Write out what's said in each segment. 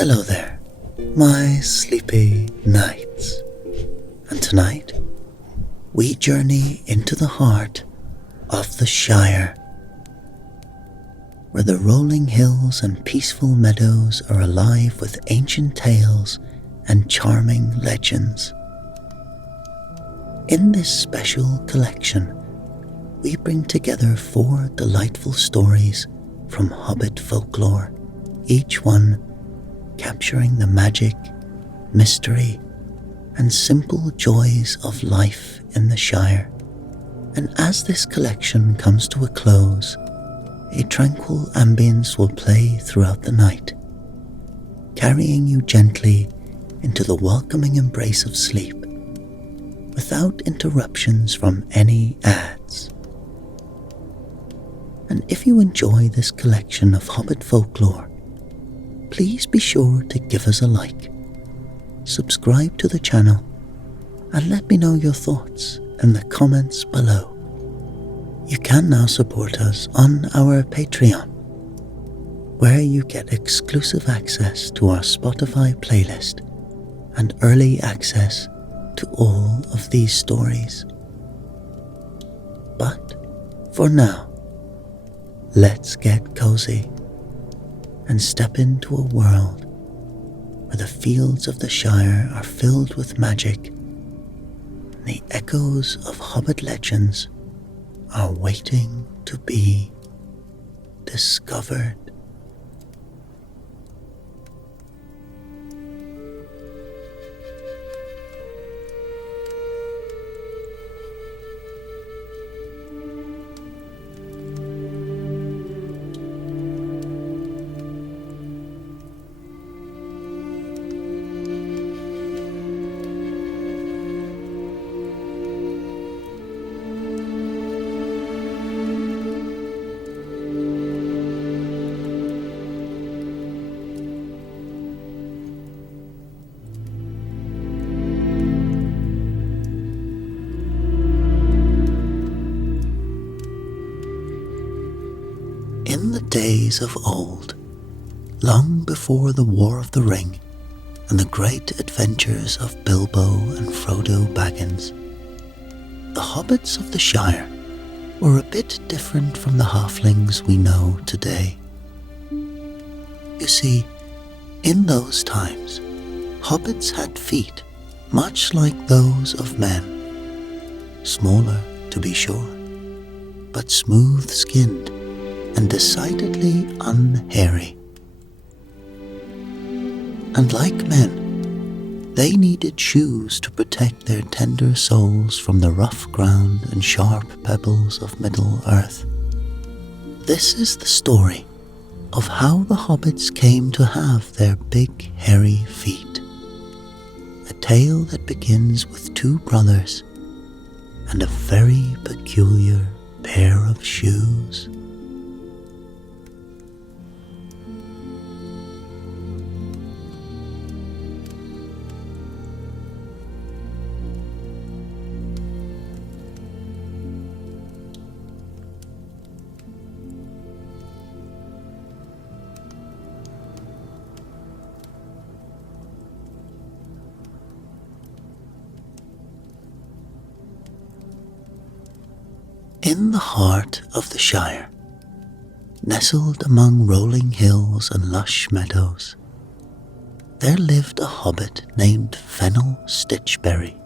Hello there, my sleepy knights. And tonight, we journey into the heart of the Shire, where the rolling hills and peaceful meadows are alive with ancient tales and charming legends. In this special collection, we bring together 4 delightful stories from Hobbit Folklore, each one capturing the magic, mystery, and simple joys of life in the Shire. And as this collection comes to a close, a tranquil ambience will play throughout the night, carrying you gently into the welcoming embrace of sleep, without interruptions from any ads. And if you enjoy this collection of Hobbit Folklore, please be sure to give us a like, subscribe to the channel, and let me know your thoughts in the comments below. You can now support us on our Patreon, where you get exclusive access to our Spotify playlist and early access to all of these stories. But for now, let's get cozy and step into a world where the fields of the Shire are filled with magic and the echoes of Hobbit legends are waiting to be discovered. In the days of old, long before the War of the Ring and the great adventures of Bilbo and Frodo Baggins, the hobbits of the Shire were a bit different from the halflings we know today. You see, in those times, hobbits had feet much like those of men, smaller to be sure, but smooth-skinned and decidedly unhairy. And like men, they needed shoes to protect their tender souls from the rough ground and sharp pebbles of Middle-earth. This is the story of how the hobbits came to have their big hairy feet. A tale that begins with 2 brothers and a very peculiar pair of shoes. In the heart of the Shire, nestled among rolling hills and lush meadows, there lived a hobbit named Fennel Stitchberry.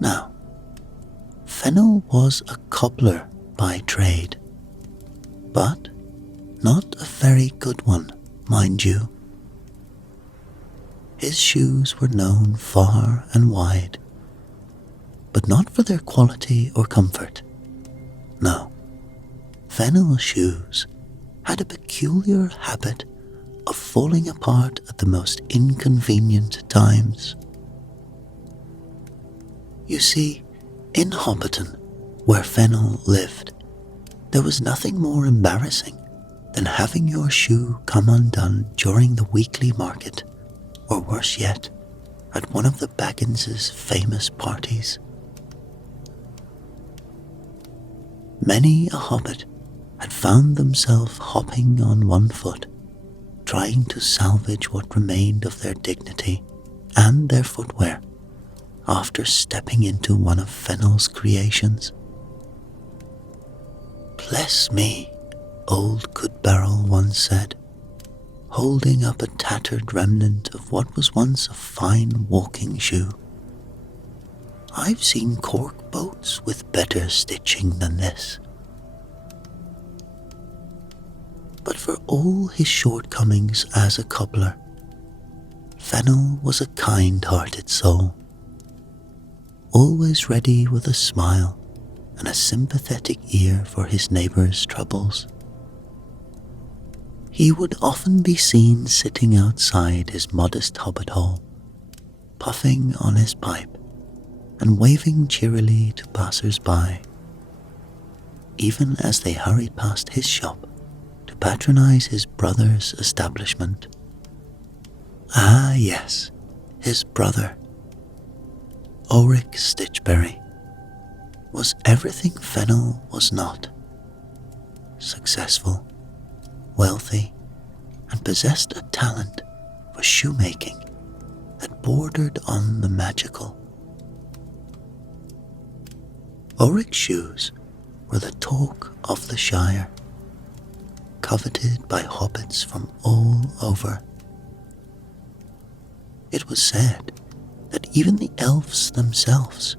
Now, Fennel was a cobbler by trade, but not a very good one, mind you. His shoes were known far and wide, but not for their quality or comfort. No, Fennel's shoes had a peculiar habit of falling apart at the most inconvenient times. You see, in Hobbiton, where Fennel lived, there was nothing more embarrassing than having your shoe come undone during the weekly market, or worse yet, at one of the Baggins' famous parties. Many a hobbit had found themselves hopping on one foot, trying to salvage what remained of their dignity and their footwear after stepping into one of Fennel's creations. "Bless me," old Cudbarrel once said, holding up a tattered remnant of what was once a fine walking shoe. "I've seen cork boats with better stitching than this." But for all his shortcomings as a cobbler, Fennel was a kind-hearted soul, always ready with a smile and a sympathetic ear for his neighbours' troubles. He would often be seen sitting outside his modest hobbit hole, puffing on his pipe and waving cheerily to passers-by, even as they hurried past his shop to patronize his brother's establishment. Ah yes, his brother, Ulrich Stitchberry, was everything Fennel was not. Successful, wealthy, and possessed a talent for shoemaking that bordered on the magical. Ulrich's shoes were the talk of the Shire, coveted by hobbits from all over. It was said that even the elves themselves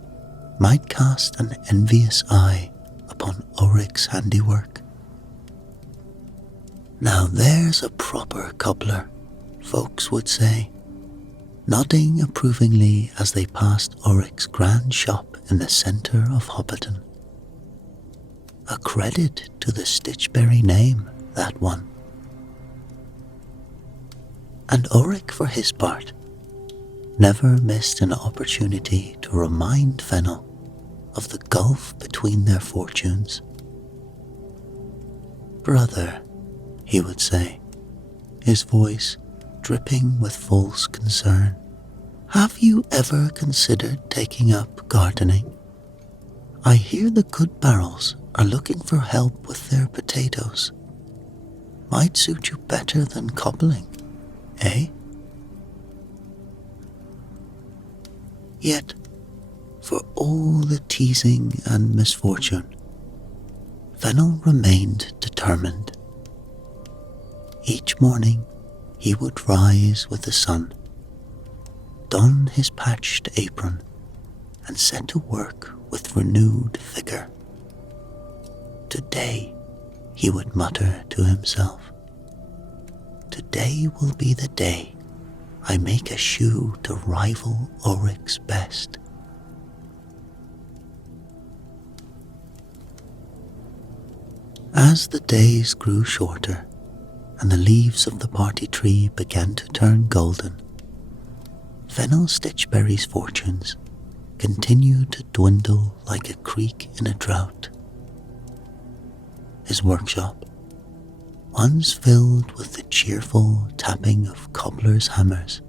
might cast an envious eye upon Ulrich's handiwork. "Now there's a proper cobbler," folks would say, nodding approvingly as they passed Ulrich's grand shop in the centre of Hobbiton. A credit to the Stitchberry name, that one. And Ulrich, for his part, never missed an opportunity to remind Fennel of the gulf between their fortunes. "Brother," he would say, his voice dripping with false concern, "have you ever considered taking up gardening? I hear the Cudbarrels are looking for help with their potatoes. Might suit you better than cobbling, eh?" Yet, for all the teasing and misfortune, Fennel remained determined. Each morning he would rise with the sun, don his patched apron, and set to work with renewed vigor. "Today," he would mutter to himself, "today will be the day I make a shoe to rival Ulrich's best." As the days grew shorter and the leaves of the party tree began to turn golden, Fennel Stitchberry's fortunes continued to dwindle like a creek in a drought. His workshop, once filled with the cheerful tapping of cobblers' hammers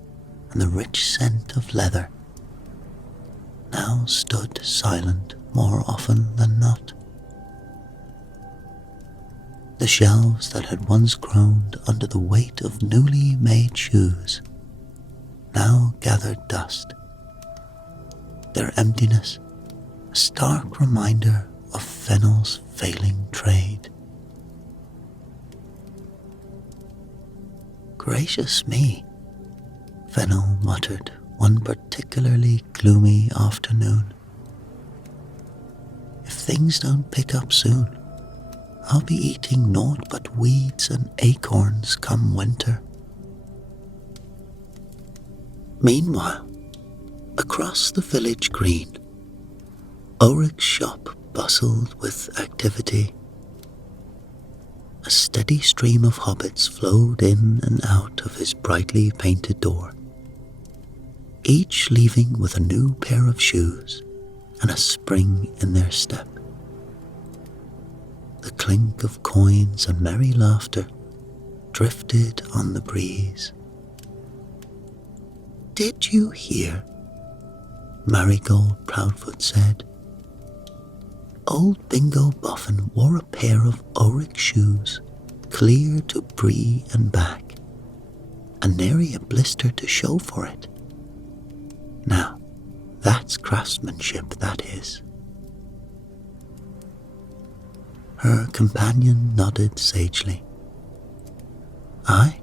and the rich scent of leather, now stood silent more often than not. The shelves that had once groaned under the weight of newly made shoes now gathered dust, their emptiness a stark reminder of Fennel's failing trade. "Gracious me," Fennel muttered one particularly gloomy afternoon. "If things don't pick up soon, I'll be eating naught but weeds and acorns come winter." Meanwhile, across the village green, Ulrich's shop bustled with activity. A steady stream of hobbits flowed in and out of his brightly painted door, each leaving with a new pair of shoes and a spring in their step. The clink of coins and merry laughter drifted on the breeze. "Did you hear?" Marigold Proudfoot said. "Old Bingo Boffin wore a pair of Ulrich shoes clear to Bree and back, and nary a blister to show for it. Now, that's craftsmanship, that is. Her companion nodded sagely. Aye,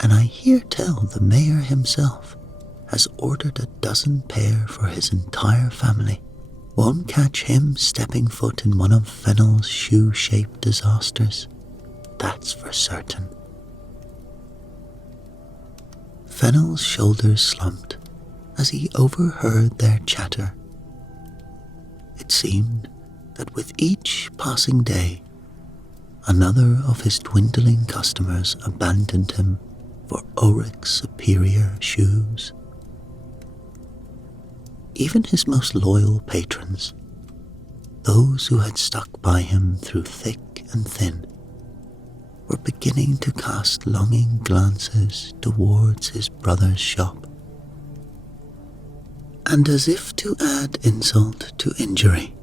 and I hear tell the mayor himself has ordered a dozen pair for his entire family. Won't catch him stepping foot in one of Fennel's shoe-shaped disasters, that's for certain. Fennel's shoulders slumped as he overheard their chatter. It seemed that with each passing day, another of his dwindling customers abandoned him for Ulrich's superior shoes. Even his most loyal patrons, those who had stuck by him through thick and thin, were beginning to cast longing glances towards his brother's shop. And as if to add insult to injury,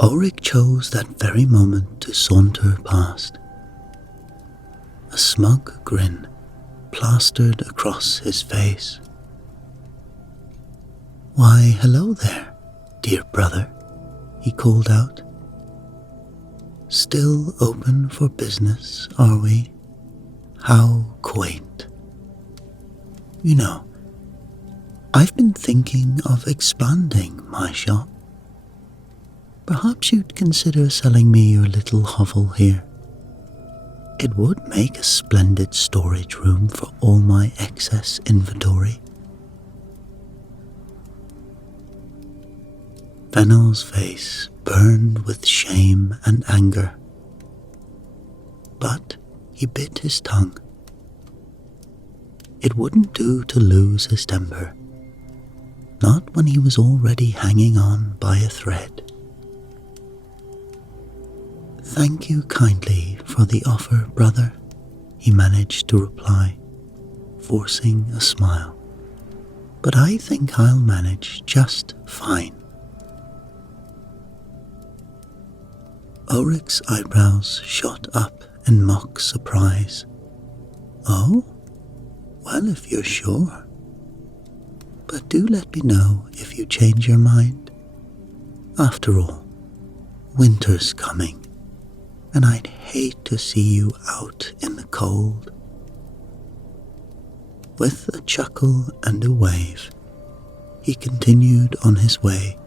Ulrich chose that very moment to saunter past. A smug grin plastered across his face. "Why, hello there, dear brother," he called out. "Still open for business, are we? How quaint. You know, I've been thinking of expanding my shop. Perhaps you'd consider selling me your little hovel here. It would make a splendid storage room for all my excess inventory." Fennel's face burned with shame and anger, but he bit his tongue. It wouldn't do to lose his temper, not when he was already hanging on by a thread. "Thank you kindly for the offer, brother," he managed to reply, forcing a smile. "But I think I'll manage just fine." Ulrich's eyebrows shot up in mock surprise. "Oh? Well, if you're sure. But do let me know if you change your mind. After all, winter's coming, and I'd hate to see you out in the cold." With a chuckle and a wave, he continued on his way,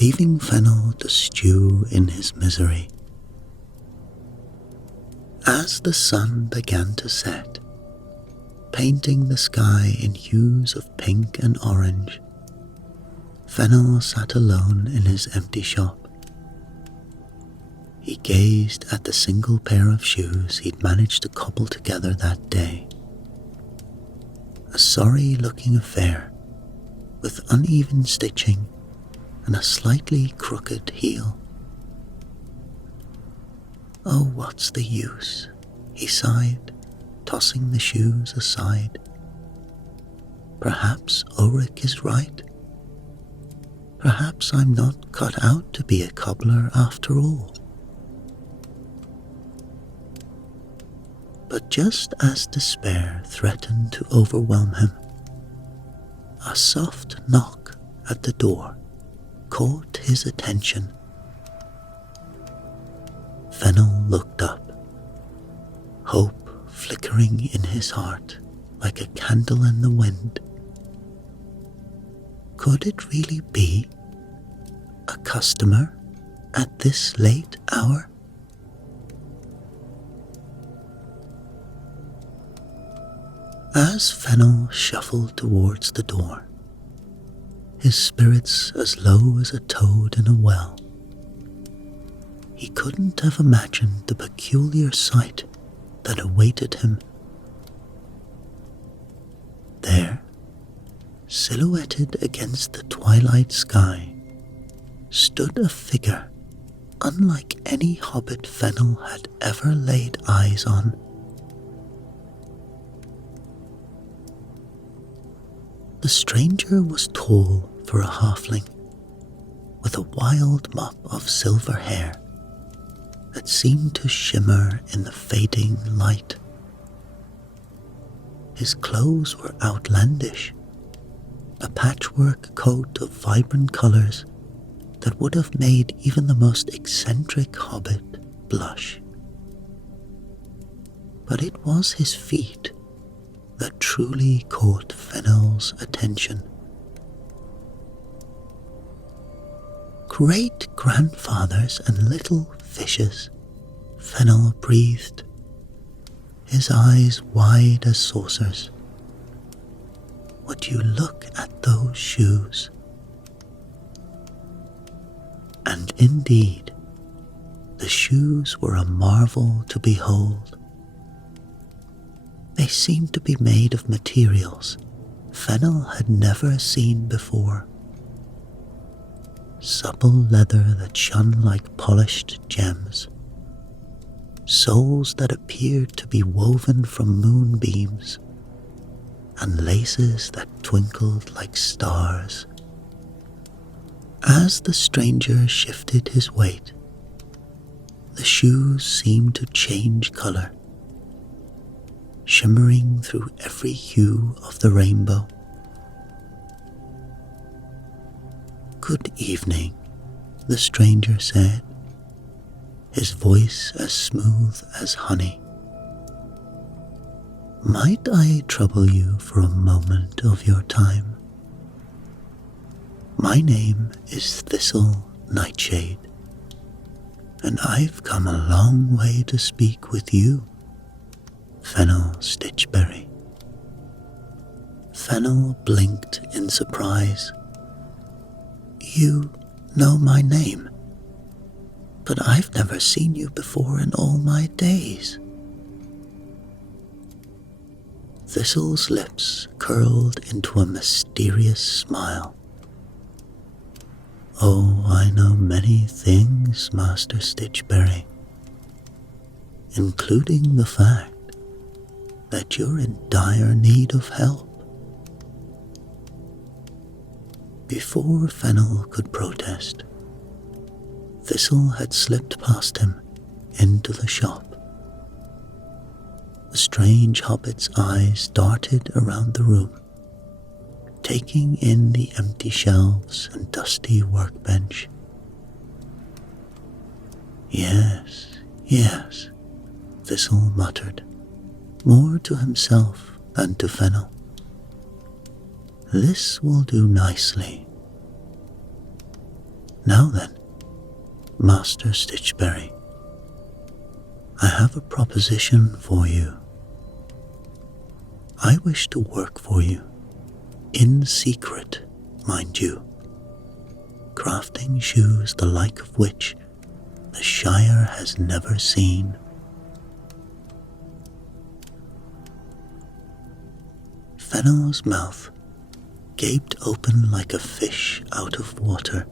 leaving Fennel to stew in his misery. As the sun began to set, painting the sky in hues of pink and orange, Fennel sat alone in his empty shop. He gazed at the single pair of shoes he'd managed to cobble together that day. A sorry-looking affair, with uneven stitching and a slightly crooked heel. "Oh, what's the use?" he sighed, tossing the shoes aside. "Perhaps Ulrich is right. Perhaps I'm not cut out to be a cobbler after all." But just as despair threatened to overwhelm him, a soft knock at the door caught his attention. Fennel looked up, hope flickering in his heart like a candle in the wind. Could it really be a customer at this late hour? As Fennel shuffled towards the door, his spirits as low as a toad in a well, he couldn't have imagined the peculiar sight that awaited him. There, silhouetted against the twilight sky, stood a figure unlike any hobbit Fennel had ever laid eyes on. The stranger was tall for a halfling, with a wild mop of silver hair that seemed to shimmer in the fading light. His clothes were outlandish, a patchwork coat of vibrant colours that would have made even the most eccentric hobbit blush. But it was his feet that truly caught Fennel's attention. Great-grandfathers and little fishes, Fennel breathed, his eyes wide as saucers. Would you look at those shoes? And indeed, the shoes were a marvel to behold. They seemed to be made of materials Fennel had never seen before. Supple leather that shone like polished gems, soles that appeared to be woven from moonbeams, and laces that twinkled like stars. As the stranger shifted his weight, the shoes seemed to change colour, shimmering through every hue of the rainbow. "Good evening," the stranger said, his voice as smooth as honey. "Might I trouble you for a moment of your time? My name is Thistle Nightshade, and I've come a long way to speak with you, Fennel Stitchberry." Fennel blinked in surprise. "You know my name, but I've never seen you before in all my days." Thistle's lips curled into a mysterious smile. "Oh, I know many things, Master Stitchberry, including the fact that you're in dire need of help." Before Fennel could protest, Thistle had slipped past him into the shop. The strange hobbit's eyes darted around the room, taking in the empty shelves and dusty workbench. Yes, yes, Thistle muttered, more to himself than to Fennel. "This will do nicely. Now then, Master Stitchberry, I have a proposition for you. I wish to work for you, in secret, mind you, crafting shoes the like of which the Shire has never seen." Fennel's mouth gaped open like a fish out of water.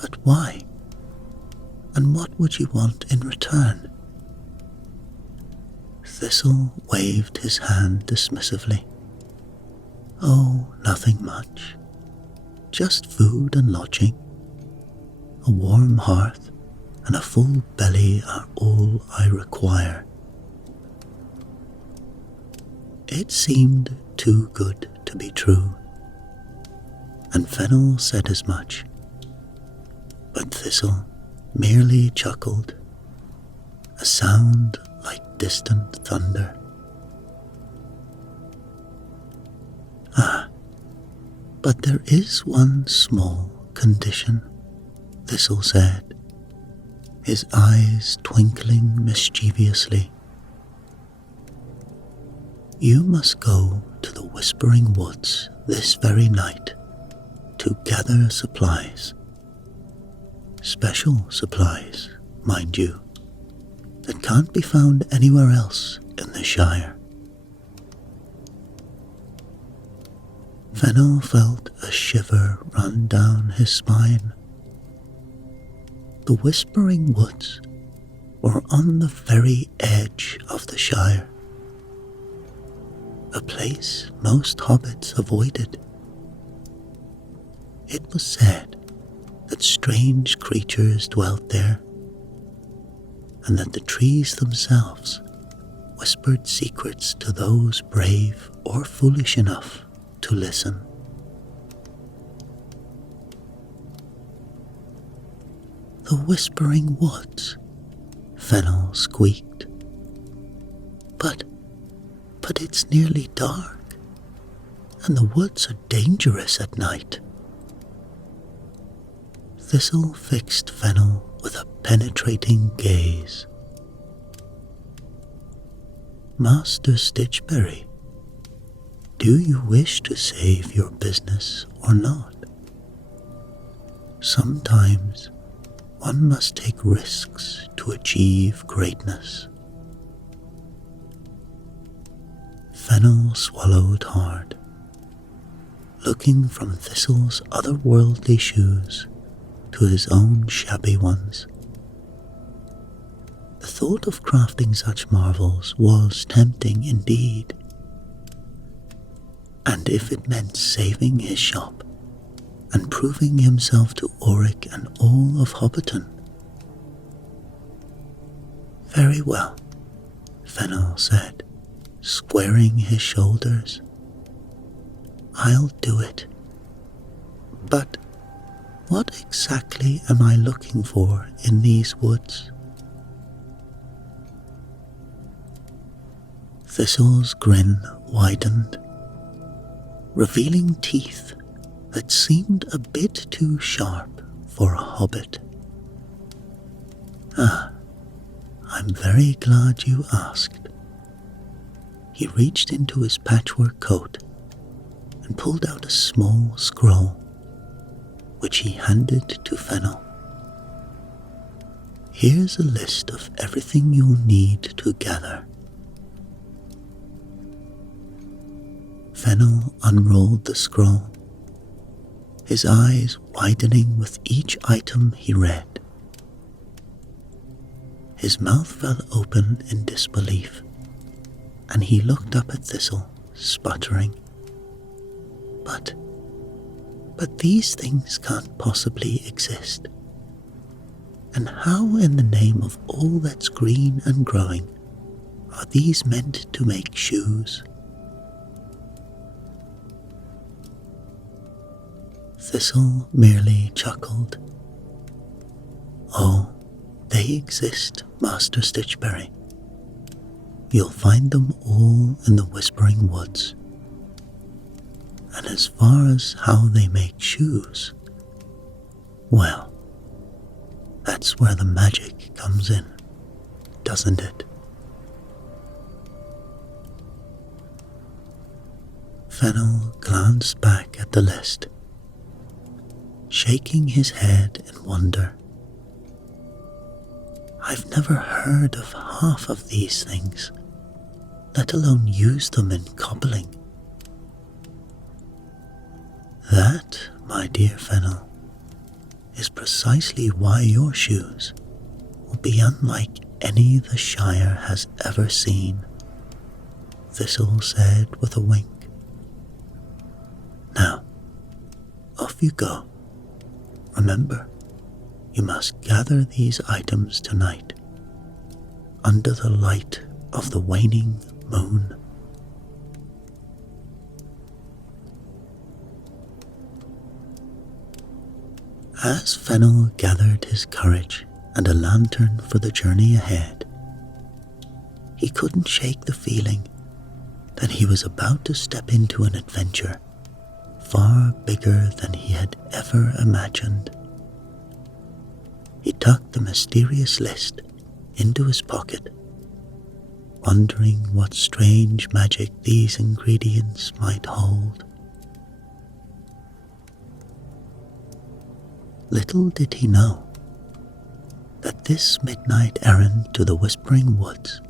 But why? And what would you want in return?" Thistle waved his hand dismissively. "Oh, nothing much. Just food and lodging. A warm hearth and a full belly are all I require." It seemed too good to be true, and Fennel said as much, but Thistle merely chuckled, a sound like distant thunder. "Ah, but there is one small condition," Thistle said, his eyes twinkling mischievously. "You must go to the Whispering Woods this very night to gather supplies. Special supplies, mind you, that can't be found anywhere else in the Shire." Fennel felt a shiver run down his spine. The Whispering Woods were on the very edge of the Shire, a place most hobbits avoided. It was said that strange creatures dwelt there, and that the trees themselves whispered secrets to those brave or foolish enough to listen. The Whispering Woods, Fennel squeaked. But it's nearly dark, and the woods are dangerous at night. Thistle fixed Fennel with a penetrating gaze. Master Stitchberry, do you wish to save your business or not? Sometimes one must take risks to achieve greatness. Fennel swallowed hard, looking from Thistle's otherworldly shoes to his own shabby ones. The thought of crafting such marvels was tempting indeed, and if it meant saving his shop and proving himself to Auric and all of Hobbiton. Very well, Fennel said, squaring his shoulders. I'll do it. But what exactly am I looking for in these woods? Thistle's grin widened, revealing teeth that seemed a bit too sharp for a hobbit. Ah, I'm very glad you asked. He reached into his patchwork coat and pulled out a small scroll, which he handed to Fennel. Here's a list of everything you'll need to gather. Fennel unrolled the scroll, his eyes widening with each item he read. His mouth fell open in disbelief, and he looked up at Thistle, sputtering. But these things can't possibly exist. And how in the name of all that's green and growing are these meant to make shoes? Thistle merely chuckled. Oh, they exist, Master Stitchberry. You'll find them all in the Whispering Woods. And as far as how they make shoes, well, that's where the magic comes in, doesn't it? Fennel glanced back at the list, shaking his head in wonder. I've never heard of half of these things, let alone use them in cobbling. That, my dear Fennel, is precisely why your shoes will be unlike any the Shire has ever seen, Thistle said with a wink. Now, off you go. Remember, you must gather these items tonight, under the light of the waning moon. As Fennel gathered his courage and a lantern for the journey ahead, he couldn't shake the feeling that he was about to step into an adventure far bigger than he had ever imagined. He tucked the mysterious list into his pocket, wondering what strange magic these ingredients might hold. Little did he know that this midnight errand to the Whispering Woods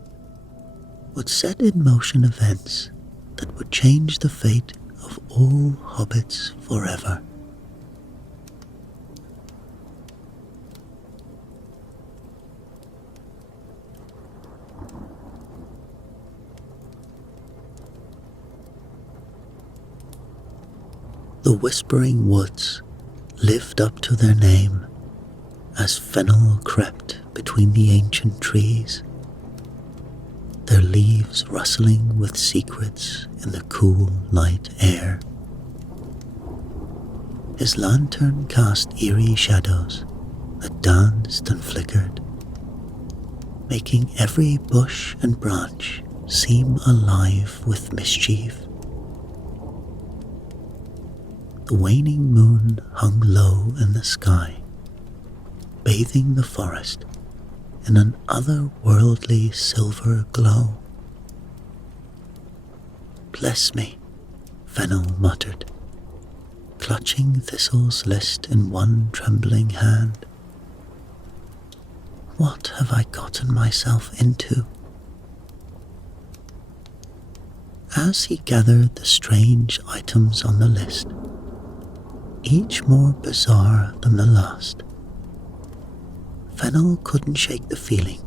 would set in motion events that would change the fate of all hobbits forever. The Whispering Woods lived up to their name as Fennel crept between the ancient trees. their leaves rustling with secrets in the cool night air. His lantern cast eerie shadows that danced and flickered, making every bush and branch seem alive with mischief. The waning moon hung low in the sky, bathing the forest in an otherworldly silver glow. "Bless me," Fennel muttered, clutching Thistle's list in one trembling hand. "What have I gotten myself into?" As he gathered the strange items on the list, each more bizarre than the last, Fennel couldn't shake the feeling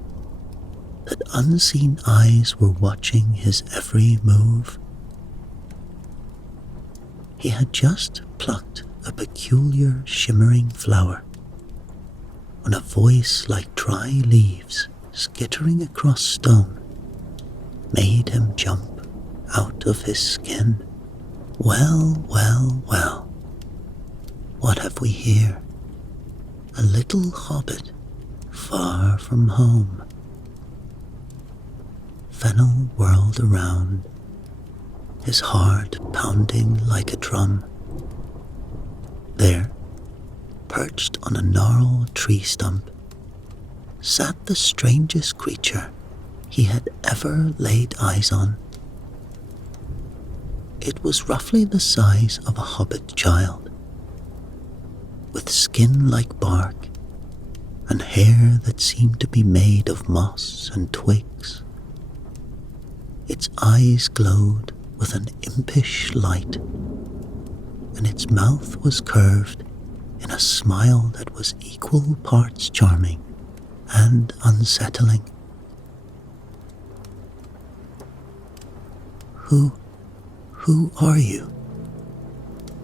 that unseen eyes were watching his every move. He had just plucked a peculiar shimmering flower when a voice like dry leaves skittering across stone made him jump out of his skin. Well, well, well. What have we here? A little hobbit far from home. Fennel whirled around, his heart pounding like a drum. There, perched on a gnarled tree stump, sat the strangest creature he had ever laid eyes on. It was roughly the size of a hobbit child, with skin like bark and hair that seemed to be made of moss and twigs. Its eyes glowed with an impish light, and its mouth was curved in a smile that was equal parts charming and unsettling. Who are you?"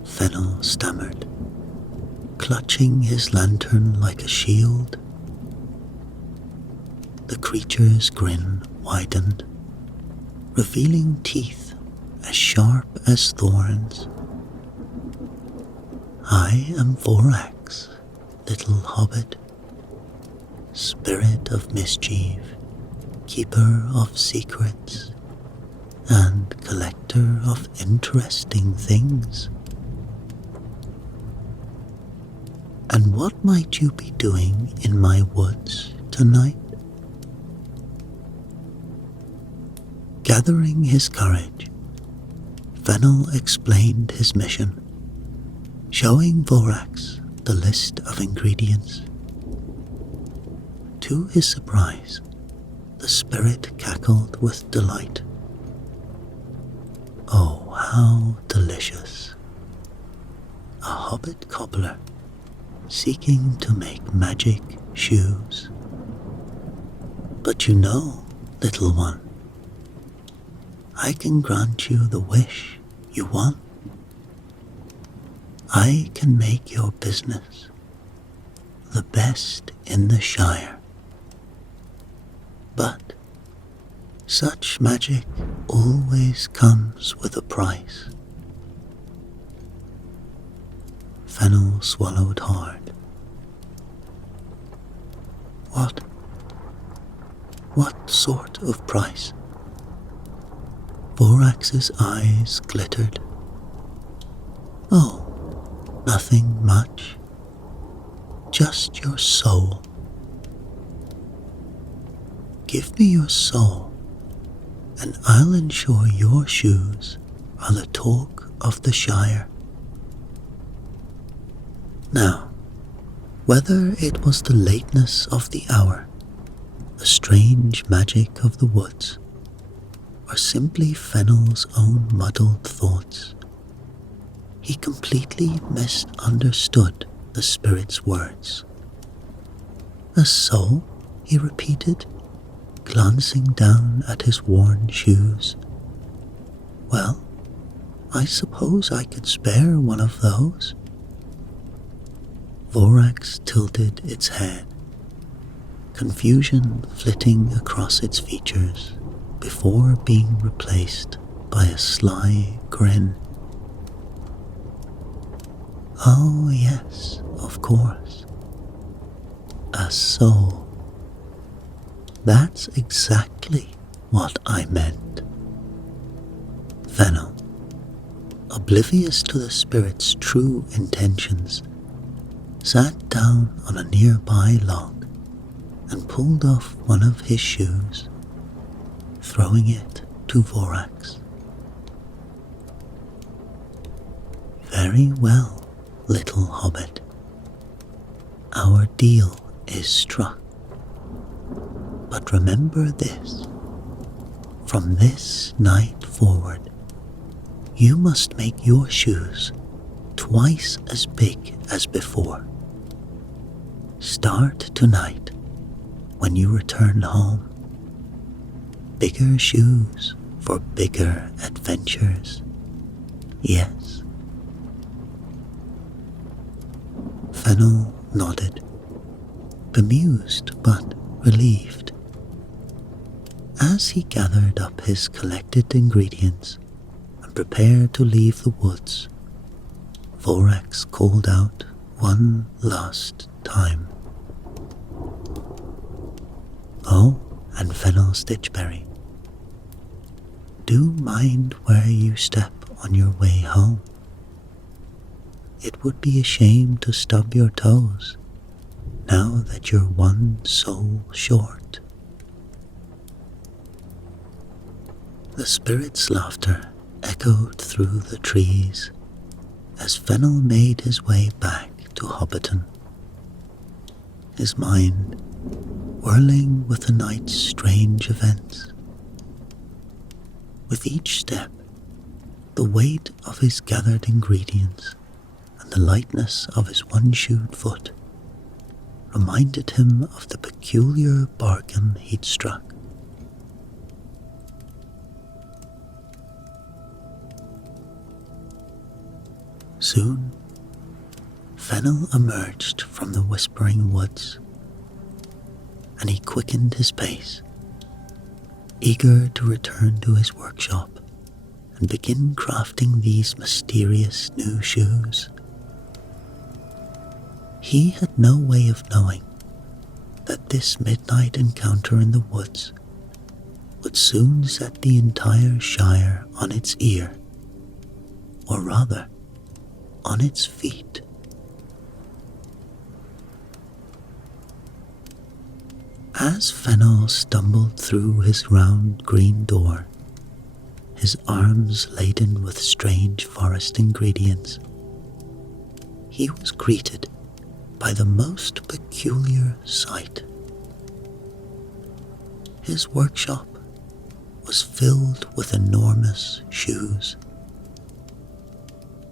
Fennel stammered, clutching his lantern like a shield. The creature's grin widened, revealing teeth as sharp as thorns. "I am Vorax, little hobbit, spirit of mischief, keeper of secrets, and collector of interesting things. And what might you be doing in my woods tonight?" Gathering his courage, Fennel explained his mission, showing Vorax the list of ingredients. To his surprise, the spirit cackled with delight. Oh, how delicious! A hobbit cobbler seeking to make magic shoes. But you know, little one, I can grant you the wish you want. I can make your business the best in the Shire. But such magic always comes with a price. Fennel swallowed hard. What sort of price? Vorax's eyes glittered. "Oh, nothing much. Just your soul. Give me your soul, and I'll ensure your shoes are the talk of the Shire." Now, whether it was the lateness of the hour, the strange magic of the woods, or simply Fennel's own muddled thoughts, he completely misunderstood the spirit's words. "A soul?" he repeated, glancing down at his worn shoes. "Well, I suppose I could spare one of those." Vorax tilted its head, confusion flitting across its features before being replaced by a sly grin. Oh yes, of course. A soul. That's exactly what I meant. Fennel, oblivious to the spirit's true intentions, sat down on a nearby log and pulled off one of his shoes, throwing it to Vorax. Very well, little hobbit. Our deal is struck. But remember this. From this night forward, you must make your shoes twice as big as before. Start tonight when you return home. Bigger shoes for bigger adventures. Yes. Fennel nodded, bemused but relieved. As he gathered up his collected ingredients and prepared to leave the woods, Vorax called out one last time. Oh, and Fennel Stitchberry, do mind where you step on your way home. It would be a shame to stub your toes now that you're one soul short. The spirit's laughter echoed through the trees as Fennel made his way back to Hobbiton, his mind whirling with the night's strange events. With each step, the weight of his gathered ingredients and the lightness of his one-shoed foot reminded him of the peculiar bargain he'd struck. Soon, Fennel emerged from the whispering woods, and he quickened his pace, eager to return to his workshop and begin crafting these mysterious new shoes. He had no way of knowing that this midnight encounter in the woods would soon set the entire Shire on its ear, or rather, on its feet. As Fennel stumbled through his round green door, his arms laden with strange forest ingredients, he was greeted by the most peculiar sight. His workshop was filled with enormous shoes,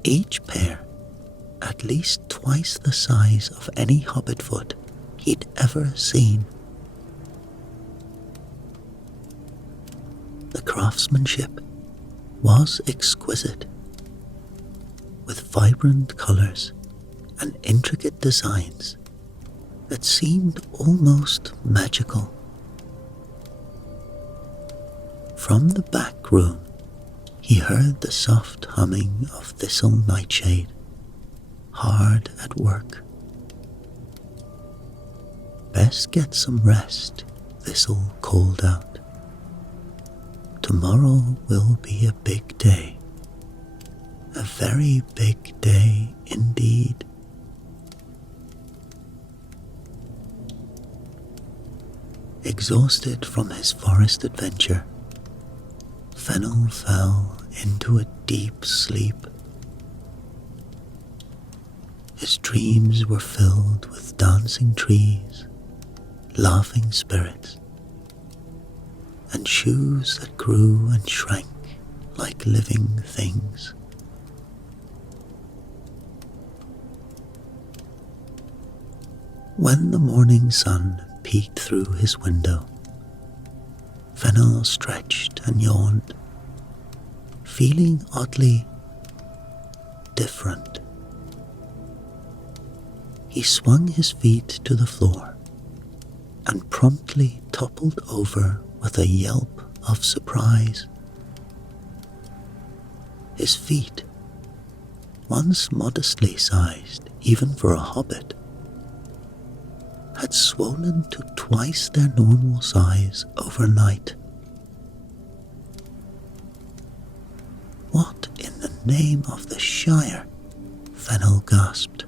each pair at least twice the size of any hobbit foot he'd ever seen. The craftsmanship was exquisite, with vibrant colours and intricate designs that seemed almost magical. From the back room, he heard the soft humming of Thistle Nightshade, hard at work. Best get some rest, Thistle called out. Tomorrow will be a big day. A very big day indeed. Exhausted from his forest adventure, Fennel fell into a deep sleep. His dreams were filled with dancing trees, laughing spirits, and shoes that grew and shrank like living things. When the morning sun peeked through his window, Fennel stretched and yawned, feeling oddly different. He swung his feet to the floor and promptly toppled over with a yelp of surprise. His feet, once modestly sized even for a hobbit, had swollen to twice their normal size overnight. "What in the name of the Shire?" Fennel gasped,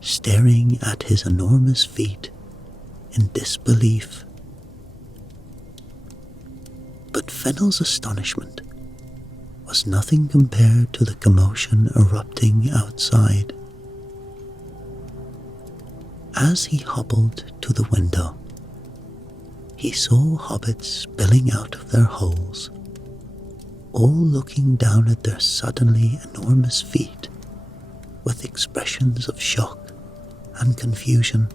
staring at his enormous feet in disbelief. But Fennel's astonishment was nothing compared to the commotion erupting outside. As he hobbled to the window, he saw hobbits spilling out of their holes, all looking down at their suddenly enormous feet with expressions of shock and confusion.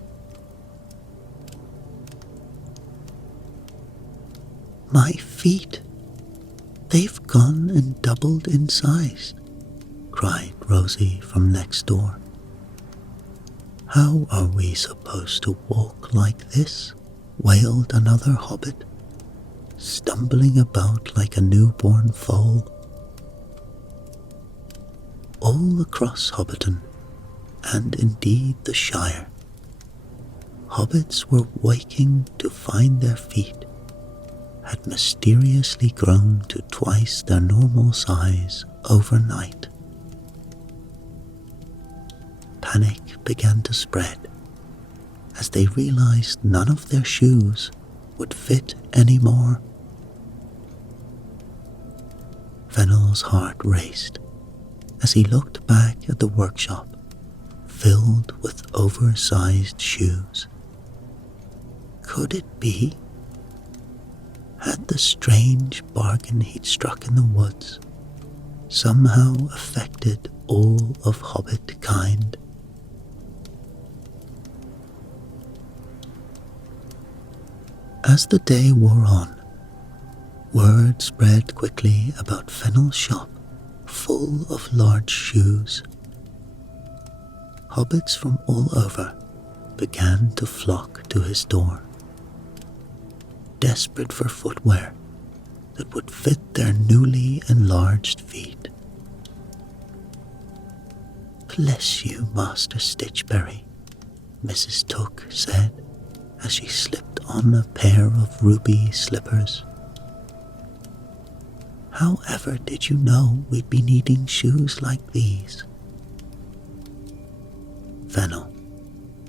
"My feet! They've gone and doubled in size," cried Rosie from next door. "How are we supposed to walk like this?" wailed another hobbit, stumbling about like a newborn foal. All across Hobbiton, and indeed the Shire, hobbits were waking to find their feet had mysteriously grown to twice their normal size overnight. Panic began to spread as they realized none of their shoes would fit anymore. Fennel's heart raced as he looked back at the workshop filled with oversized shoes. Could it be? Had the strange bargain he'd struck in the woods somehow affected all of hobbit kind? As the day wore on, word spread quickly about Fennel's shop full of large shoes. Hobbits from all over began to flock to his door, desperate for footwear that would fit their newly enlarged feet. "Bless you, Master Stitchberry," Mrs. Took said as she slipped on a pair of ruby slippers. "However did you know we'd be needing shoes like these?" Fennel,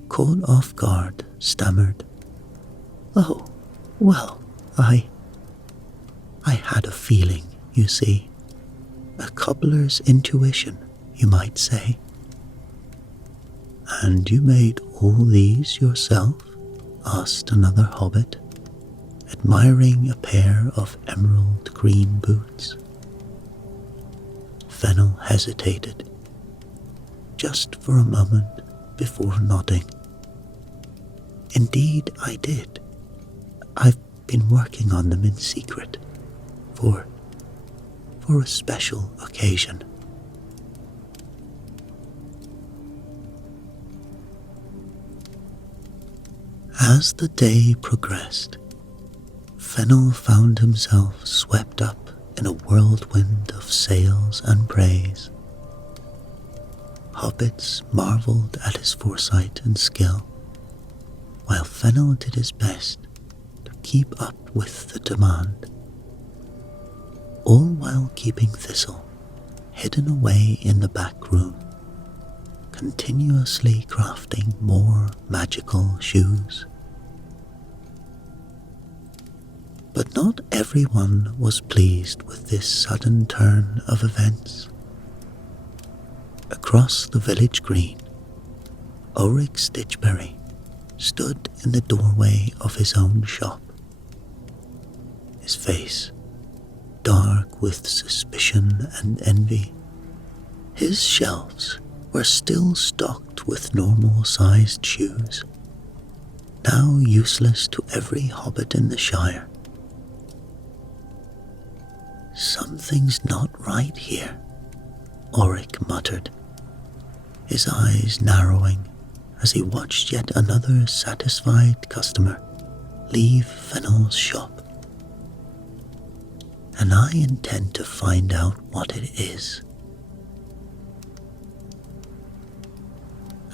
caught off guard, stammered, "Oh, well, I had a feeling, you see. A cobbler's intuition, you might say." "And you made all these yourself?" asked another hobbit, admiring a pair of emerald green boots. Fennel hesitated, just for a moment before nodding. "Indeed I did. I've been working on them in secret, for a special occasion." As the day progressed, Fennel found himself swept up in a whirlwind of sales and praise. Hobbits marveled at his foresight and skill, while Fennel did his best to keep up with the demand, all while keeping Thistle hidden away in the back room, continuously crafting more magical shoes. But not everyone was pleased with this sudden turn of events. Across the village green, Ulrich Stitchberry stood in the doorway of his own shop, his face dark with suspicion and envy. His shelves were still stocked with normal-sized shoes, now useless to every hobbit in the Shire. "Something's not right here," Ulrich muttered, his eyes narrowing as he watched yet another satisfied customer leave Fennel's shop. and I intend to find out what it is.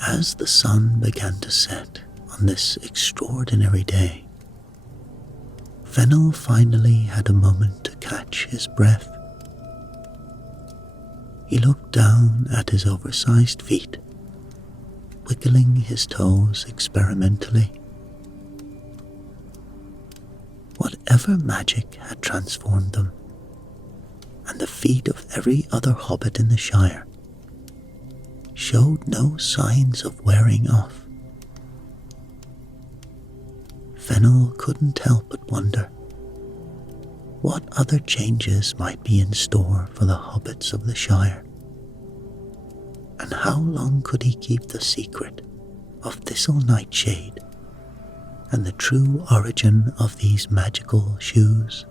As the sun began to set on this extraordinary day, Fennel finally had a moment to catch his breath. He looked down at his oversized feet, wiggling his toes experimentally. Whatever magic had transformed them, and the feet of every other hobbit in the Shire, showed no signs of wearing off. Fennel couldn't help but wonder what other changes might be in store for the hobbits of the Shire, and how long could he keep the secret of Thistle Nightshade and the true origin of these magical shoes.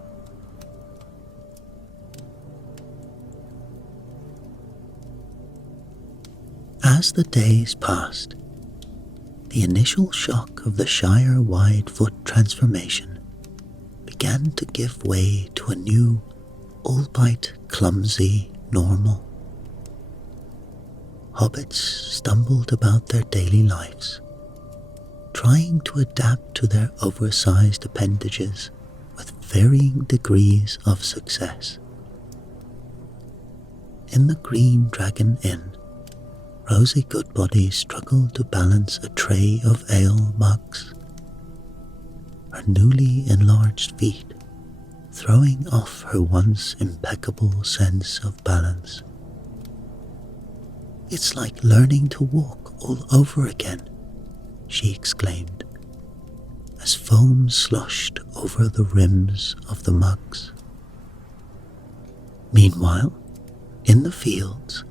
As the days passed, the initial shock of the Shire-wide foot transformation began to give way to a new, albeit clumsy, normal. Hobbits stumbled about their daily lives, trying to adapt to their oversized appendages with varying degrees of success. In the Green Dragon Inn, Rosie Goodbody struggled to balance a tray of ale mugs, her newly enlarged feet throwing off her once impeccable sense of balance. "It's like learning to walk all over again," she exclaimed, as foam sloshed over the rims of the mugs. Meanwhile, in the fields,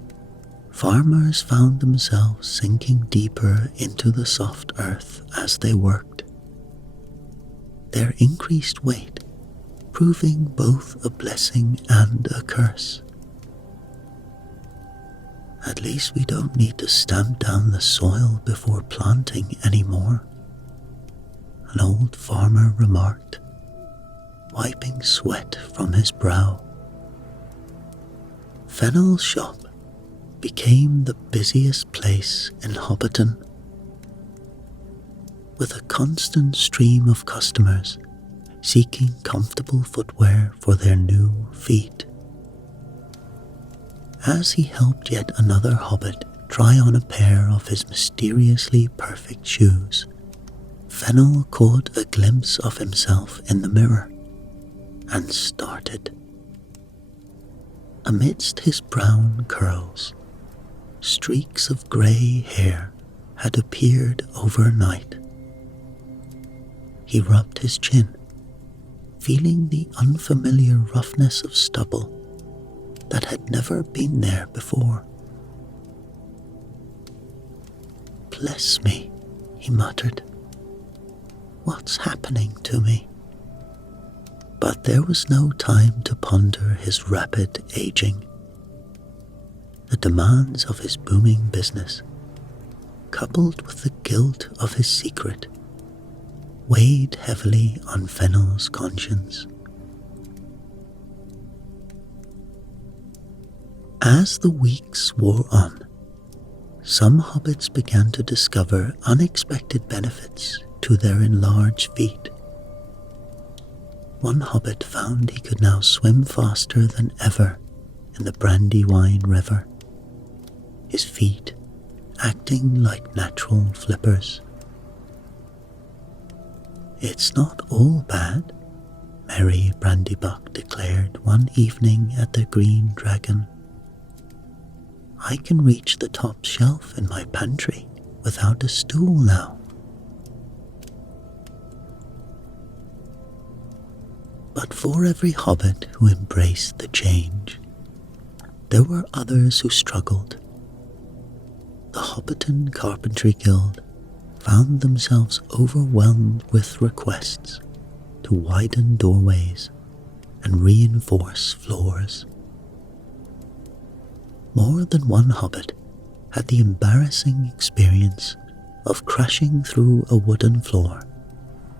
farmers found themselves sinking deeper into the soft earth as they worked, their increased weight proving both a blessing and a curse. "At least we don't need to stamp down the soil before planting anymore," an old farmer remarked, wiping sweat from his brow. Fennel's shop became the busiest place in Hobbiton, with a constant stream of customers seeking comfortable footwear for their new feet. As he helped yet another hobbit try on a pair of his mysteriously perfect shoes, Fennel caught a glimpse of himself in the mirror and started. Amidst his brown curls, streaks of grey hair had appeared overnight. He rubbed his chin, feeling the unfamiliar roughness of stubble that had never been there before. "Bless me," he muttered. "What's happening to me?" But there was no time to ponder his rapid aging. The demands of his booming business, coupled with the guilt of his secret, weighed heavily on Fennel's conscience. As the weeks wore on, some hobbits began to discover unexpected benefits to their enlarged feet. One hobbit found he could now swim faster than ever in the Brandywine River, his feet acting like natural flippers. "It's not all bad," Merry Brandybuck declared one evening at the Green Dragon. "I can reach the top shelf in my pantry without a stool now." But for every hobbit who embraced the change, there were others who struggled. The Hobbiton Carpentry Guild found themselves overwhelmed with requests to widen doorways and reinforce floors. More than one hobbit had the embarrassing experience of crashing through a wooden floor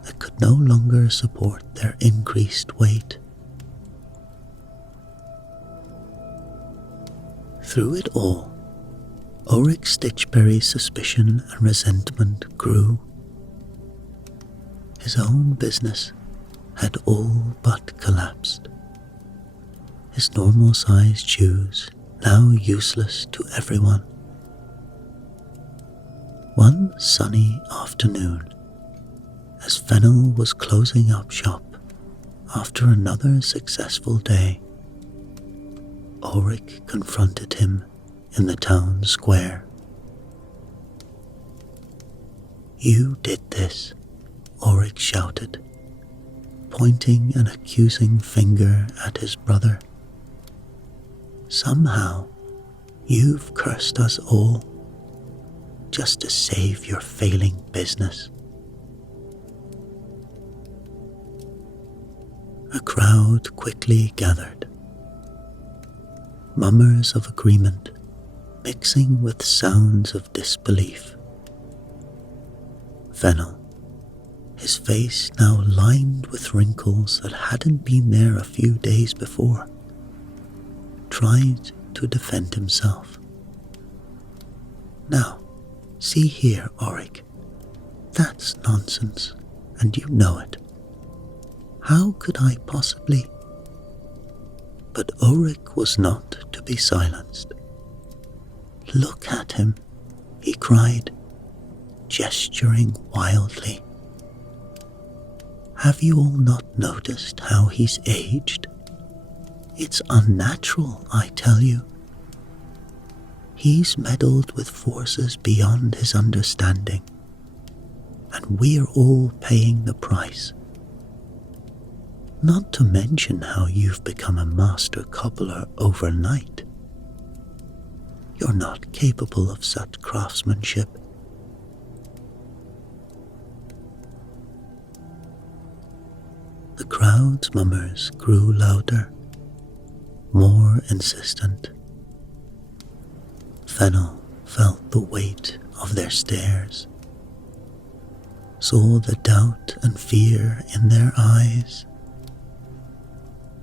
that could no longer support their increased weight. Through it all, Ulrich Stitchberry's suspicion and resentment grew. His own business had all but collapsed. His normal-sized shoes now useless to everyone. One sunny afternoon, as Fennel was closing up shop after another successful day, Ulrich confronted him in the town square. "You did this," Ulrich shouted, pointing an accusing finger at his brother. "Somehow, you've cursed us all, just to save your failing business." A crowd quickly gathered, murmurs of agreement mixing with sounds of disbelief. Fennel, his face now lined with wrinkles that hadn't been there a few days before, tried to defend himself. "Now, see here, Ulrich, that's nonsense, and you know it. How could I possibly—" But Ulrich was not to be silenced. "Look at him," he cried, gesturing wildly. "Have you all not noticed how he's aged? It's unnatural, I tell you. He's meddled with forces beyond his understanding, and we're all paying the price. Not to mention how you've become a master cobbler overnight. You're not capable of such craftsmanship." The crowd's murmurs grew louder, more insistent. Fennel felt the weight of their stares, saw the doubt and fear in their eyes.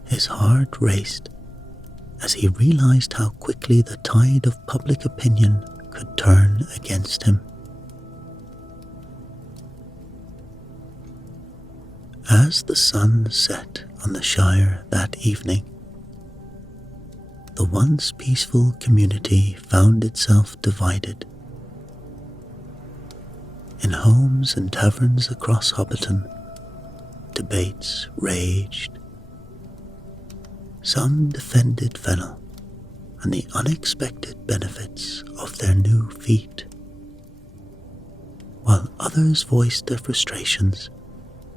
His heart raced as he realized how quickly the tide of public opinion could turn against him. As the sun set on the Shire that evening, the once peaceful community found itself divided. In homes and taverns across Hobbiton, debates raged. Some defended Fennel and the unexpected benefits of their new feat, while others voiced their frustrations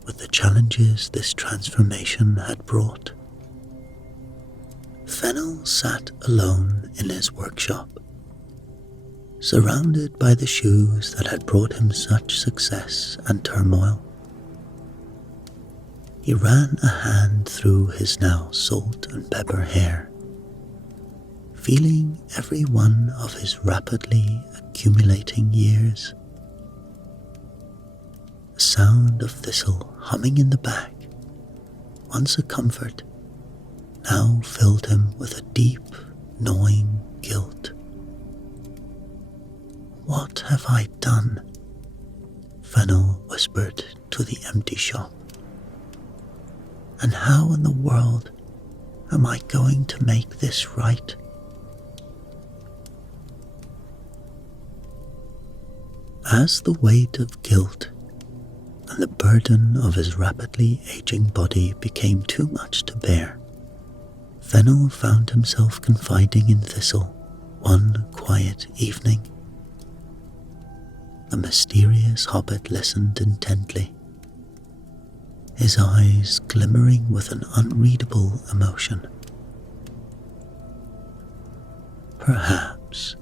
with the challenges this transformation had brought. Fennel sat alone in his workshop, surrounded by the shoes that had brought him such success and turmoil. He ran a hand through his now salt and pepper hair, feeling every one of his rapidly accumulating years. The sound of thistle humming in the back, once a comfort, now filled him with a deep, gnawing guilt. "What have I done?" Fennel whispered to the empty shop. "And how in the world am I going to make this right?" As the weight of guilt and the burden of his rapidly aging body became too much to bear, Fennel found himself confiding in Thistle one quiet evening. The mysterious hobbit listened intently, his eyes glimmering with an unreadable emotion. "Perhaps,"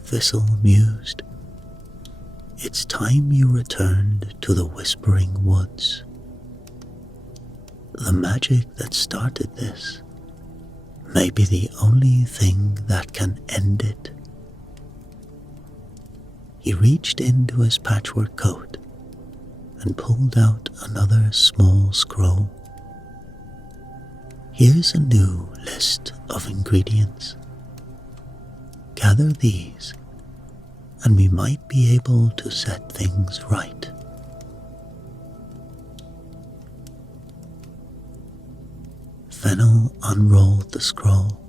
Thistle mused, "it's time you returned to the Whispering Woods. The magic that started this may be the only thing that can end it." He reached into his patchwork coat and pulled out another small scroll. "Here's a new list of ingredients. gather these, and we might be able to set things right. Fennel unrolled the scroll,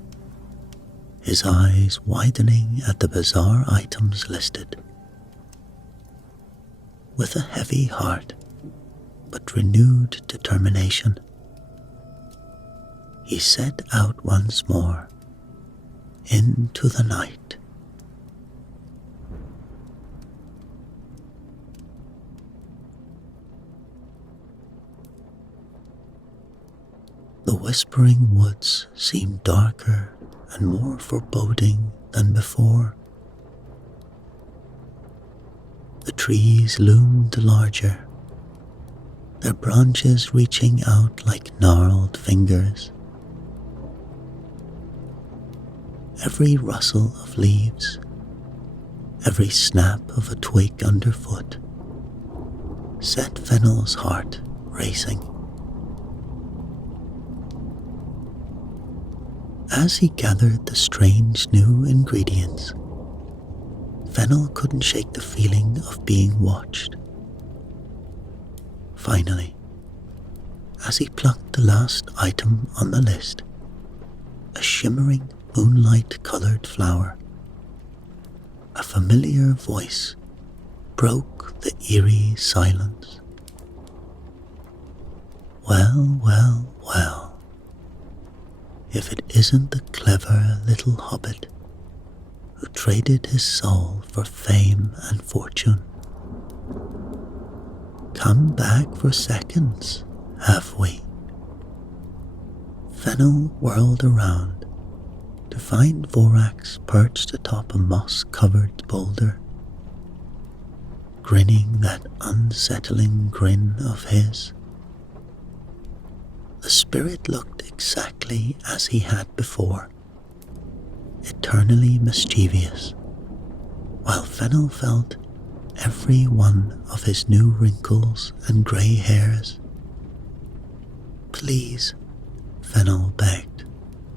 his eyes widening at the bizarre items listed. With a heavy heart, but renewed determination, he set out once more into the night. The whispering woods seemed darker and more foreboding than before. The trees loomed larger, their branches reaching out like gnarled fingers. Every rustle of leaves, every snap of a twig underfoot, set Fennel's heart racing. As he gathered the strange new ingredients, Fennel couldn't shake the feeling of being watched. Finally, as he plucked the last item on the list, a shimmering moonlight-colored flower, a familiar voice broke the eerie silence. Well, well, well. If it isn't the clever little hobbit who traded his soul for fame and fortune. Come back for seconds, have we? Fennel whirled around to find Vorax perched atop a moss-covered boulder, grinning that unsettling grin of his. The spirit looked exactly as he had before, eternally mischievous, while Fennel felt every one of his new wrinkles and grey hairs. Please, Fennel begged,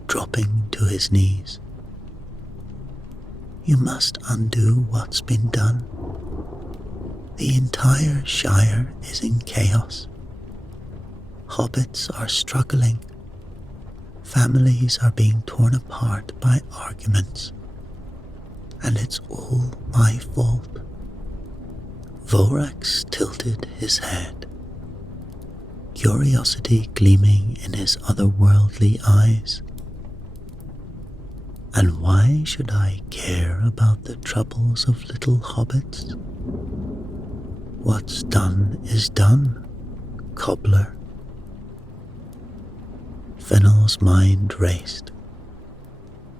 dropping to his knees. You must undo what's been done. The entire Shire is in chaos. Hobbits are struggling. Families are being torn apart by arguments. And it's all my fault. Vorax tilted his head, curiosity gleaming in his otherworldly eyes. And why should I care about the troubles of little hobbits? What's done is done, cobbler. Fennel's mind raced.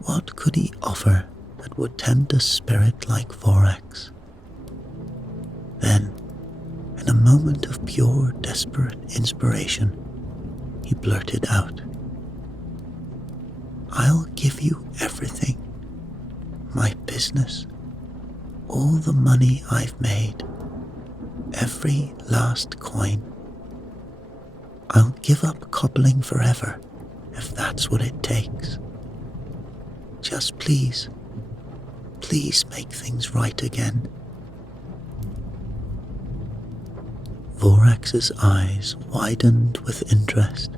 What could he offer that would tempt a spirit like Vorax? Then, in a moment of pure, desperate inspiration, he blurted out, I'll give you everything. My business, all the money I've made, every last coin. I'll give up cobbling forever, if that's what it takes. Just please make things right again. Vorax's eyes widened with interest.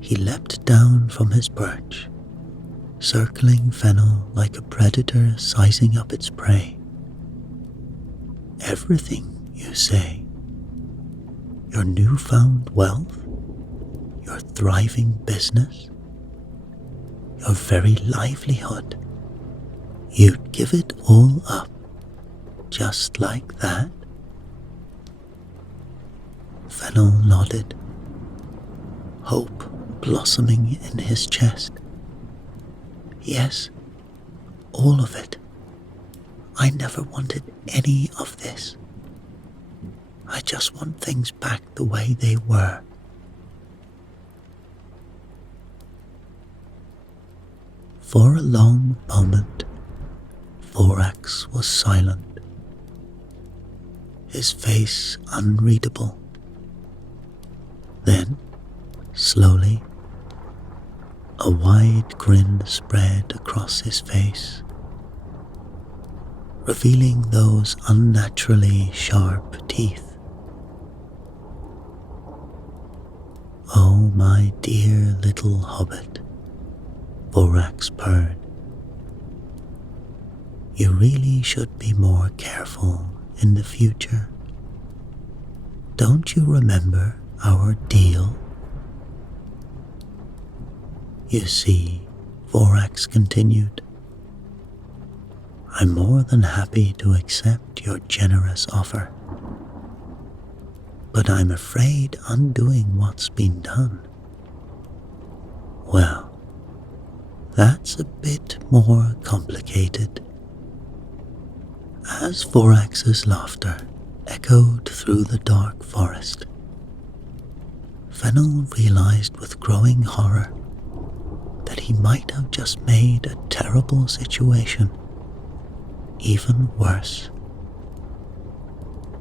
He leapt down from his perch, circling Fennel like a predator sizing up its prey. Everything, you say? Your newfound wealth? Your thriving business? Your very livelihood? You'd give it all up, just like that? Fennel nodded, hope blossoming in his chest. Yes, all of it. I never wanted any of this. I just want things back the way they were. For a long moment, Vorax was silent, his face unreadable. Then, slowly, A wide grin spread across his face, revealing those unnaturally sharp teeth. "Oh, my dear little hobbit," Vorax purred. "You really should be more careful in the future. Don't you remember our deal?" "You see," Vorax continued, "I'm more than happy to accept your generous offer. But I'm afraid undoing what's been done, well, that's a bit more complicated." As Vorax's laughter echoed through the dark forest, Fennel realized with growing horror that he might have just made a terrible situation even worse.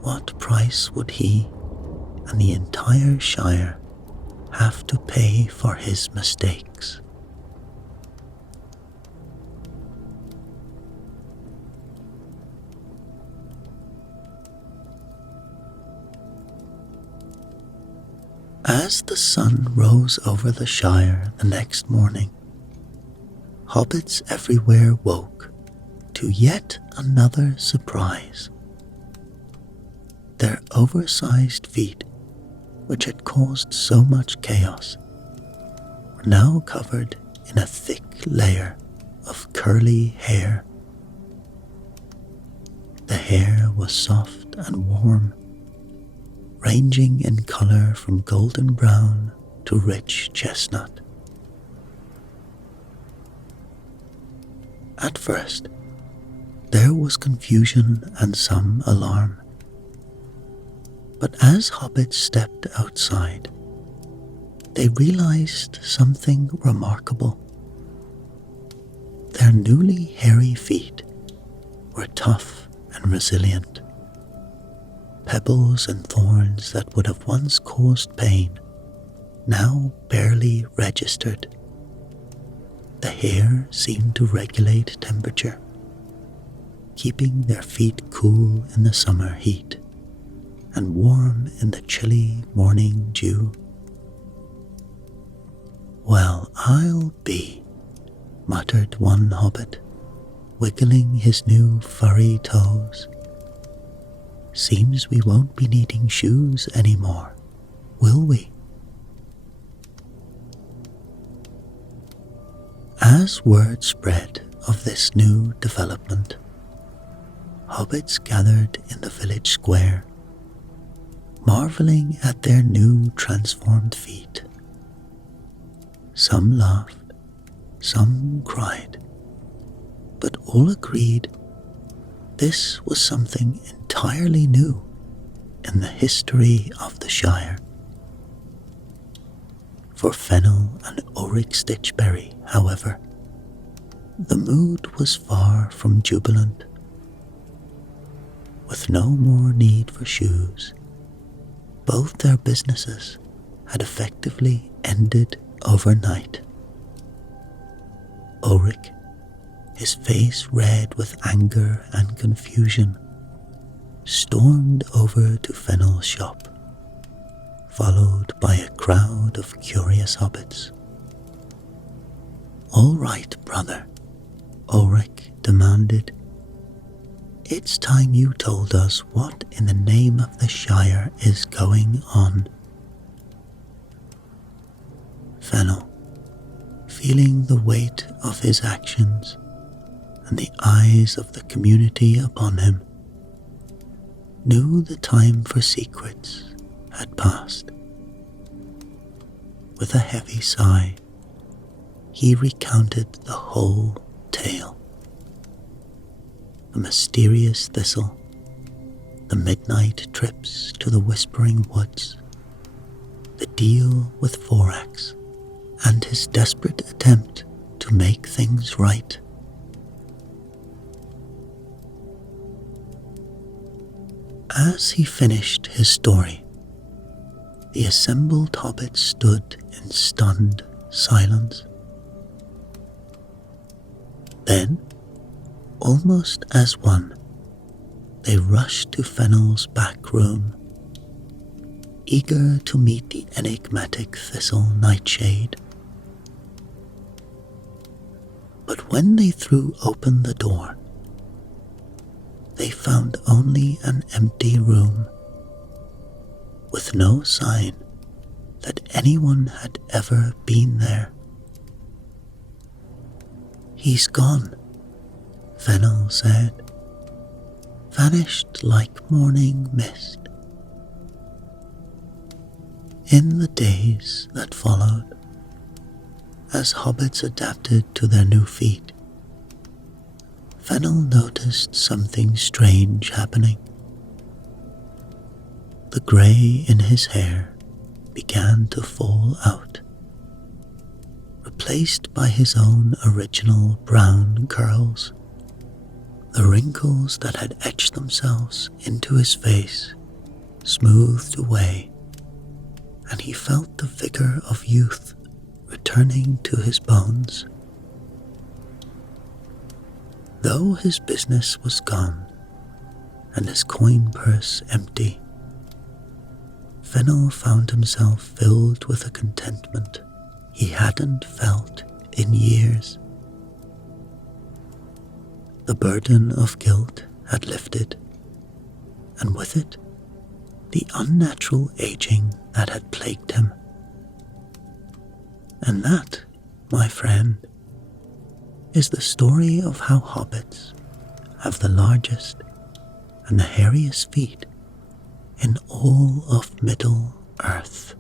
What price would he and the entire Shire have to pay for his mistakes? As the sun rose over the Shire the next morning, hobbits everywhere woke to yet another surprise. Their oversized feet, which had caused so much chaos, were now covered in a thick layer of curly hair. The hair was soft and warm, ranging in color from golden brown to rich chestnut. At first, there was confusion and some alarm. But as hobbits stepped outside, they realized something remarkable. Their newly hairy feet were tough and resilient. Pebbles and thorns that would have once caused pain now barely registered. The hair seemed to regulate temperature, keeping their feet cool in the summer heat and warm in the chilly morning dew. "Well, I'll be," muttered one hobbit, wiggling his new furry toes. "Seems we won't be needing shoes anymore, will we?" As word spread of this new development, hobbits gathered in the village square, marveling at their new transformed feet. Some laughed, some cried, but all agreed this was something entirely new in the history of the Shire. For Fennel and Ulrich Stitchberry, however, the mood was far from jubilant. With no more need for shoes, both their businesses had effectively ended overnight. Ulrich, his face red with anger and confusion, stormed over to Fennel's shop, followed by a crowd of curious hobbits. "All right, brother," Ulrich demanded. "It's time you told us what in the name of the Shire is going on." Fennel, feeling the weight of his actions and the eyes of the community upon him, knew the time for secrets had passed. With a heavy sigh, he recounted the whole tale. The mysterious thistle, the midnight trips to the Whispering Woods, the deal with Vorax, and his desperate attempt to make things right. As he finished his story, the assembled hobbits stood in stunned silence. Then, almost as one, they rushed to Fennel's back room, eager to meet the enigmatic thistle nightshade. But when they threw open the door, they found only an empty room, with no sign that anyone had ever been there. "He's gone," Fennel said, "vanished like morning mist." In the days that followed, as hobbits adapted to their new feat, Fennel noticed something strange happening. The grey in his hair began to fall out, replaced by his own original brown curls. The wrinkles that had etched themselves into his face smoothed away, and he felt the vigor of youth returning to his bones. Though his business was gone and his coin purse empty, Fennel found himself filled with a contentment he hadn't felt in years. The burden of guilt had lifted, and with it, the unnatural aging that had plagued him. And that, my friend, is the story of how hobbits have the largest and the hairiest feet in all of Middle-earth.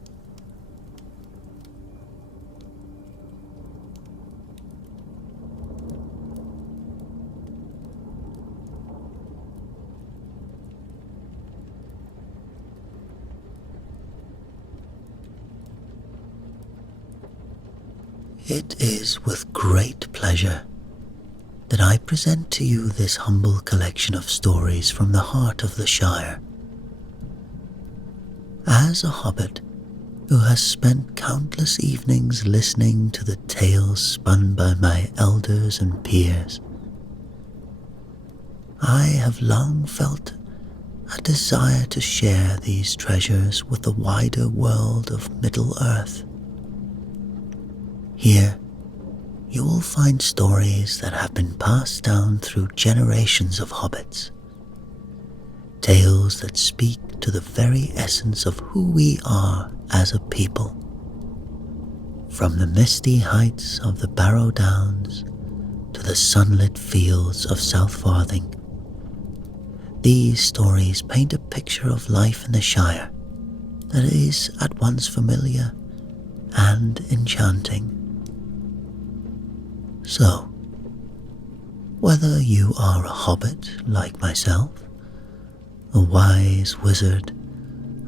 It is with great pleasure that I present to you this humble collection of stories from the heart of the Shire. As a hobbit who has spent countless evenings listening to the tales spun by my elders and peers, I have long felt a desire to share these treasures with the wider world of Middle-earth. Here, you will find stories that have been passed down through generations of hobbits. Tales that speak to the very essence of who we are as a people. From the misty heights of the Barrow Downs to the sunlit fields of South Farthing, these stories paint a picture of life in the Shire that is at once familiar and enchanting. So, whether you are a hobbit like myself, a wise wizard,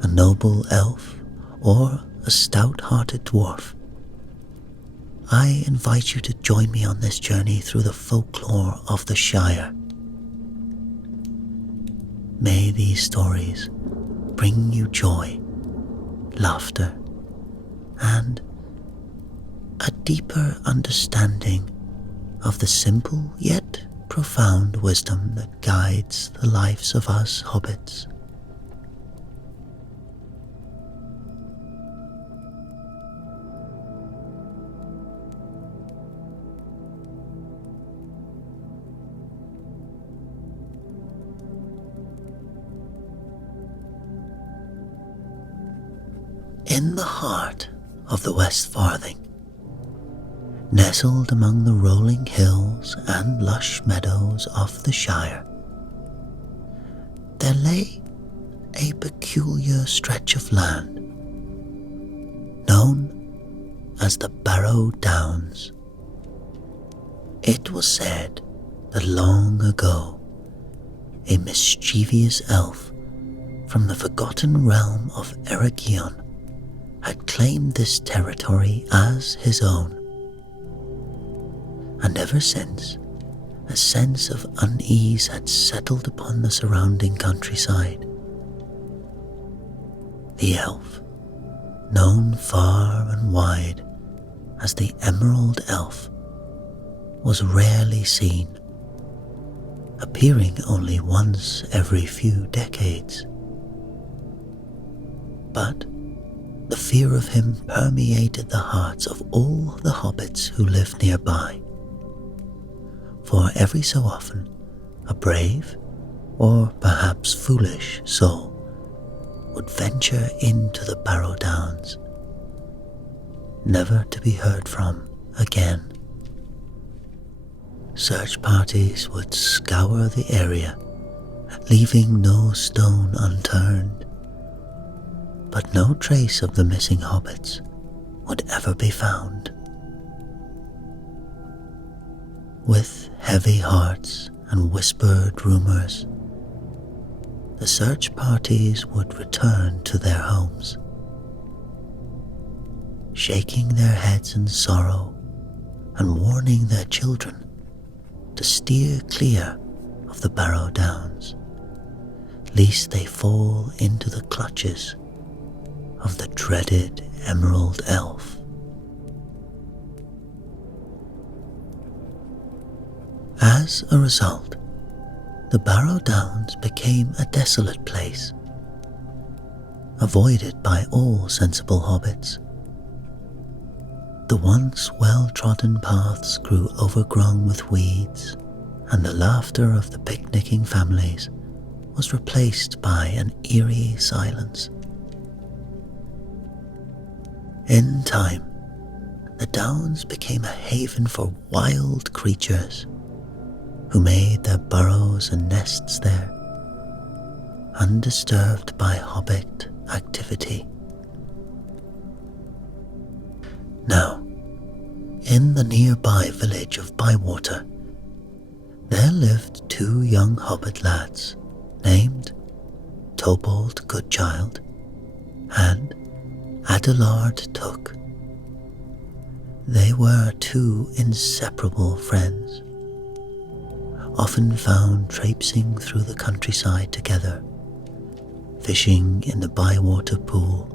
a noble elf, or a stout-hearted dwarf, I invite you to join me on this journey through the folklore of the Shire. May these stories bring you joy, laughter, and a deeper understanding of the simple yet profound wisdom that guides the lives of us hobbits. In the heart of the West Farthing, nestled among the rolling hills and lush meadows of the Shire, there lay a peculiar stretch of land known as the Barrow Downs. It was said that long ago a mischievous elf from the forgotten realm of Eregion had claimed this territory as his own. And ever since, a sense of unease had settled upon the surrounding countryside. The elf, known far and wide as the Emerald Elf, was rarely seen, appearing only once every few decades. But the fear of him permeated the hearts of all the hobbits who lived nearby. For every so often, a brave, or perhaps foolish soul would venture into the Barrow Downs, never to be heard from again. Search parties would scour the area, leaving no stone unturned, but no trace of the missing hobbits would ever be found. With heavy hearts and whispered rumors, the search parties would return to their homes, shaking their heads in sorrow and warning their children to steer clear of the Barrow Downs, lest they fall into the clutches of the dreaded Emerald Elf. As a result, the Barrow Downs became a desolate place, avoided by all sensible hobbits. The once well-trodden paths grew overgrown with weeds, and the laughter of the picnicking families was replaced by an eerie silence. In time, the Downs became a haven for wild creatures who made their burrows and nests there, undisturbed by hobbit activity. Now, in the nearby village of Bywater, there lived two young hobbit lads named Tobold Goodchild and Adelard Took. They were two inseparable friends, often found traipsing through the countryside together, fishing in the Bywater pool,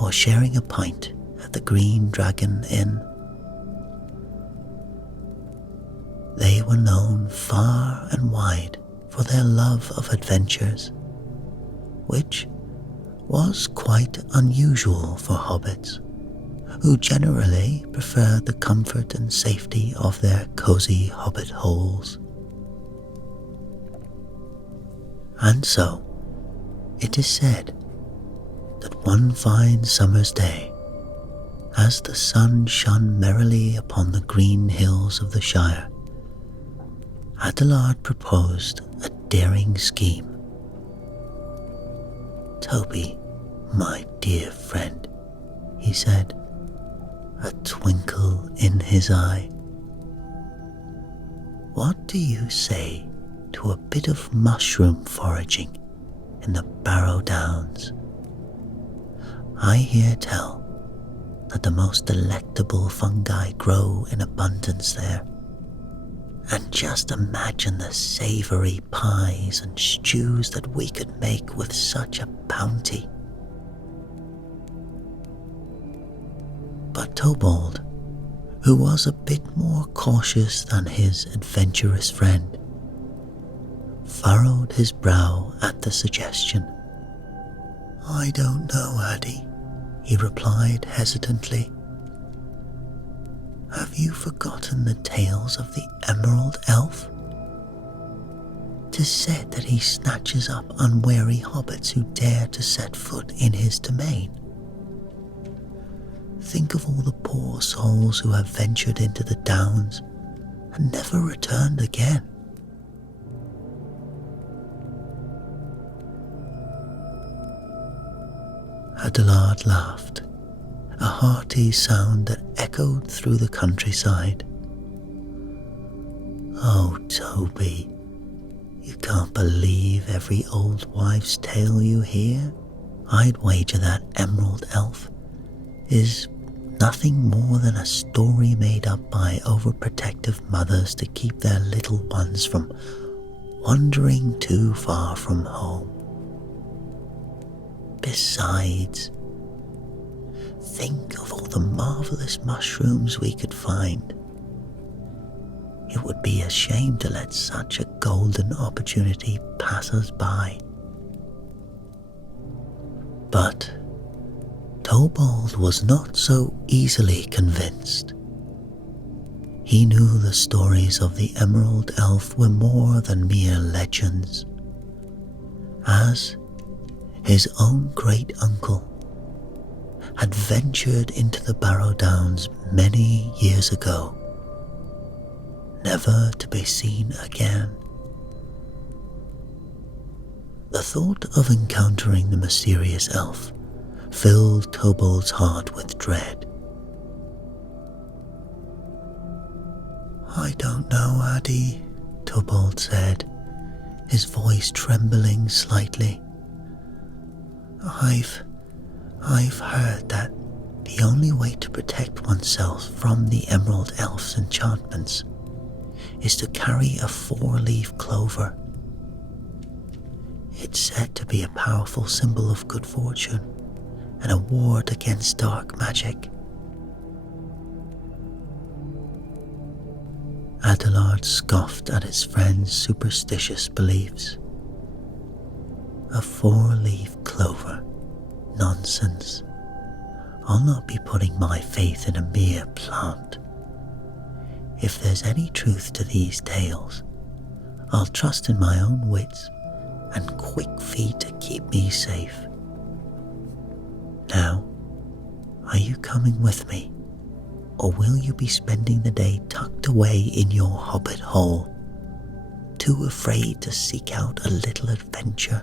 or sharing a pint at the Green Dragon Inn. They were known far and wide for their love of adventures, which was quite unusual for hobbits, who generally preferred the comfort and safety of their cozy hobbit holes. And so, it is said that one fine summer's day, as the sun shone merrily upon the green hills of the Shire, Adelard proposed a daring scheme. "Toby, my dear friend," he said, a twinkle in his eye, "what do you say to a bit of mushroom foraging in the Barrow Downs? I hear tell that the most delectable fungi grow in abundance there, and just imagine the savoury pies and stews that we could make with such a bounty." But Tobold, who was a bit more cautious than his adventurous friend, furrowed his brow at the suggestion. "I don't know, Addy," he replied hesitantly. "Have you forgotten the tales of the Emerald Elf? 'Tis said that he snatches up unwary hobbits who dare to set foot in his domain. Think of all the poor souls who have ventured into the Downs and never returned again." Adelard laughed, a hearty sound that echoed through the countryside. "Oh, Toby, you can't believe every old wife's tale you hear. I'd wager that Emerald Elf is nothing more than a story made up by overprotective mothers to keep their little ones from wandering too far from home. Besides, think of all the marvelous mushrooms we could find. it would be a shame to let such a golden opportunity pass us by. But Tobald was not so easily convinced. He knew the stories of the Emerald Elf were more than mere legends, as his own great-uncle had ventured into the Barrow Downs many years ago, never to be seen again. The thought of encountering the mysterious elf filled Tobald's heart with dread. "I don't know, Addy," Tobald said, his voice trembling slightly. I've heard that the only way to protect oneself from the Emerald Elf's enchantments is to carry a 4-leaf clover. It's said to be a powerful symbol of good fortune and a ward against dark magic. Adelard scoffed at his friend's superstitious beliefs. A 4-leaf clover? Nonsense. I'll not be putting my faith in a mere plant. If there's any truth to these tales, I'll trust in my own wits and quick feet to keep me safe. Now, are you coming with me, or will you be spending the day tucked away in your hobbit hole, too afraid to seek out a little adventure?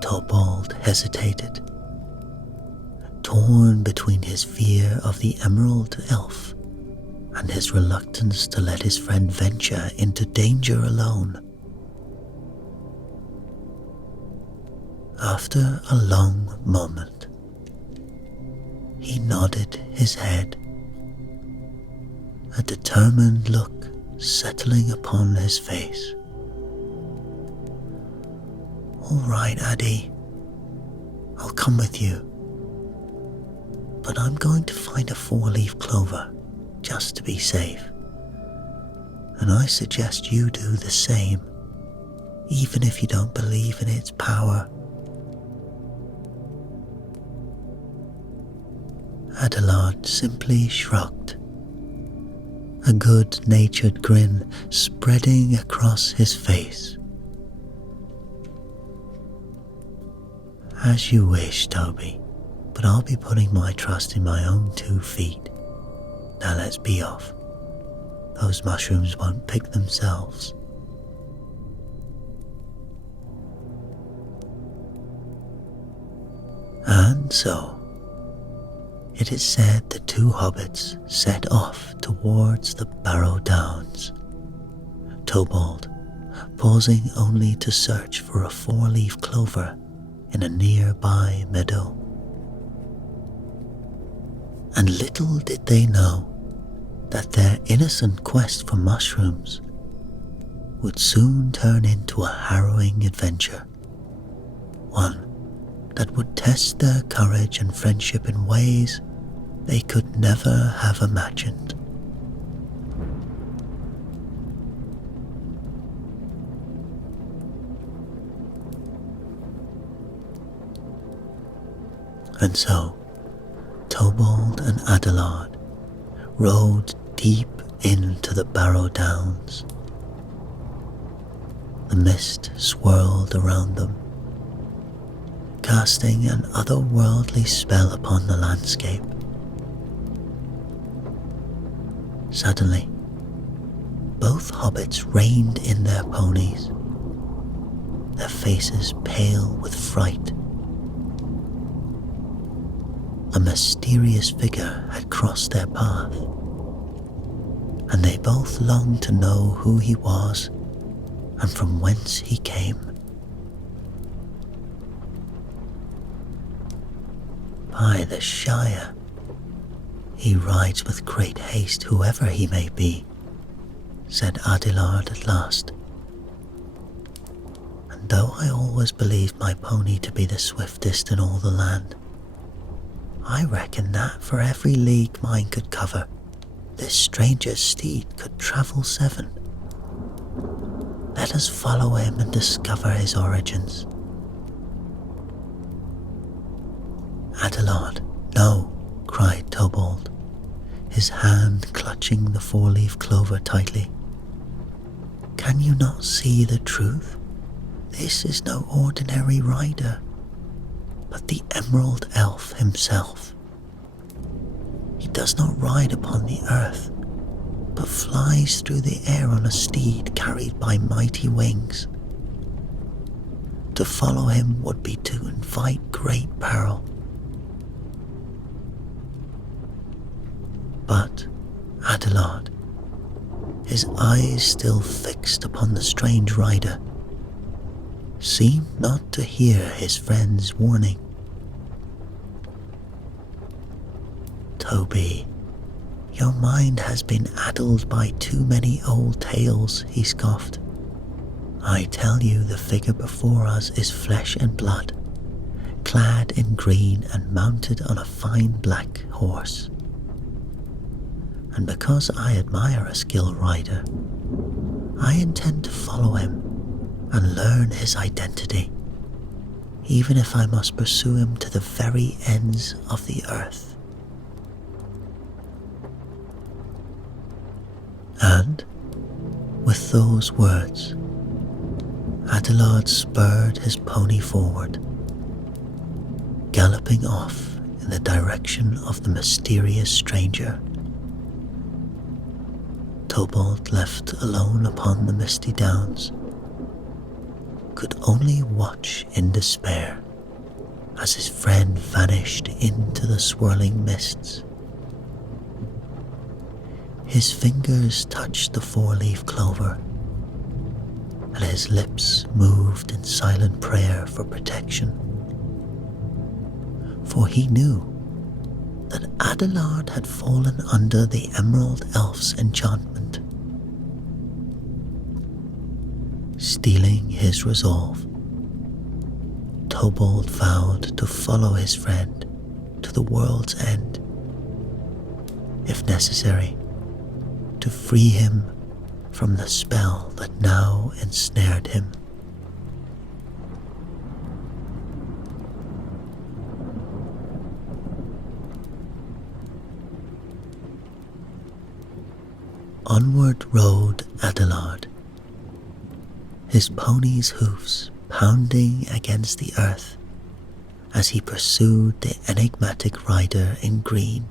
Tobald hesitated, torn between his fear of the Emerald Elf and his reluctance to let his friend venture into danger alone. After a long moment, he nodded his head, a determined look settling upon his face. "All right, Addy, I'll come with you. But I'm going to find a 4-leaf clover, just to be safe. And I suggest you do the same, even if you don't believe in its power." Adelard simply shrugged, a good-natured grin spreading across his face. "As you wish, Toby, but I'll be putting my trust in my own 2 feet. Now let's be off. Those mushrooms won't pick themselves." And so, it is said the 2 hobbits set off towards the Barrow Downs, Tobald pausing only to search for a 4-leaf clover in a nearby meadow. And little did they know that their innocent quest for mushrooms would soon turn into a harrowing adventure, one that would test their courage and friendship in ways they could never have imagined. And so, Tobald and Adelard rode deep into the Barrow Downs. The mist swirled around them, casting an otherworldly spell upon the landscape. Suddenly, both hobbits reined in their ponies, their faces pale with fright. A mysterious figure had crossed their path, and they both longed to know who he was and from whence he came. "By the Shire, he rides with great haste, whoever he may be," said Adelard at last. "And though I always believed my pony to be the swiftest in all the land, I reckon that for every league mine could cover, this stranger's steed could travel 7. Let us follow him and discover his origins. Adelard, no, cried Tobold, his hand clutching the 4-leaf clover tightly. Can you not see the truth? This is no ordinary rider, but the Emerald Elf himself. He does not ride upon the earth, but flies through the air on a steed carried by mighty wings. To follow him would be to invite great peril. But Adelard, his eyes still fixed upon the strange rider, seemed not to hear his friend's warning. Toby, your mind has been addled by too many old tales, he scoffed. I tell you the figure before us is flesh and blood, clad in green and mounted on a fine black horse. And because I admire a skilled rider, I intend to follow him and learn his identity, even if I must pursue him to the very ends of the earth. And, with those words, Adelard spurred his pony forward, galloping off in the direction of the mysterious stranger. Tobold, left alone upon the misty downs, could only watch in despair as his friend vanished into the swirling mists. His fingers touched the 4-leaf clover, and his lips moved in silent prayer for protection. For he knew that Adelard had fallen under the Emerald Elf's enchantment. Steeling his resolve, Tobold vowed to follow his friend to the world's end, if necessary, to free him from the spell that now ensnared him. Onward rode Adelard, his pony's hoofs pounding against the earth as he pursued the enigmatic rider in green.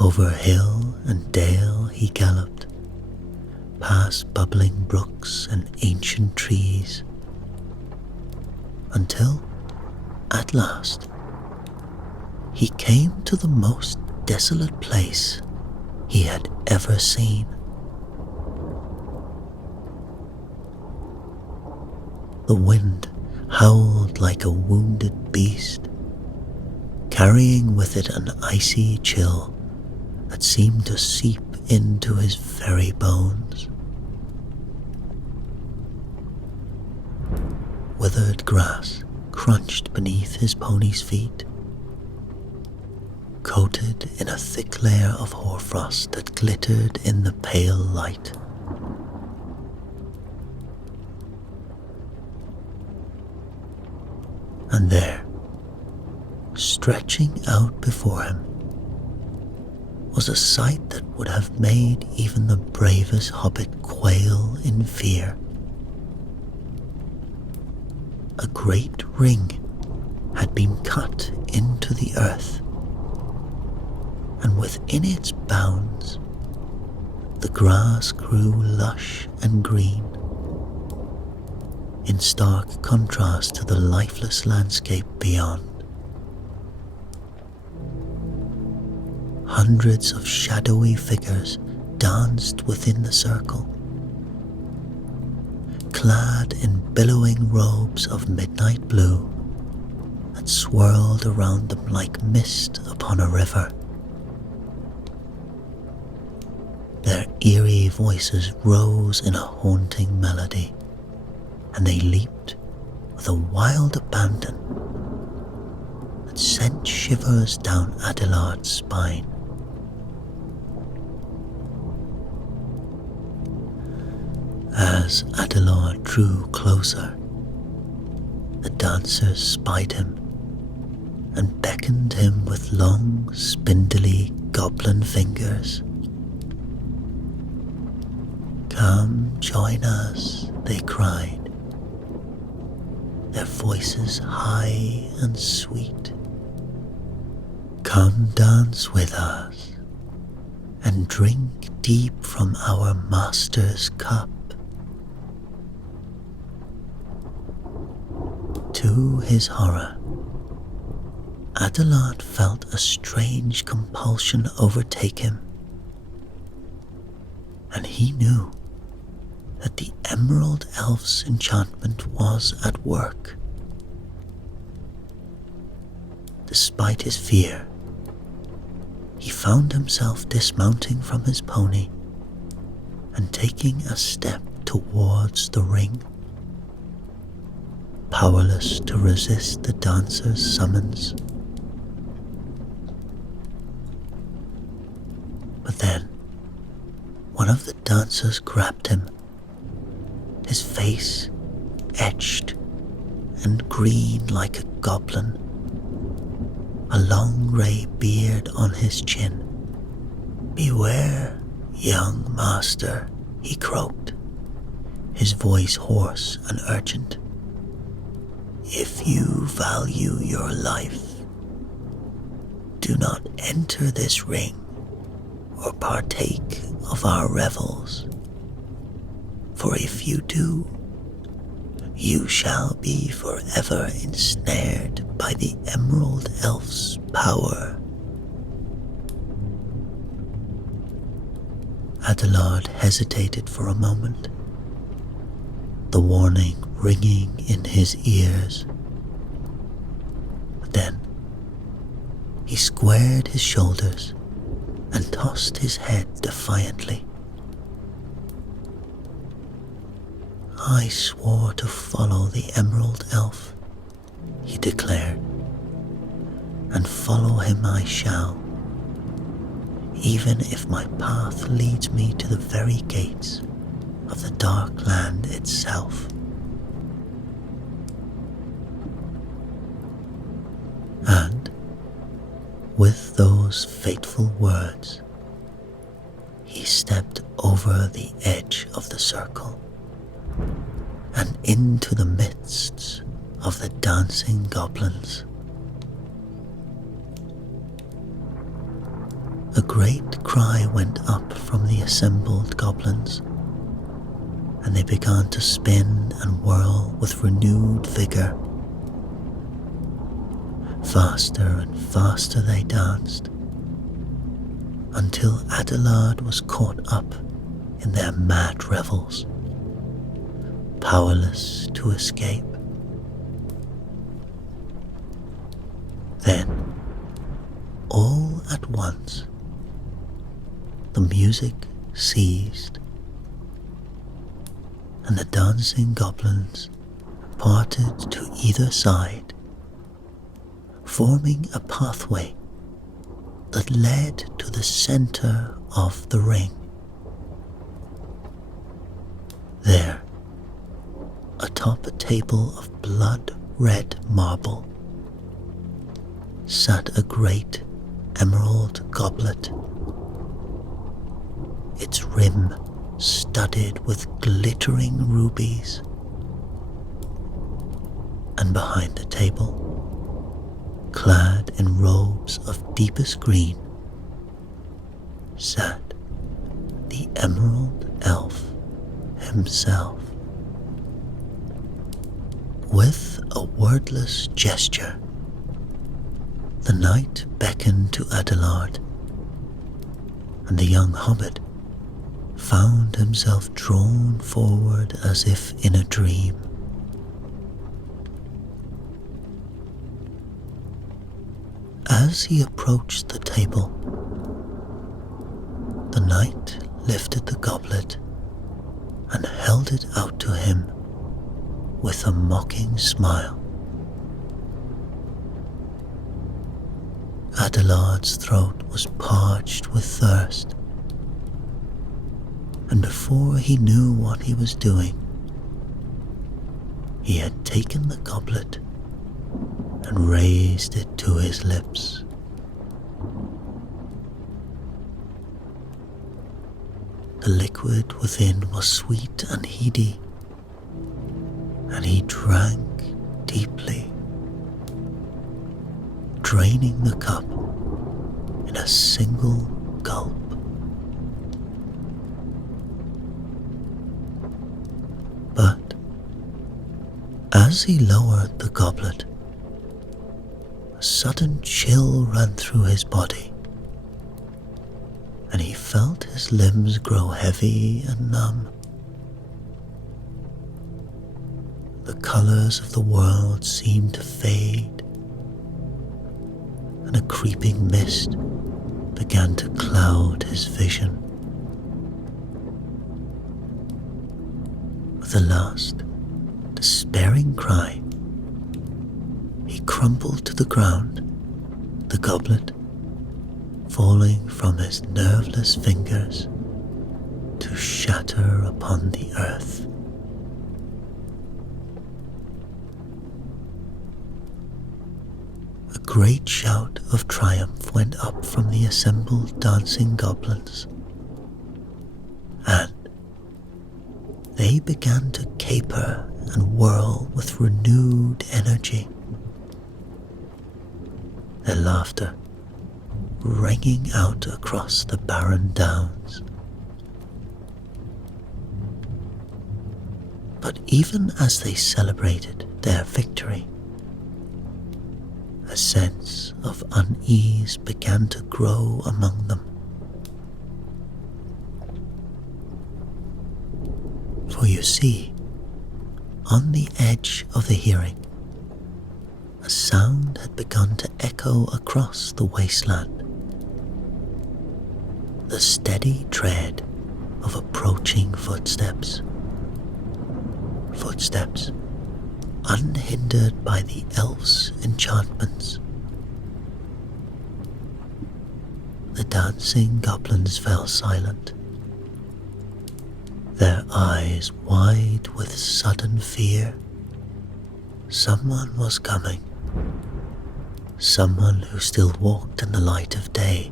Over hill and dale he galloped, past bubbling brooks and ancient trees, until, at last, he came to the most desolate place he had ever seen. The wind howled like a wounded beast, carrying with it an icy chill that seemed to seep into his very bones. Withered grass crunched beneath his pony's feet, coated in a thick layer of hoarfrost that glittered in the pale light. And there, stretching out before him, was a sight that would have made even the bravest hobbit quail in fear. A great ring had been cut into the earth, and within its bounds the grass grew lush and green, in stark contrast to the lifeless landscape beyond. Hundreds of shadowy figures danced within the circle, clad in billowing robes of midnight blue that swirled around them like mist upon a river. Their eerie voices rose in a haunting melody, and they leaped with a wild abandon that sent shivers down Adelard's spine. As Adelard drew closer, the dancers spied him and beckoned him with long, spindly goblin fingers. "Come, join us," they cried, their voices high and sweet. "Come dance with us and drink deep from our master's cup." To his horror, Adelard felt a strange compulsion overtake him, and he knew that the Emerald Elf's enchantment was at work. Despite his fear, he found himself dismounting from his pony and taking a step towards the ring, powerless to resist the dancer's summons. But then, one of the dancers grabbed him, his face etched and green like a goblin, a long grey beard on his chin. "Beware, young master," he croaked, his voice hoarse and urgent. "If you value your life, do not enter this ring or partake of our revels. For if you do, you shall be forever ensnared by the Emerald Elf's power." Adelard hesitated for a moment, the warning ringing in his ears. But then he squared his shoulders and tossed his head defiantly. "I swore to follow the Emerald Elf," he declared, "and follow him I shall, even if my path leads me to the very gates of the Dark Land itself." And with those fateful words, he stepped over the edge of the circle and into the midst of the dancing goblins. A great cry went up from the assembled goblins, and they began to spin and whirl with renewed vigor. Faster and faster they danced, until Adelard was caught up in their mad revels, powerless to escape. Then, all at once, the music ceased, and the dancing goblins parted to either side, forming a pathway that led to the center of the ring. There, atop a table of blood-red marble, sat a great emerald goblet, its rim studded with glittering rubies. And behind the table, clad in robes of deepest green, sat the Emerald Elf himself. With a wordless gesture, the knight beckoned to Adelard, and the young hobbit found himself drawn forward as if in a dream. As he approached the table, the knight lifted the goblet and held it out to him with a mocking smile. Adelard's throat was parched with thirst, and before he knew what he was doing, he had taken the goblet and raised it to his lips. The liquid within was sweet and heady, and he drank deeply, draining the cup in a single gulp. But as he lowered the goblet, a sudden chill ran through his body, and he felt his limbs grow heavy and numb. The colors of the world seemed to fade, and a creeping mist began to cloud his vision. With a last, despairing cry, he crumpled to the ground, the goblet falling from his nerveless fingers to shatter upon the earth. A great shout of triumph went up from the assembled dancing goblins, and they began to caper and whirl with renewed energy, their laughter ringing out across the barren downs. But even as they celebrated their victory, a sense of unease began to grow among them. For you see, on the edge of the hearing, a sound had begun to echo across the wasteland. The steady tread of approaching footsteps. Footsteps unhindered by the elves' enchantments. The dancing goblins fell silent, their eyes wide with sudden fear. Someone was coming. Someone who still walked in the light of day,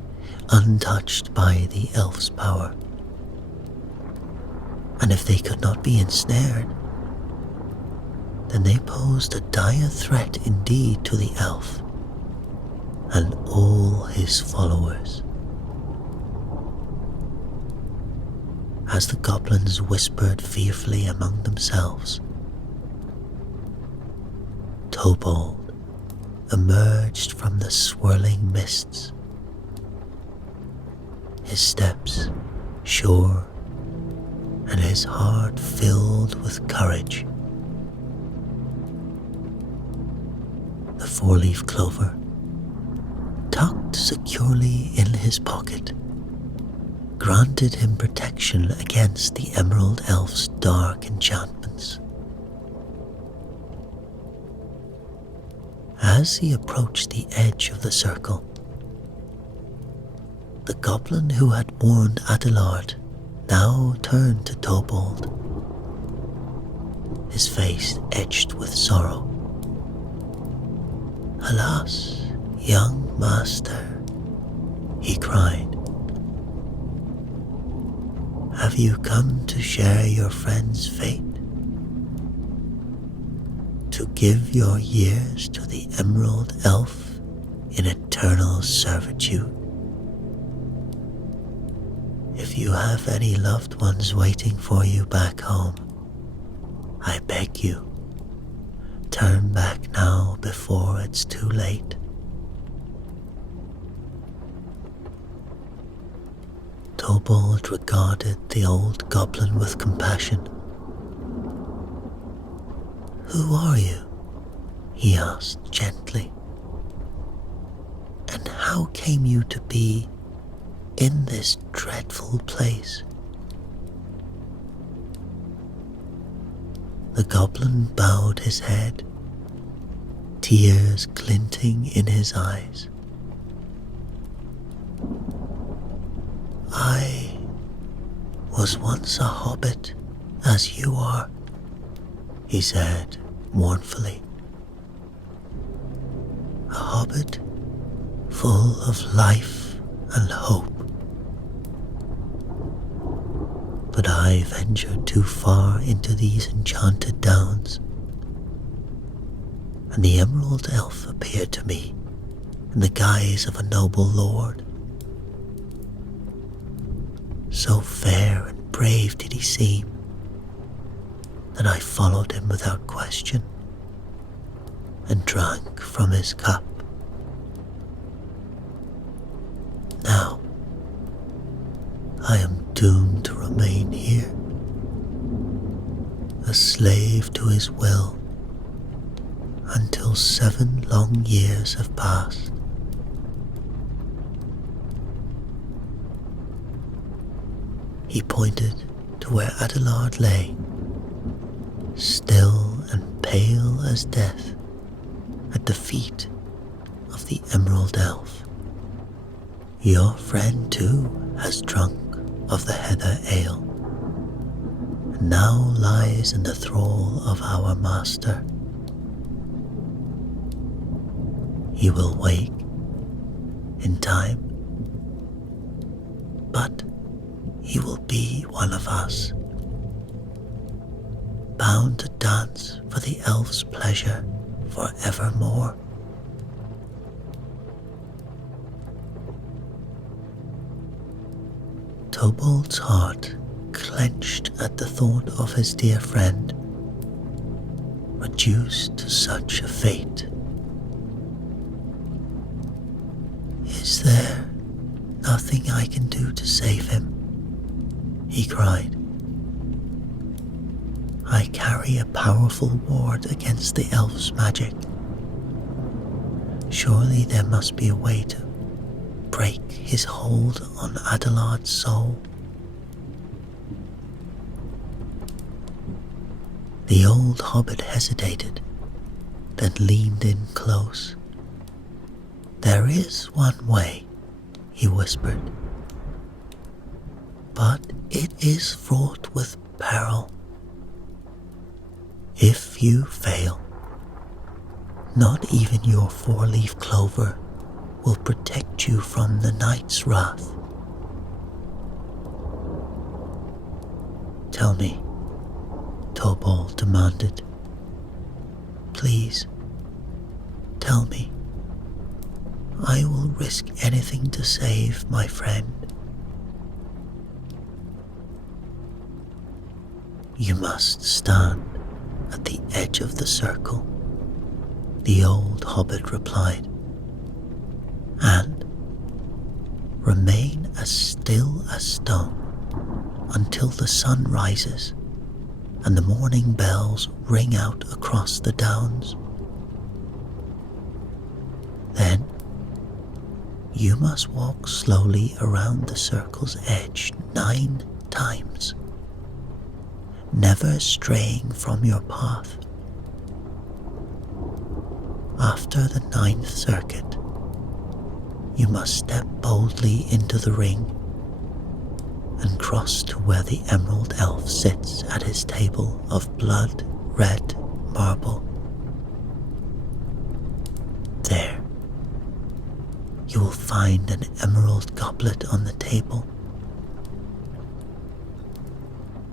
untouched by the elf's power. And if they could not be ensnared, then they posed a dire threat indeed to the elf and all his followers. As the goblins whispered fearfully among themselves, Tobold emerged from the swirling mists, his steps sure and his heart filled with courage. The four-leaf clover, tucked securely in his pocket, granted him protection against the Emerald Elf's dark enchantments. As he approached the edge of the circle, the goblin who had warned Adelard now turned to Tobold, his face etched with sorrow. "Alas, young master," he cried, "have you come to share your friend's fate? To give your years to the Emerald Elf in eternal servitude? If you have any loved ones waiting for you back home, I beg you, turn back now before it's too late." Tobold regarded the old goblin with compassion. "Who are you?" he asked gently. "And how came you to be in this dreadful place?" The goblin bowed his head, tears glinting in his eyes. was once a hobbit, as you are," he said mournfully. "A hobbit full of life and hope. But I ventured too far into these enchanted downs, and the emerald elf appeared to me in the guise of a noble lord. So fair and brave did he seem that I followed him without question and drank from his cup. Now, I am doomed to remain here, a slave to his will, until 7 long years have passed. He pointed to where Adelard lay, still and pale as death, at the feet of the Emerald Elf. "Your friend too has drunk of the heather ale, and now lies in the thrall of our master. He will wake in time, but he will be one of us, bound to dance for the elf's pleasure forevermore." Tobold's heart clenched at the thought of his dear friend, reduced to such a fate. "Is there nothing I can do to save him?" he cried. "I carry a powerful ward against the elf's magic. Surely there must be a way to break his hold on Adelard's soul." The old hobbit hesitated, then leaned in close. "There is one way," he whispered, "but it is fraught with peril. If you fail, not even your 4-leaf clover will protect you from the night's wrath. "Tell me," Tobold demanded. "Please, tell me. I will risk anything to save my friend." "You must stand at the edge of the circle," the old hobbit replied, "and remain as still as stone until the sun rises and the morning bells ring out across the downs. Then you must walk slowly around the circle's edge 9 times, never straying from your path. After the 9th circuit, you must step boldly into the ring and cross to where the Emerald Elf sits at his table of blood-red marble. There, you will find an emerald goblet on the table,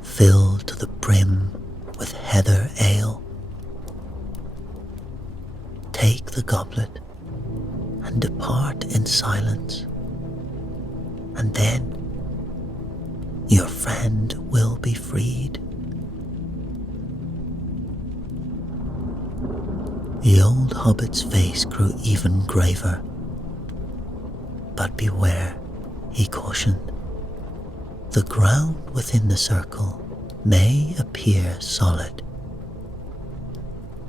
filled to the brim with heather ale. Take the goblet and depart in silence, and then your friend will be freed." The old hobbit's face grew even graver. "But beware," he cautioned. "The ground within the circle may appear solid,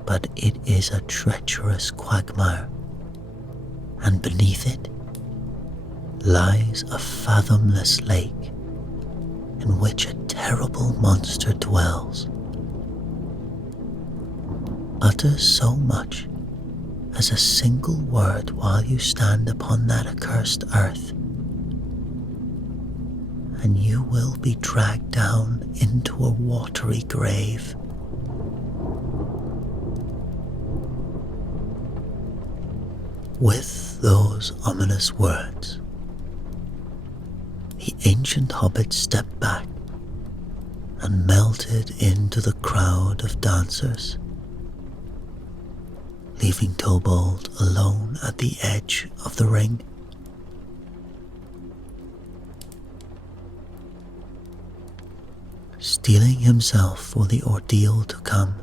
but it is a treacherous quagmire, and beneath it lies a fathomless lake in which a terrible monster dwells. Utter so much as a single word while you stand upon that accursed earth, and you will be dragged down into a watery grave. With those ominous words, the ancient hobbit stepped back and melted into the crowd of dancers, leaving Tobold alone at the edge of the ring. Steeling himself for the ordeal to come,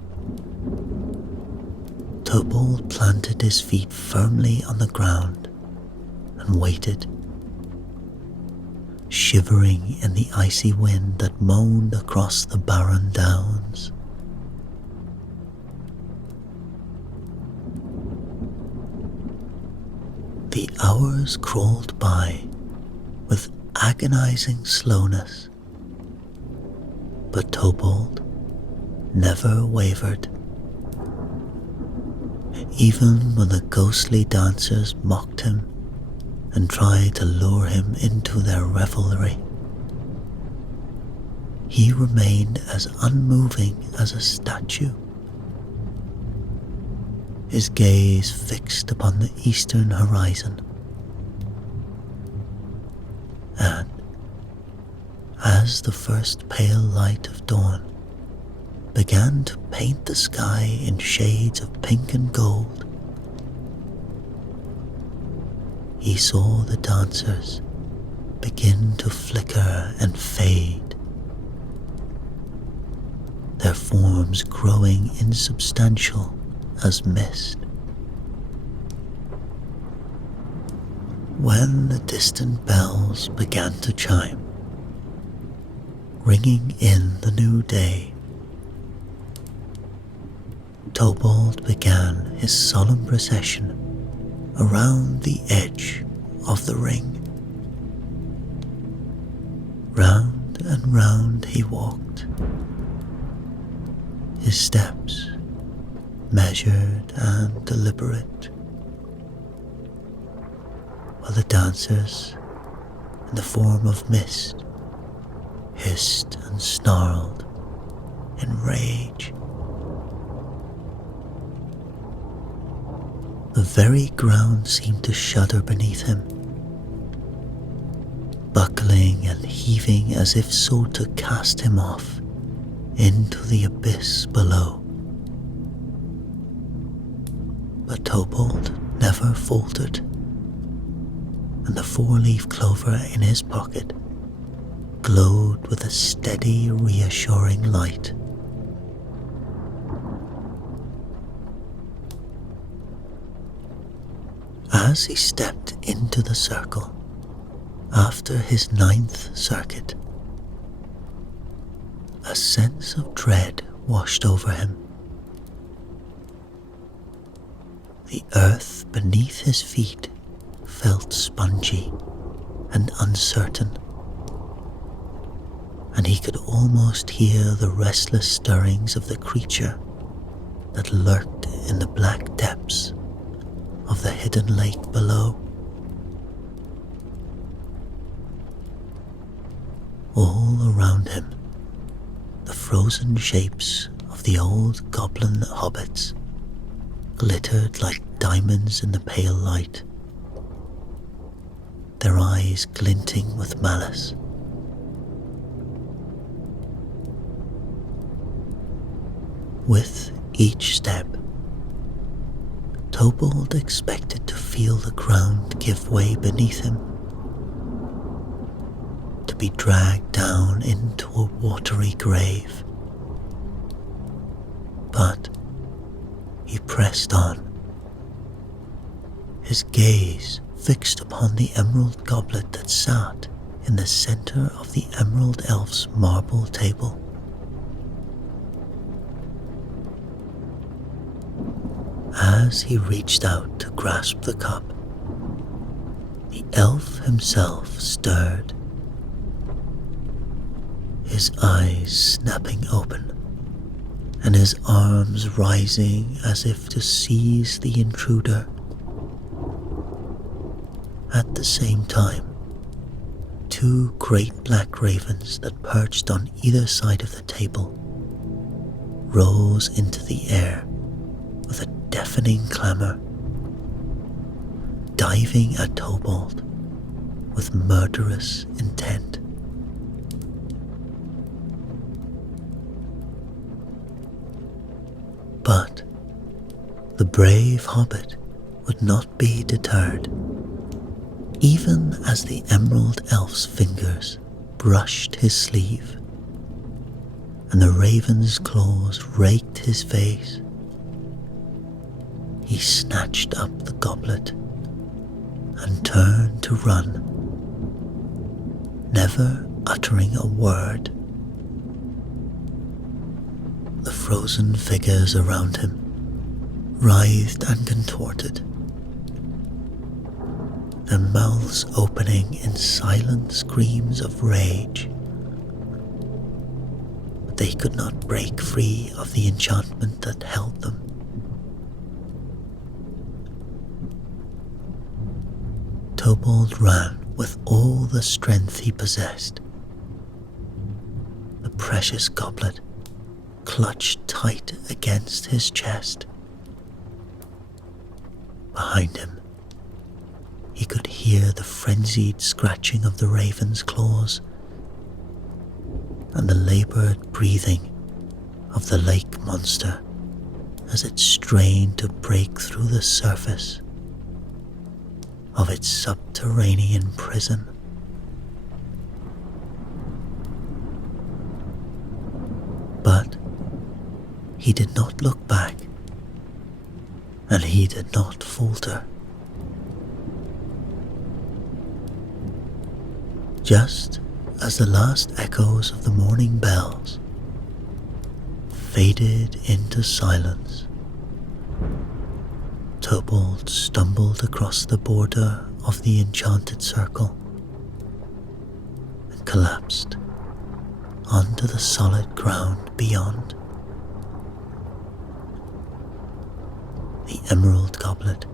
Tobold planted his feet firmly on the ground and waited, shivering in the icy wind that moaned across the barren downs. The hours crawled by with agonizing slowness, but Tobold never wavered. Even when the ghostly dancers mocked him and tried to lure him into their revelry, he remained as unmoving as a statue, his gaze fixed upon the eastern horizon. And as the first pale light of dawn began to paint the sky in shades of pink and gold, he saw the dancers begin to flicker and fade, their forms growing insubstantial as mist. When the distant bells began to chime, ringing in the new day, Tobold began his solemn procession around the edge of the ring. Round and round he walked, his steps measured and deliberate, while the dancers, in the form of mist, hissed and snarled in rage. The very ground seemed to shudder beneath him, buckling and heaving as if so to cast him off into the abyss below. But Tobold never faltered, and the four-leaf clover in his pocket glowed with a steady, reassuring light. As he stepped into the circle after his 9th circuit, a sense of dread washed over him. The earth beneath his feet felt spongy and uncertain, and he could almost hear the restless stirrings of the creature that lurked in the black depths of the hidden lake below. All around him, the frozen shapes of the old goblin hobbits glittered like diamonds in the pale light, their eyes glinting with malice. With each step, Tobold expected to feel the ground give way beneath him, to be dragged down into a watery grave. But he pressed on, his gaze fixed upon the emerald goblet that sat in the center of the emerald elf's marble table. As he reached out to grasp the cup, the elf himself stirred, his eyes snapping open and his arms rising as if to seize the intruder. At the same time, two great black ravens that perched on either side of the table rose into the air with a deafening clamour, diving at Tobald with murderous intent. But the brave hobbit would not be deterred, even as the emerald elf's fingers brushed his sleeve and the raven's claws raked his face. He snatched up the goblet and turned to run, never uttering a word. The frozen figures around him writhed and contorted, their mouths opening in silent screams of rage. But they could not break free of the enchantment that held them. Tobald ran with all the strength he possessed. The precious goblet clutched tight against his chest. Behind him, he could hear the frenzied scratching of the raven's claws and the laboured breathing of the lake monster as it strained to break through the surface of its subterranean prison. But he did not look back, and he did not falter. Just as the last echoes of the morning bells faded into silence, Tobald stumbled across the border of the enchanted circle and collapsed onto the solid ground beyond. The emerald goblet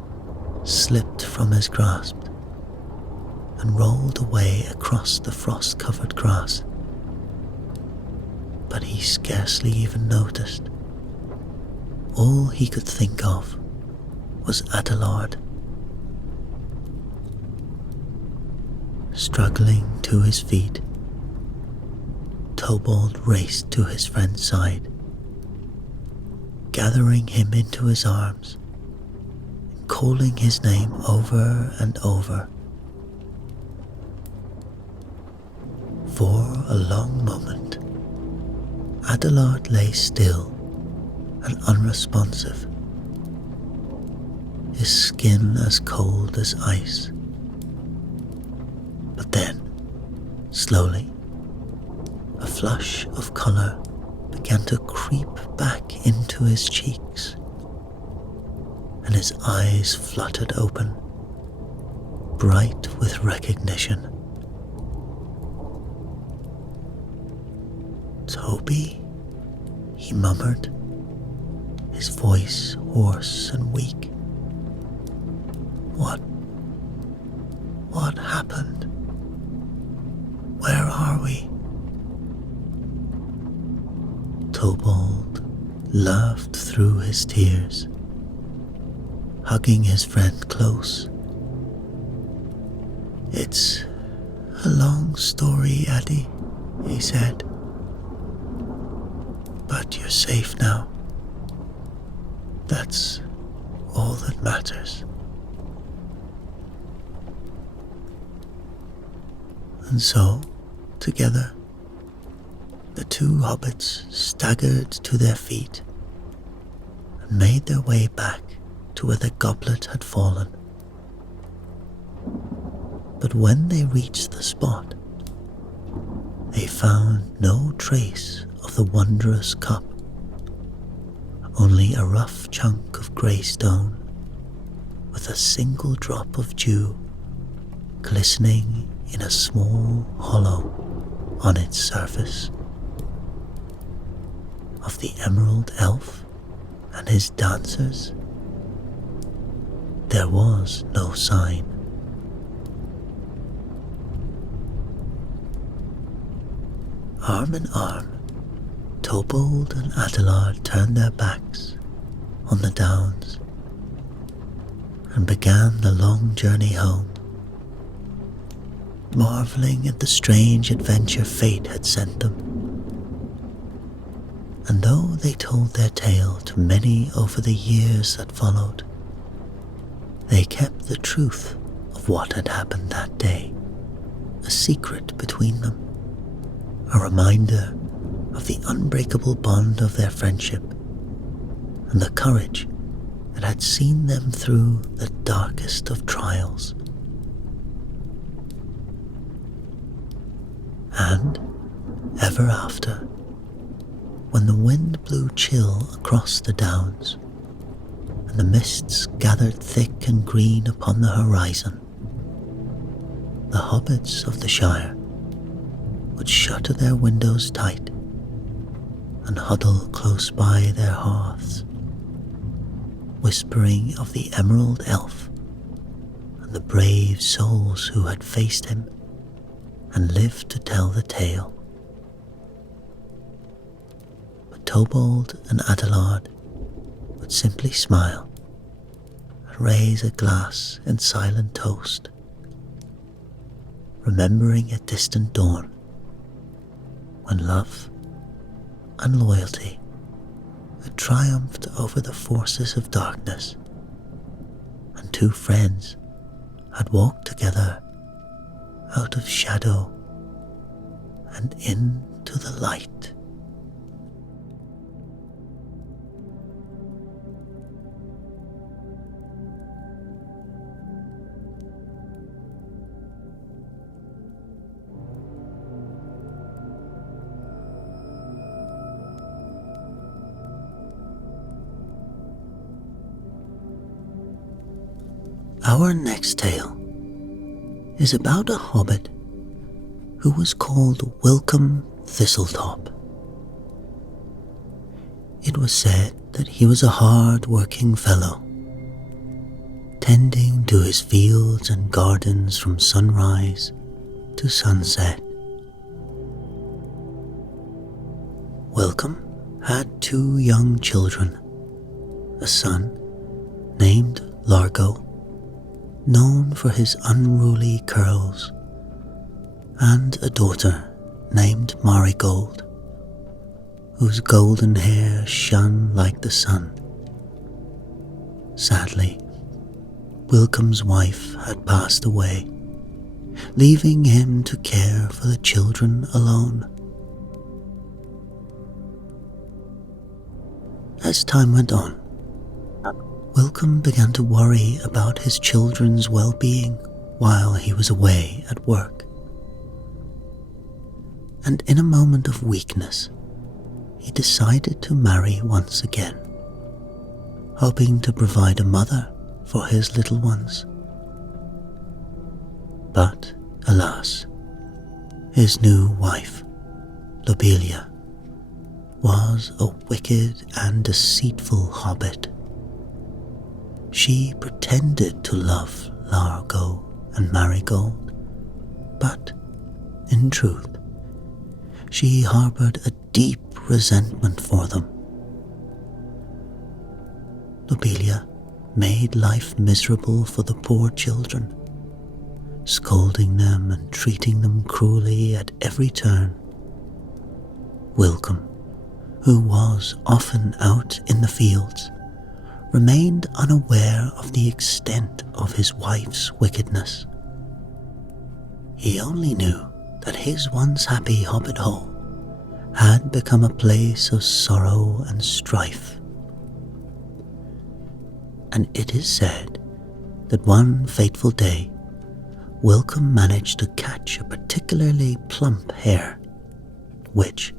slipped from his grasp and rolled away across the frost-covered grass, but he scarcely even noticed. All he could think of was Adelard. Struggling to his feet, Tobald raced to his friend's side, gathering him into his arms and calling his name over and over. For a long moment, Adelard lay still and unresponsive, his skin as cold as ice. But then, slowly, a flush of colour began to creep back into his cheeks, and his eyes fluttered open, bright with recognition. "Toby," he murmured, his voice hoarse and weak. What happened? Where are we?" Tobald laughed through his tears, hugging his friend close. "It's a long story, Eddie," he said. "But you're safe now. That's all that matters." And so, together, the two hobbits staggered to their feet and made their way back to where the goblet had fallen. But when they reached the spot, they found no trace of the wondrous cup, only a rough chunk of grey stone with a single drop of dew glistening in a small hollow on its surface. Of the emerald elf and his dancers, there was no sign. Arm in arm, Tobold and Adelard turned their backs on the downs and began the long journey home, marveling at the strange adventure fate had sent them. And though they told their tale to many over the years that followed, they kept the truth of what had happened that day a secret between them, a reminder of the unbreakable bond of their friendship and the courage that had seen them through the darkest of trials. And ever after, when the wind blew chill across the downs and the mists gathered thick and green upon the horizon, the hobbits of the Shire would shutter their windows tight and huddle close by their hearths, whispering of the emerald elf and the brave souls who had faced him and lived to tell the tale. But Tobold and Adelard would simply smile and raise a glass in silent toast, remembering a distant dawn when love and loyalty had triumphed over the forces of darkness, and two friends had walked together out of shadow and into the light. Our next tale is about a hobbit who was called Welcome Thistletop. It was said that he was a hard-working fellow, tending to his fields and gardens from sunrise to sunset. Welcome had two young children, a son named Largo, known for his unruly curls, and a daughter named Marigold, whose golden hair shone like the sun. Sadly, Welcome's wife had passed away, leaving him to care for the children alone. As time went on, Welcome began to worry about his children's well-being while he was away at work. And in a moment of weakness, he decided to marry once again, hoping to provide a mother for his little ones. But, alas, his new wife, Lobelia, was a wicked and deceitful hobbit. She pretended to love Largo and Marigold, but, in truth, she harbored a deep resentment for them. Lobelia made life miserable for the poor children, scolding them and treating them cruelly at every turn. Welcome, who was often out in the fields, remained unaware of the extent of his wife's wickedness. He only knew that his once happy hobbit hole had become a place of sorrow and strife. And it is said that one fateful day, Welcome managed to catch a particularly plump hare, which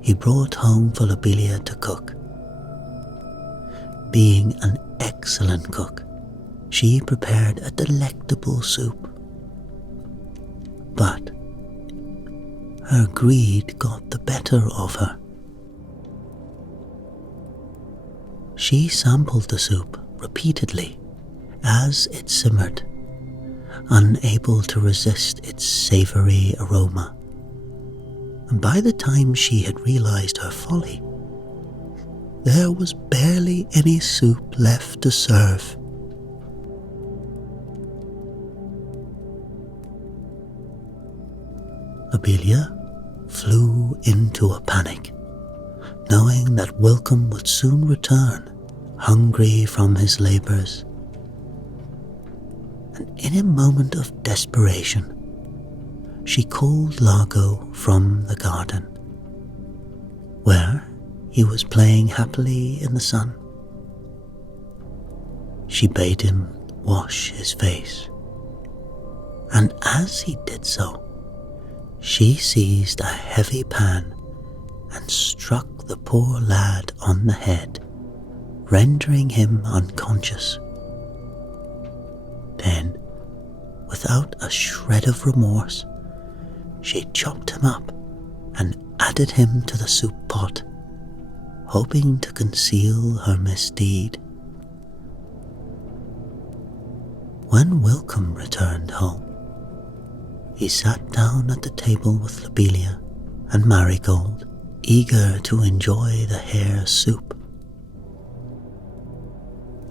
he brought home for Lobelia to cook. Being an excellent cook, she prepared a delectable soup. But her greed got the better of her. She sampled the soup repeatedly as it simmered, unable to resist its savory aroma, and by the time she had realized her folly, there was barely any soup left to serve. Lobelia flew into a panic, knowing that Welcome would soon return, hungry from his labors. And in a moment of desperation, she called Largo from the garden, where he was playing happily in the sun. She bade him wash his face, and as he did so, she seized a heavy pan and struck the poor lad on the head, rendering him unconscious. Then, without a shred of remorse, she chopped him up and added him to the soup pot, hoping to conceal her misdeed. When Welcome returned home, he sat down at the table with Lobelia and Marigold, eager to enjoy the hare soup.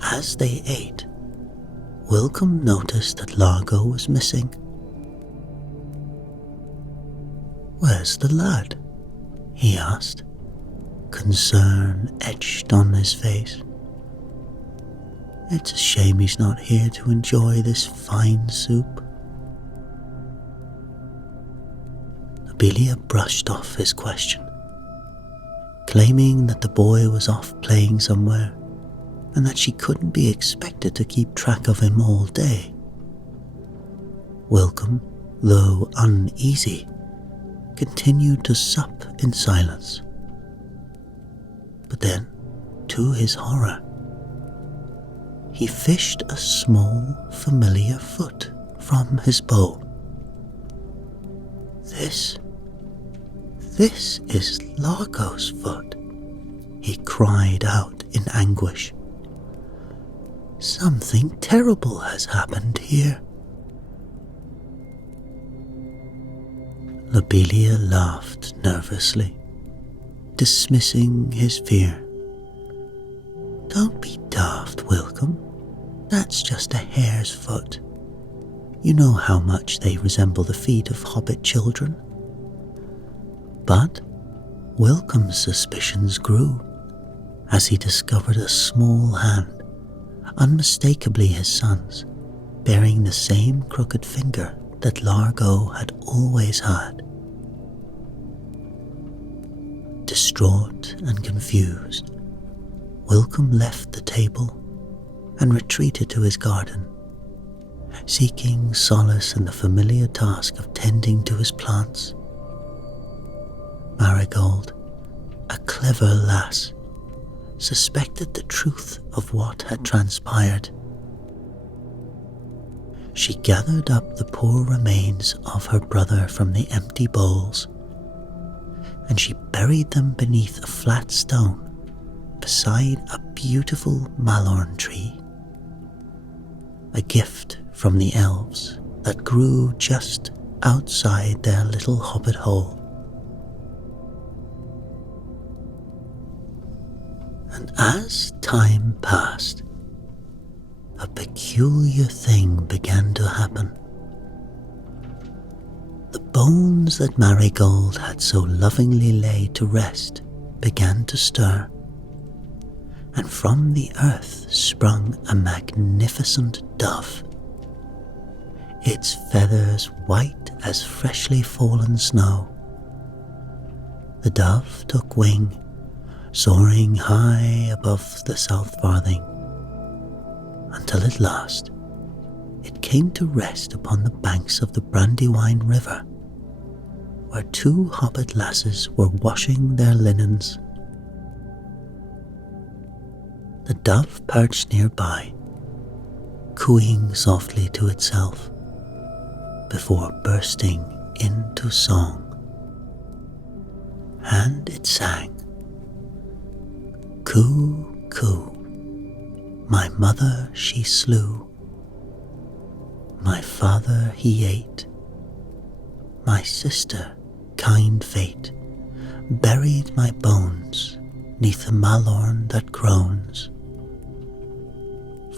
As they ate, Welcome noticed that Largo was missing. "Where's the lad?" he asked, concern etched on his face. "It's a shame he's not here to enjoy this fine soup." Lobelia brushed off his question, claiming that the boy was off playing somewhere and that she couldn't be expected to keep track of him all day. Welcome, though uneasy, continued to sup in silence. But then, to his horror, he fished a small, familiar foot from his bow. This is Largo's foot," he cried out in anguish. "Something terrible has happened here." Lobelia laughed nervously, dismissing his fear. "Don't be daft, Welcome. That's just a hare's foot. You know how much they resemble the feet of hobbit children." But Welcome's suspicions grew as he discovered a small hand, unmistakably his son's, bearing the same crooked finger that Largo had always had. Distraught and confused, Welcome left the table and retreated to his garden, seeking solace in the familiar task of tending to his plants. Marigold, a clever lass, suspected the truth of what had transpired. She gathered up the poor remains of her brother from the empty bowls, and she buried them beneath a flat stone beside a beautiful malorn tree, a gift from the elves that grew just outside their little hobbit hole. And as time passed, a peculiar thing began to happen. The bones that Marigold had so lovingly laid to rest began to stir, and from the earth sprung a magnificent dove, its feathers white as freshly fallen snow. The dove took wing, soaring high above the South Farthing, until at last it came to rest upon the banks of the Brandywine River, where two hobbit lasses were washing their linens. The dove perched nearby, cooing softly to itself, before bursting into song. And it sang, "Coo, coo, my mother she slew, my father he ate, my sister kind fate buried my bones 'neath the malorn that groans.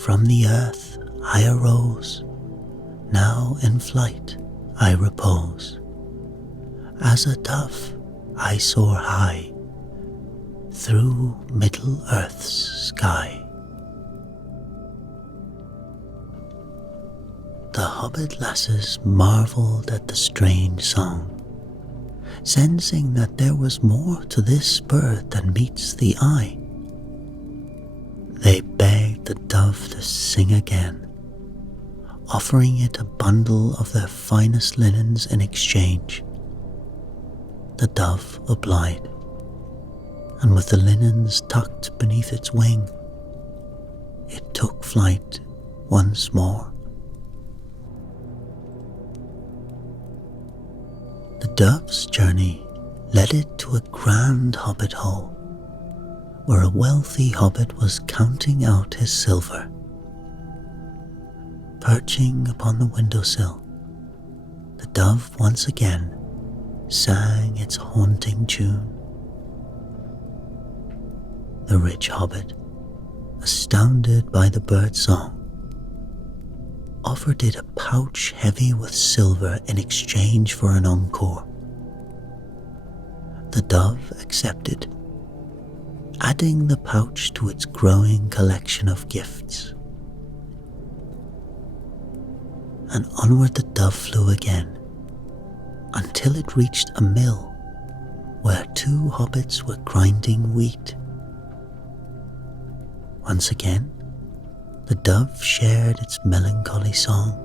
From the earth I arose, now in flight I repose. As a dove I soar high through Middle Earth's sky. The hobbit lasses marvelled at the strange song, sensing that there was more to this bird than meets the eye. They begged the dove to sing again, offering it a bundle of their finest linens in exchange. The dove obliged, and with the linens tucked beneath its wing, it took flight once more. The dove's journey led it to a grand hobbit hole, where a wealthy hobbit was counting out his silver. Perching upon the windowsill, the dove once again sang its haunting tune. The rich hobbit, astounded by the bird's song, offered it a pouch heavy with silver in exchange for an encore. The dove accepted, adding the pouch to its growing collection of gifts. And onward the dove flew again, until it reached a mill where two hobbits were grinding wheat. Once again, the dove shared its melancholy song.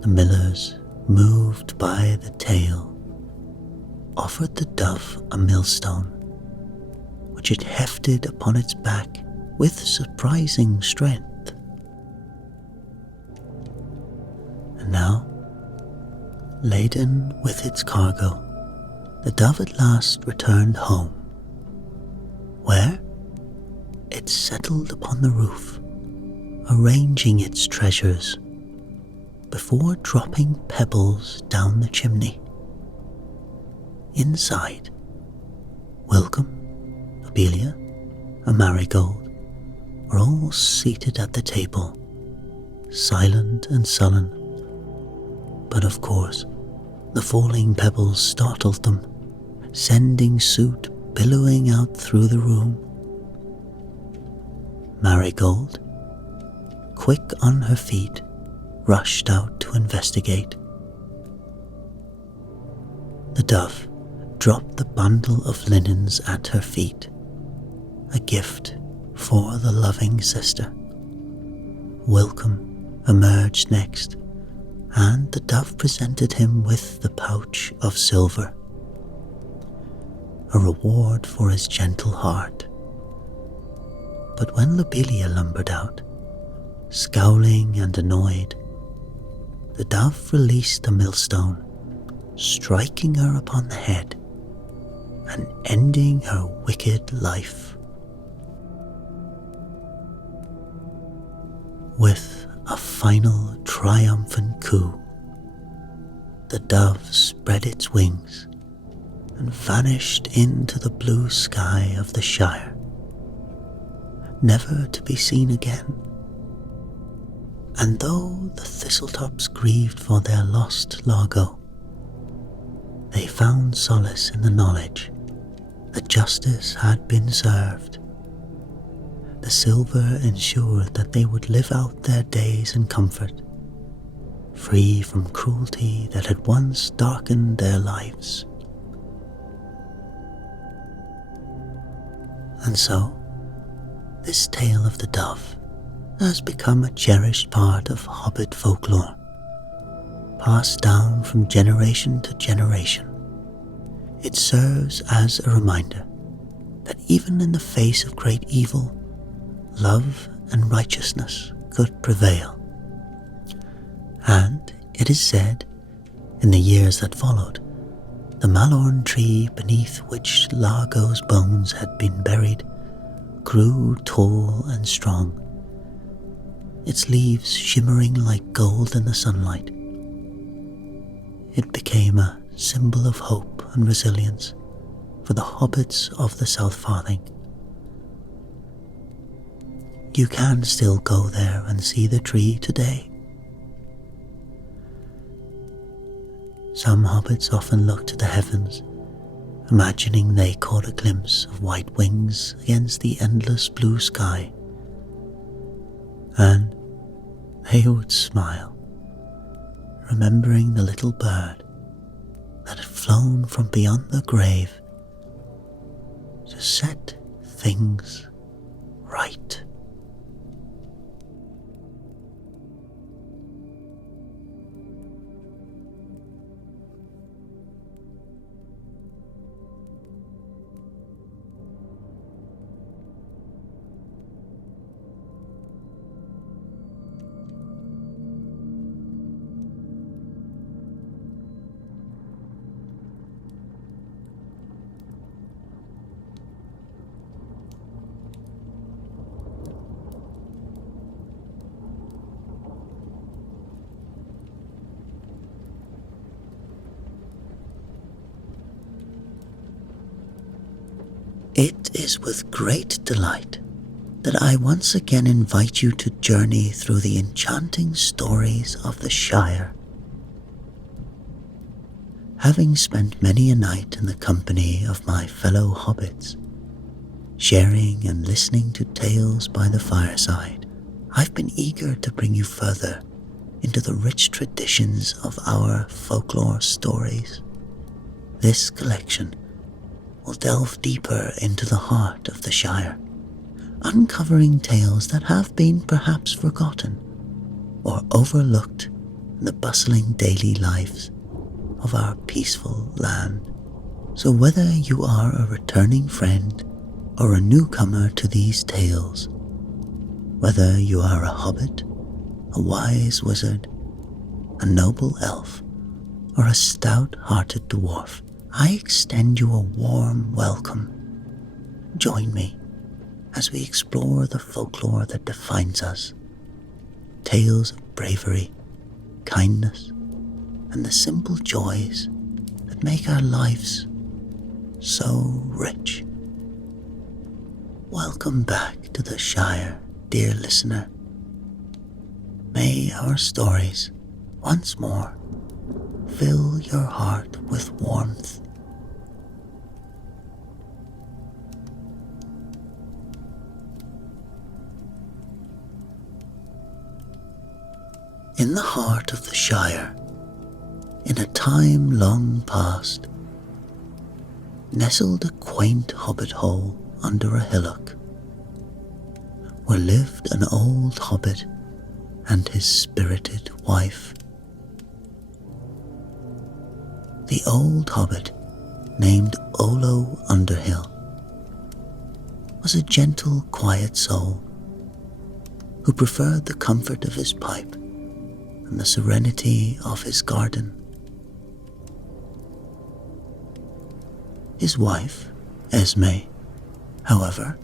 The millers, moved by the tale, offered the dove a millstone, which it hefted upon its back with surprising strength. And now, laden with its cargo, the dove at last returned home, where it settled upon the roof, arranging its treasures before dropping pebbles down the chimney. Inside, Welcome, Lobelia, and Marigold were all seated at the table, silent and sullen. But of course, the falling pebbles startled them, sending soot billowing out through the room. Marigold, quick on her feet, rushed out to investigate. The dove dropped the bundle of linens at her feet, a gift for the loving sister. Welcome emerged next, and the dove presented him with the pouch of silver, a reward for his gentle heart. But when Lobelia lumbered out, scowling and annoyed, the dove released a millstone, striking her upon the head and ending her wicked life. With a final triumphant coo, the dove spread its wings and vanished into the blue sky of the Shire, never to be seen again. And though the thistletops grieved for their lost Largo, they found solace in the knowledge that justice had been served. The silver ensured that they would live out their days in comfort, free from cruelty that had once darkened their lives. And so, this tale of the dove has become a cherished part of Hobbit folklore, passed down from generation to generation. It serves as a reminder that even in the face of great evil, love and righteousness could prevail. And it is said, in the years that followed, the malorn tree beneath which Largo's bones had been buried grew tall and strong, its leaves shimmering like gold in the sunlight. It became a symbol of hope and resilience for the hobbits of the South Farthing. You can still go there and see the tree today. Some hobbits often look to the heavens, imagining they caught a glimpse of white wings against the endless blue sky, and they would smile, remembering the little bird that had flown from beyond the grave to set things right. It is with great delight that I once again invite you to journey through the enchanting stories of the Shire. Having spent many a night in the company of my fellow hobbits, sharing and listening to tales by the fireside, I've been eager to bring you further into the rich traditions of our folklore stories. This collection will delve deeper into the heart of the Shire, uncovering tales that have been perhaps forgotten or overlooked in the bustling daily lives of our peaceful land. So whether you are a returning friend or a newcomer to these tales, whether you are a hobbit, a wise wizard, a noble elf, or a stout-hearted dwarf, I extend you a warm welcome. Join me as we explore the folklore that defines us, tales of bravery, kindness, and the simple joys that make our lives so rich. Welcome back to the Shire, dear listener. May our stories once more fill your heart with warmth. In the heart of the Shire, in a time long past, nestled a quaint hobbit hole under a hillock, where lived an old hobbit and his spirited wife. The old hobbit, named Olo Underhill, was a gentle, quiet soul who preferred the comfort of his pipe and the serenity of his garden. His wife, Esme, however,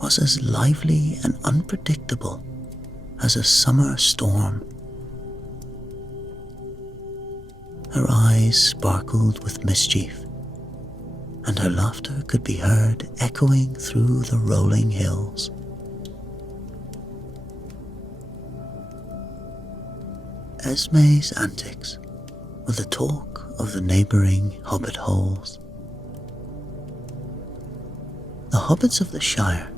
was as lively and unpredictable as a summer storm. Her eyes sparkled with mischief, and her laughter could be heard echoing through the rolling hills. Esme's antics were the talk of the neighbouring hobbit holes. The hobbits of the Shire,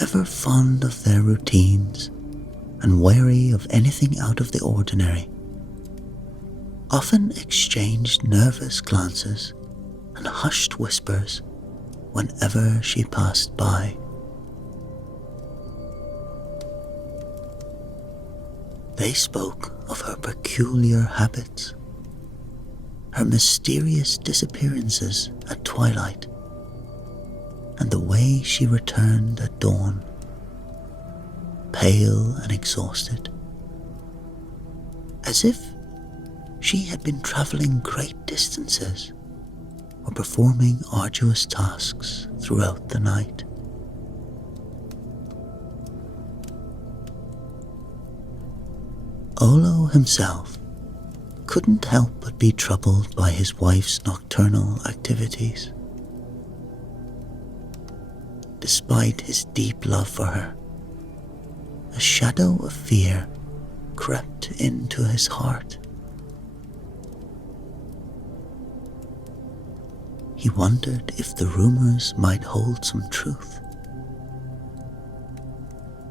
ever fond of their routines and wary of anything out of the ordinary, often exchanged nervous glances and hushed whispers whenever she passed by. They spoke of her peculiar habits, her mysterious disappearances at twilight, and the way she returned at dawn, pale and exhausted, as if she had been travelling great distances or performing arduous tasks throughout the night. Olo himself couldn't help but be troubled by his wife's nocturnal activities. Despite his deep love for her, a shadow of fear crept into his heart. He wondered if the rumors might hold some truth.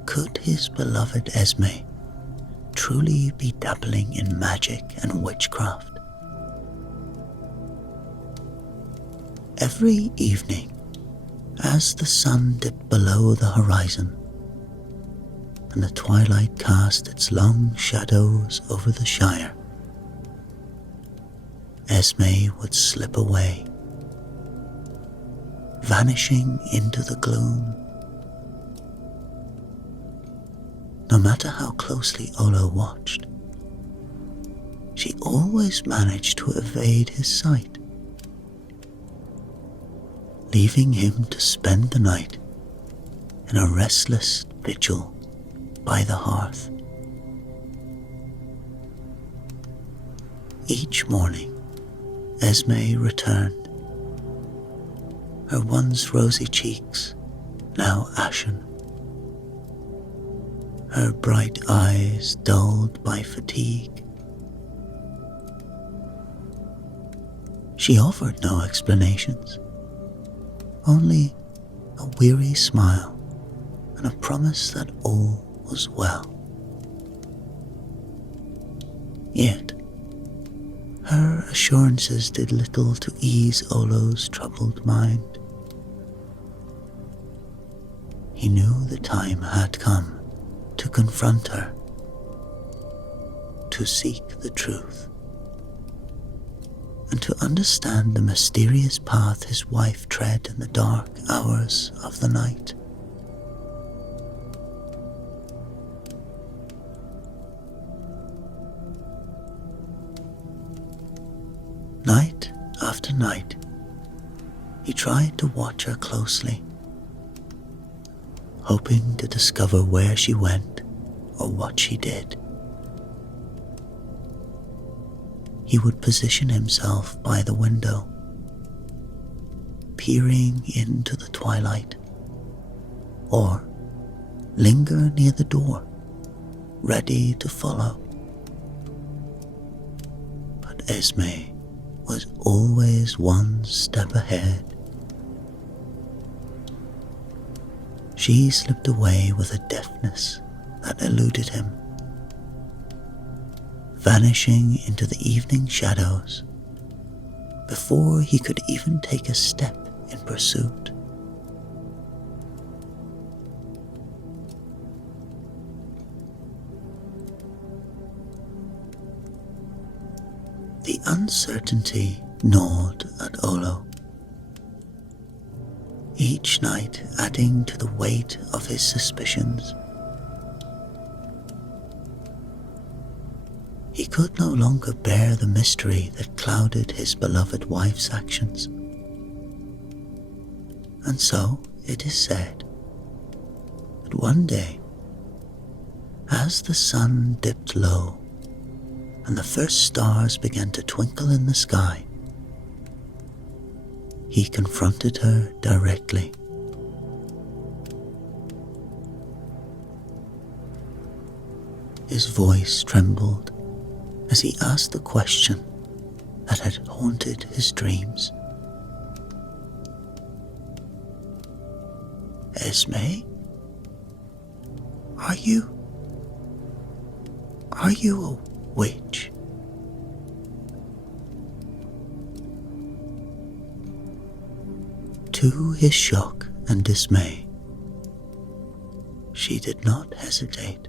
Could his beloved Esme truly be dabbling in magic and witchcraft? Every evening, as the sun dipped below the horizon and the twilight cast its long shadows over the Shire, Esme would slip away, vanishing into the gloom. No matter how closely Olo watched, she always managed to evade his sight, leaving him to spend the night in a restless vigil by the hearth. Each morning, Esme returned, her once rosy cheeks now ashen, her bright eyes dulled by fatigue. She offered no explanations, only a weary smile and a promise that all was well. Yet, her assurances did little to ease Olo's troubled mind. He knew the time had come to confront her, to seek the truth, and to understand the mysterious path his wife tread in the dark hours of the night. Night after night, he tried to watch her closely, hoping to discover where she went or what she did. He would position himself by the window, peering into the twilight, or linger near the door, ready to follow. But Esme was always one step ahead. She slipped away with a deftness that eluded him, vanishing into the evening shadows before he could even take a step in pursuit. The uncertainty gnawed at Olo, each night adding to the weight of his suspicions. He could no longer bear the mystery that clouded his beloved wife's actions. And so it is said that one day, as the sun dipped low and the first stars began to twinkle in the sky, he confronted her directly. His voice trembled as he asked the question that had haunted his dreams. Esme, are you a witch? To his shock and dismay, she did not hesitate.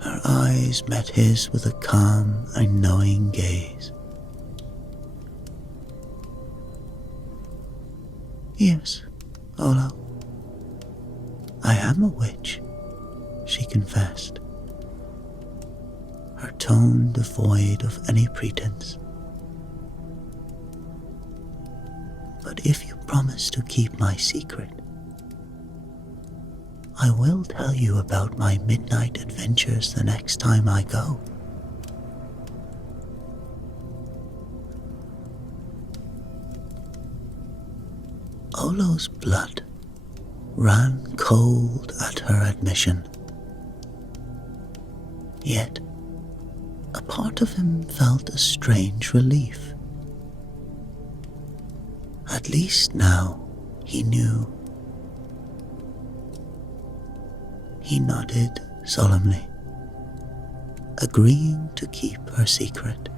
Her eyes met his with a calm and knowing gaze. Yes, Olo, I am a witch, she confessed, her tone devoid of any pretense. But if you promise to keep my secret, I will tell you about my midnight adventures the next time I go. Olo's blood ran cold at her admission. Yet, a part of him felt a strange relief. At least now he knew. He nodded solemnly, agreeing to keep her secret.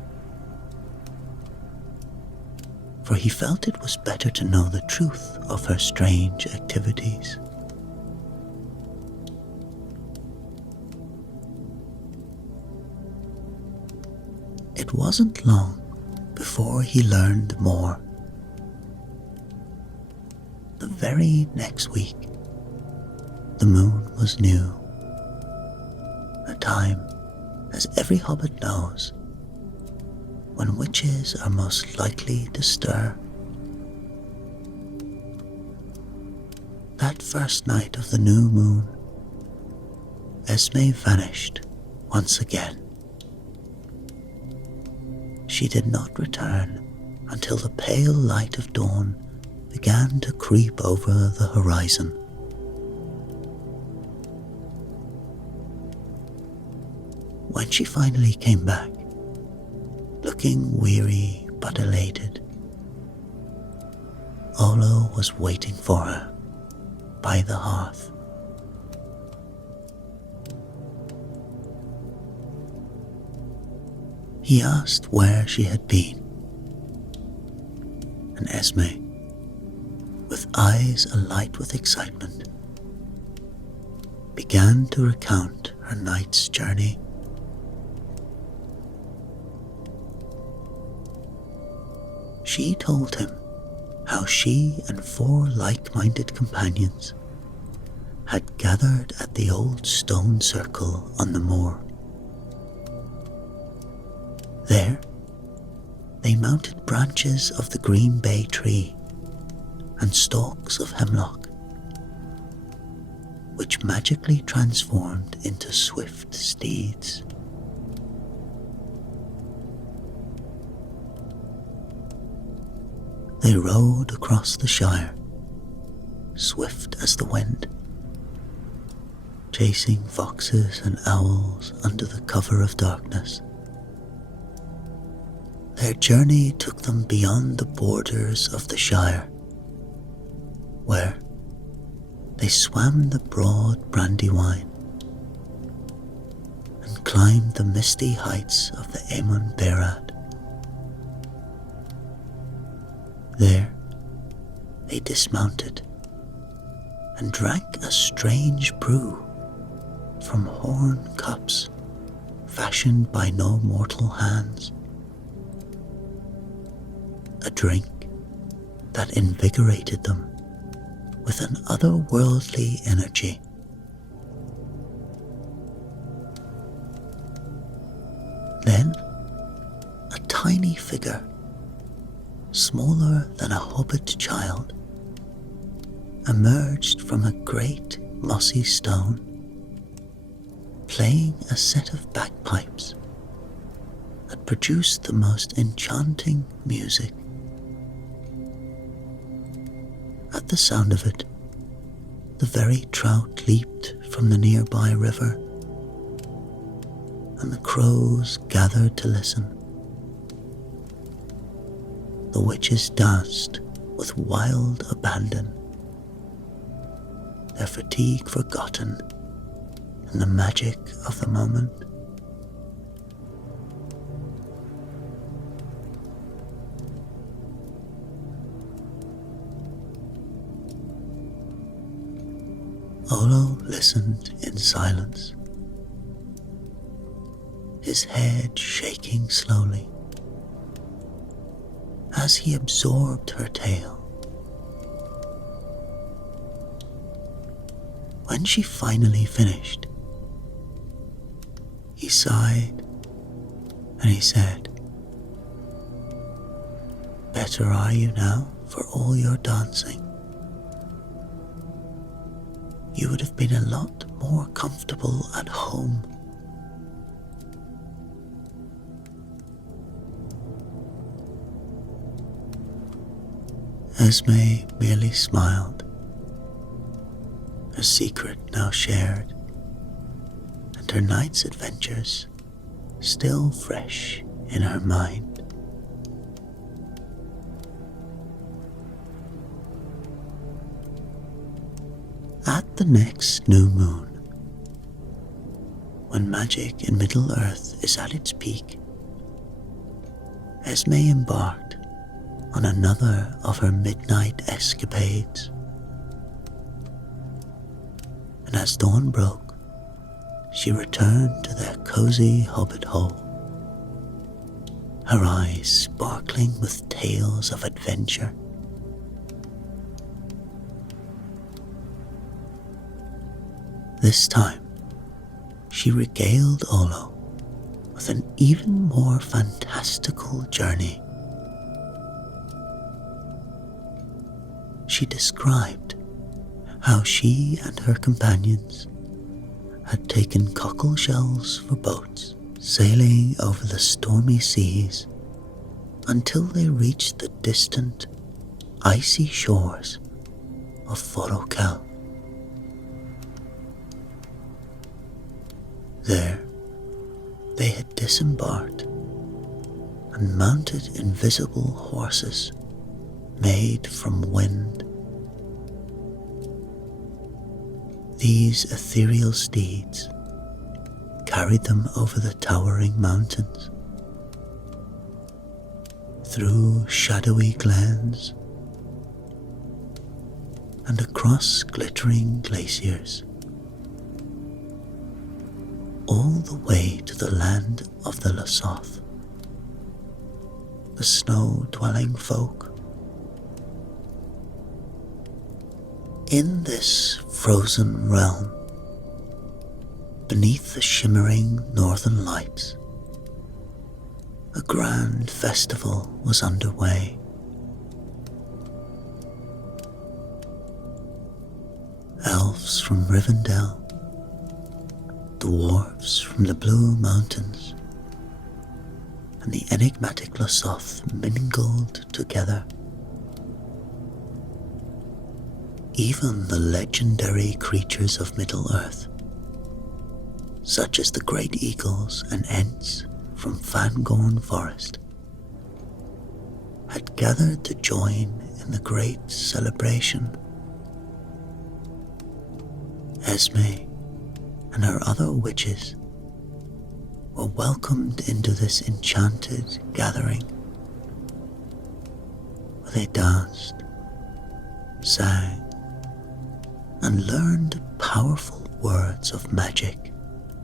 For he felt it was better to know the truth of her strange activities. It wasn't long before he learned more. The very next week, the moon was new, a time, as every hobbit knows, when witches are most likely to stir. That first night of the new moon, Esme vanished once again. She did not return until the pale light of dawn began to creep over the horizon. When she finally came back, looking weary but elated, Olo was waiting for her by the hearth. He asked where she had been, and Esme, with eyes alight with excitement, began to recount her night's journey. She told him how she and 4 like-minded companions had gathered at the old stone circle on the moor. There, they mounted branches of the green bay tree and stalks of hemlock, which magically transformed into swift steeds. They rode across the Shire, swift as the wind, chasing foxes and owls under the cover of darkness. Their journey took them beyond the borders of the Shire, where they swam the broad Brandywine and climbed the misty heights of the Amon Berad. There, they dismounted and drank a strange brew from horn cups fashioned by no mortal hands. A drink that invigorated them with an otherworldly energy. Then, a tiny figure, smaller than a hobbit child, emerged from a great mossy stone, playing a set of bagpipes that produced the most enchanting music. At the sound of it, the very trout leaped from the nearby river, and the crows gathered to listen. The witches danced with wild abandon, their fatigue forgotten in the magic of the moment. Olo listened in silence, his head shaking slowly as he absorbed her tale. When she finally finished, he sighed and he said, "Better are you now for all your dancing? You would have been a lot more comfortable at home." Esme merely smiled, her secret now shared, and her night's adventures still fresh in her mind. At the next new moon, when magic in Middle-earth is at its peak, Esme embarked on another of her midnight escapades. And as dawn broke, she returned to their cozy hobbit hole, her eyes sparkling with tales of adventure. This time, she regaled Olo with an even more fantastical journey. She described how she and her companions had taken cockle shells for boats, sailing over the stormy seas until they reached the distant, icy shores of Forokal. There, they had disembarked and mounted invisible horses made from wind. These ethereal steeds carried them over the towering mountains, through shadowy glens, and across glittering glaciers, all the way to the land of the Lasoth, the snow-dwelling folk. In this frozen realm, beneath the shimmering northern lights, a grand festival was underway. Elves from Rivendell, dwarves from the Blue Mountains, and the enigmatic Lasoth mingled together. Even the legendary creatures of Middle-earth, such as the great eagles and ents from Fangorn Forest, had gathered to join in the great celebration. Esme and her other witches were welcomed into this enchanted gathering, where they danced, sang, and learned powerful words of magic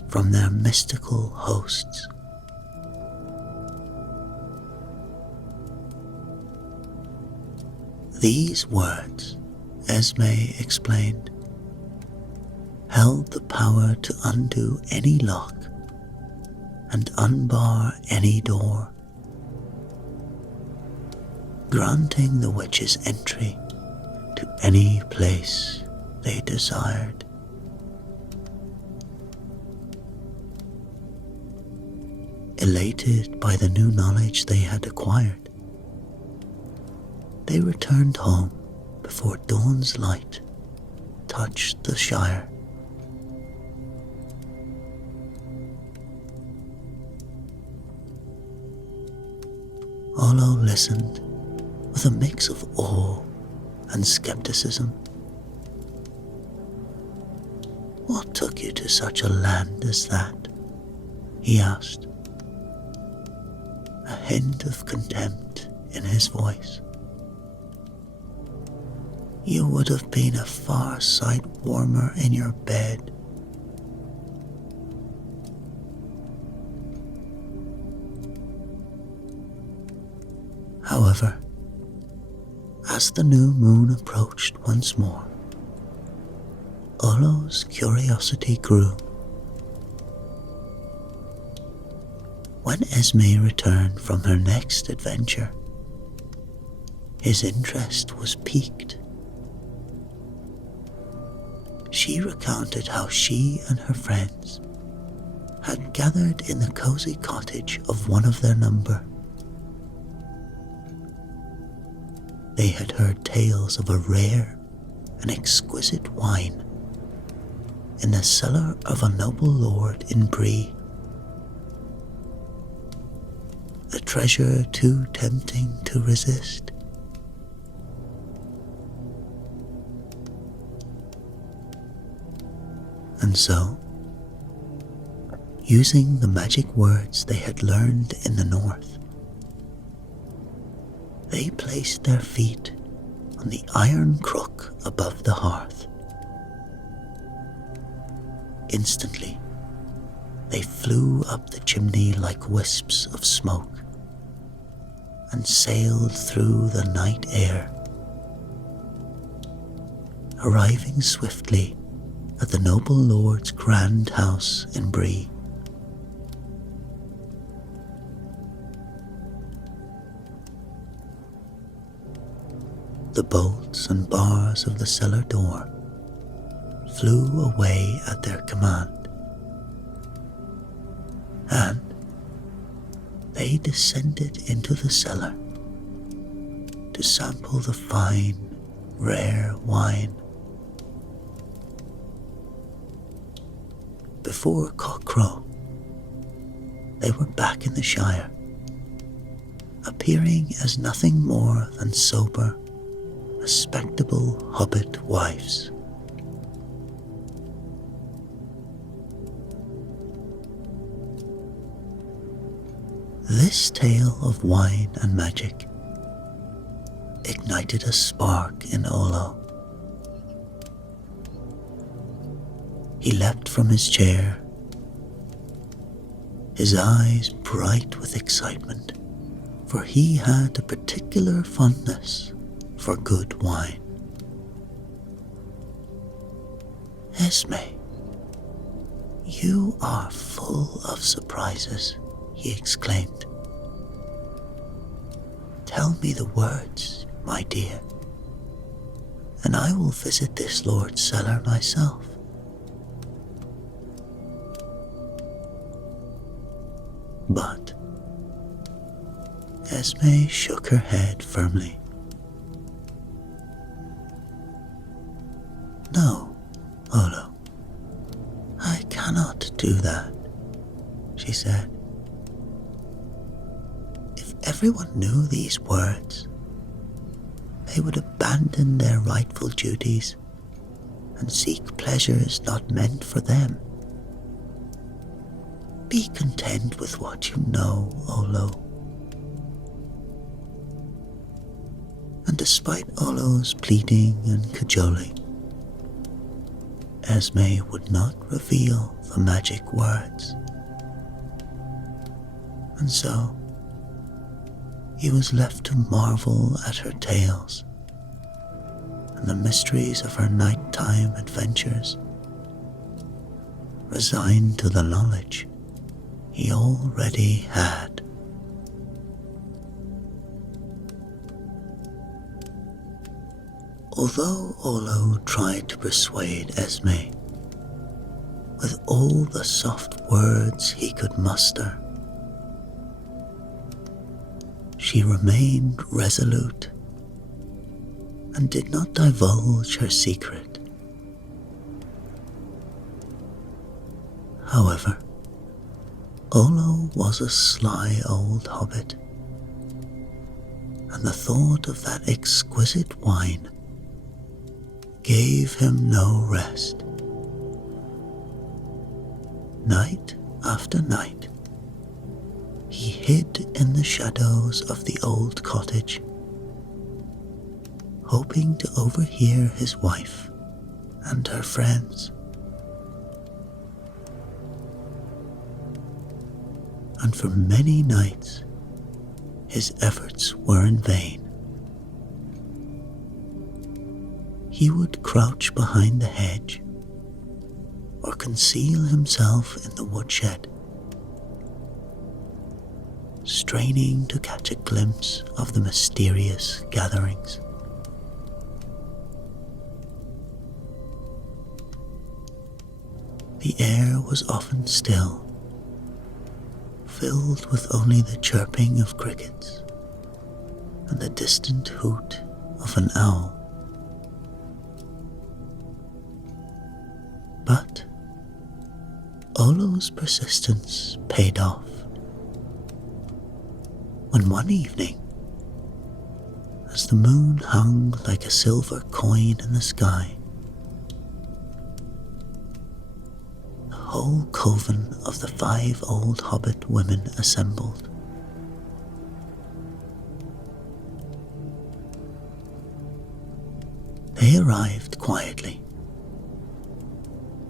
from their mystical hosts. These words, Esme explained, held the power to undo any lock and unbar any door, granting the witches entry to any place they desired. Elated by the new knowledge they had acquired, they returned home before dawn's light touched the Shire. Olo listened with a mix of awe and skepticism. "What took you to such a land as that?" he asked, a hint of contempt in his voice. "You would have been a far sight warmer in your bed." However, as the new moon approached once more, Olo's curiosity grew. When Esme returned from her next adventure, his interest was piqued. She recounted how she and her friends had gathered in the cozy cottage of one of their number. they had heard tales of a rare and exquisite wine in the cellar of a noble lord in Bree, a treasure too tempting to resist. And so, using the magic words they had learned in the north, they placed their feet on the iron crook above the hearth. Instantly, they flew up the chimney like wisps of smoke and sailed through the night air, arriving swiftly at the noble lord's grand house in Bree. The bolts and bars of the cellar door flew away at their command, and they descended into the cellar to sample the fine, rare wine. Before cockcrow, they were back in the Shire, appearing as nothing more than sober, respectable Hobbit wives. This tale of wine and magic ignited a spark in Olo. He leapt from his chair, his eyes bright with excitement, for he had a particular fondness for good wine. "Esme, you are full of surprises," he exclaimed. "Tell me the words, my dear, and I will visit this lord's cellar myself." But Esme shook her head firmly. "No, Olo, I cannot do that," she said. "If everyone knew these words, they would abandon their rightful duties and seek pleasures not meant for them. Be content with what you know, Olo." And despite Olo's pleading and cajoling, Esme would not reveal the magic words. And so, he was left to marvel at her tales and the mysteries of her nighttime adventures, resigned to the knowledge he already had. Although Olo tried to persuade Esme with all the soft words he could muster, she remained resolute and did not divulge her secret. However, Olo was a sly old hobbit, and the thought of that exquisite wine gave him no rest. Night after night, he hid in the shadows of the old cottage, hoping to overhear his wife and her friends. And for many nights, his efforts were in vain. He would crouch behind the hedge or conceal himself in the woodshed, straining to catch a glimpse of the mysterious gatherings. The air was often still, filled with only the chirping of crickets and the distant hoot of an owl. But Olo's persistence paid off. When one evening, as the moon hung like a silver coin in the sky, the whole coven of the 5 old hobbit women assembled. They arrived quietly,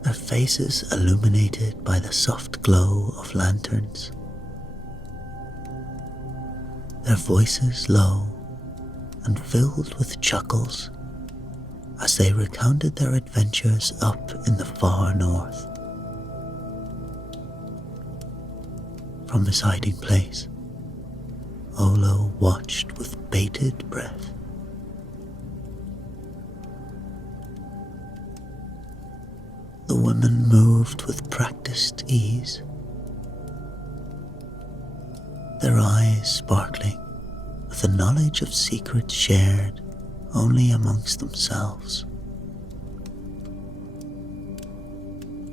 their faces illuminated by the soft glow of lanterns, their voices low and filled with chuckles as they recounted their adventures up in the far north. From his hiding place, Olo watched with bated breath. The women moved with practiced ease, their eyes sparkling with the knowledge of secrets shared only amongst themselves.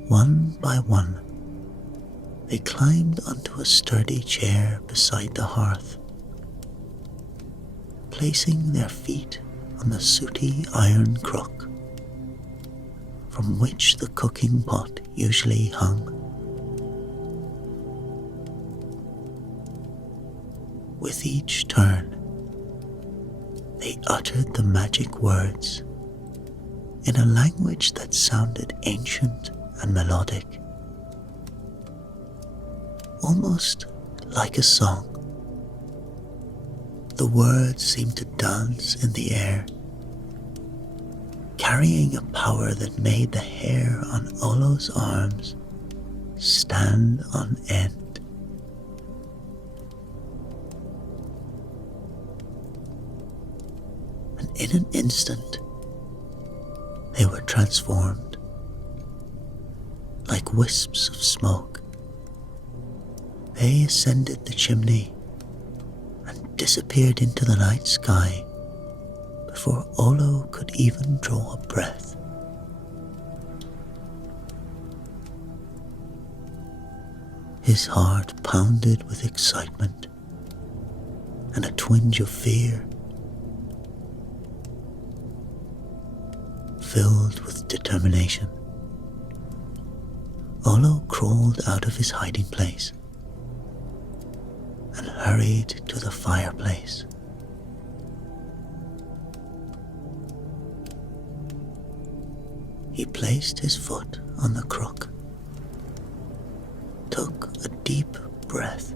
One by one, they climbed onto a sturdy chair beside the hearth, placing their feet on the sooty iron crook from which the cooking pot usually hung. With each turn, they uttered the magic words in a language that sounded ancient and melodic, almost like a song. The words seemed to dance in the air, carrying a power that made the hair on Olo's arms stand on end. And in an instant, they were transformed. Like wisps of smoke, they ascended the chimney and disappeared into the night sky before Olo could even draw a breath. His heart pounded with excitement and a twinge of fear. Filled with determination, Olo crawled out of his hiding place and hurried to the fireplace. He placed his foot on the crook, took a deep breath,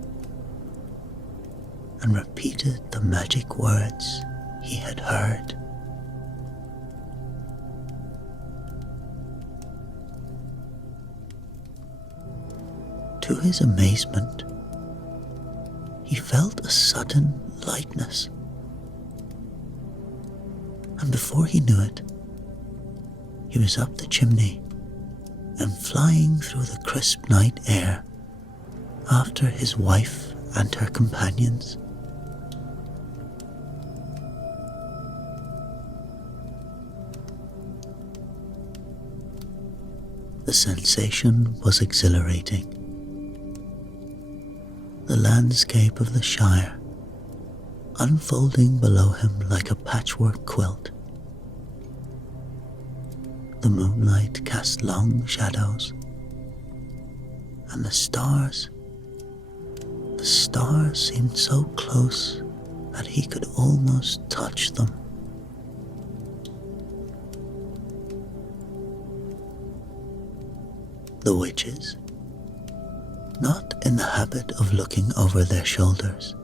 and repeated the magic words he had heard. To his amazement, he felt a sudden lightness, and before he knew it, he was up the chimney and flying through the crisp night air after his wife and her companions. The sensation was exhilarating. The landscape of the Shire, unfolding below him like a patchwork quilt. The moonlight cast long shadows, and the stars seemed so close that he could almost touch them. The witches, not in the habit of looking over their shoulders,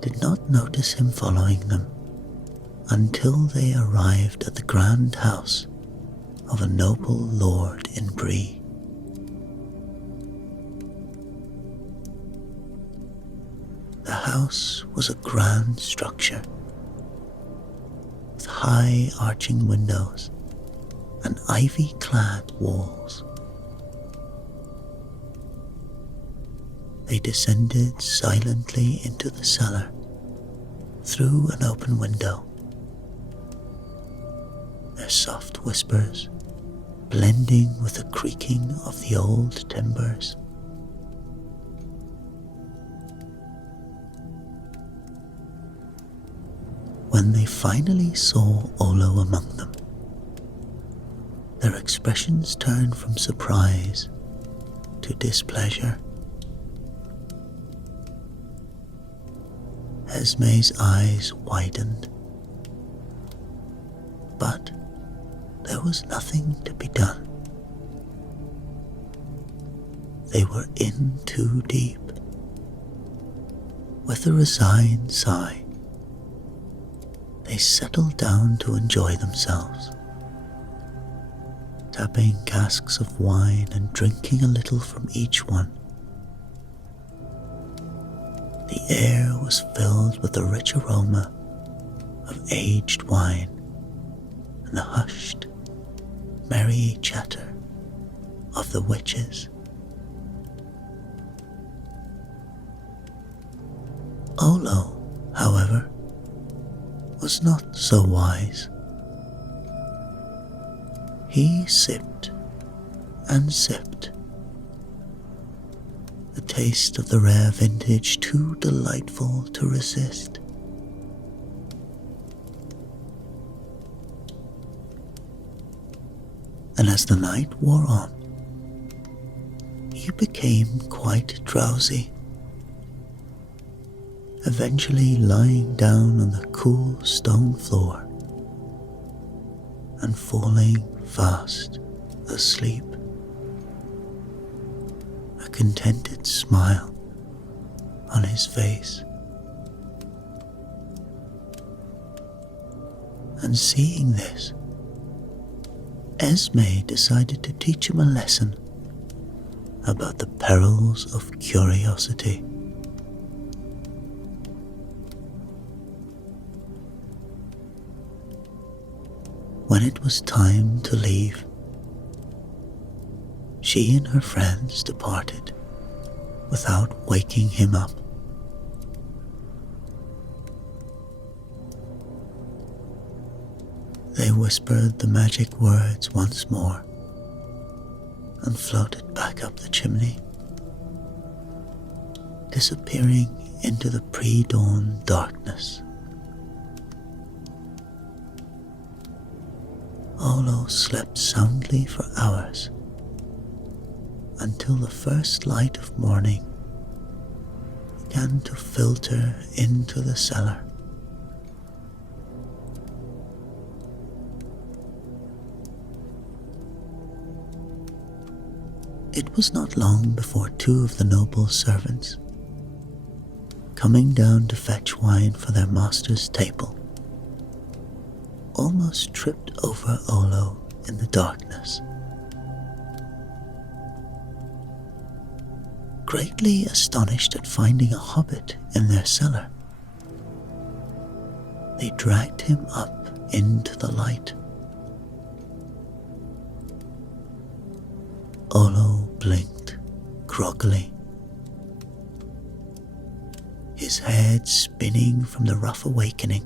did not notice him following them until they arrived at the grand house of a noble lord in Bree. The house was a grand structure with high arching windows and ivy-clad walls. They descended silently into the cellar through an open window soft whispers blending with the creaking of the old timbers. When they finally saw Olo among them, their expressions turned from surprise to displeasure. Esme's eyes widened, but there was nothing to be done. They were in too deep. With a resigned sigh, they settled down to enjoy themselves, tapping casks of wine and drinking a little from each one. The air was filled with the rich aroma of aged wine and the hushed, merry chatter of the witches. Olo, however, was not so wise. He sipped and sipped, the taste of the rare vintage too delightful to resist. And as the night wore on, he became quite drowsy, eventually lying down on the cool stone floor and falling fast asleep, a contented smile on his face. And seeing this, Esme decided to teach him a lesson about the perils of curiosity. When it was time to leave, she and her friends departed without waking him up. They whispered the magic words once more and floated back up the chimney, disappearing into the pre-dawn darkness. Olo slept soundly for hours until the first light of morning began to filter into the cellar. It was not long before two of the noble servants, coming down to fetch wine for their master's table, almost tripped over Olo in the darkness. Greatly astonished at finding a hobbit in their cellar, they dragged him up into the light. Olo blinked groggily, his head spinning from the rough awakening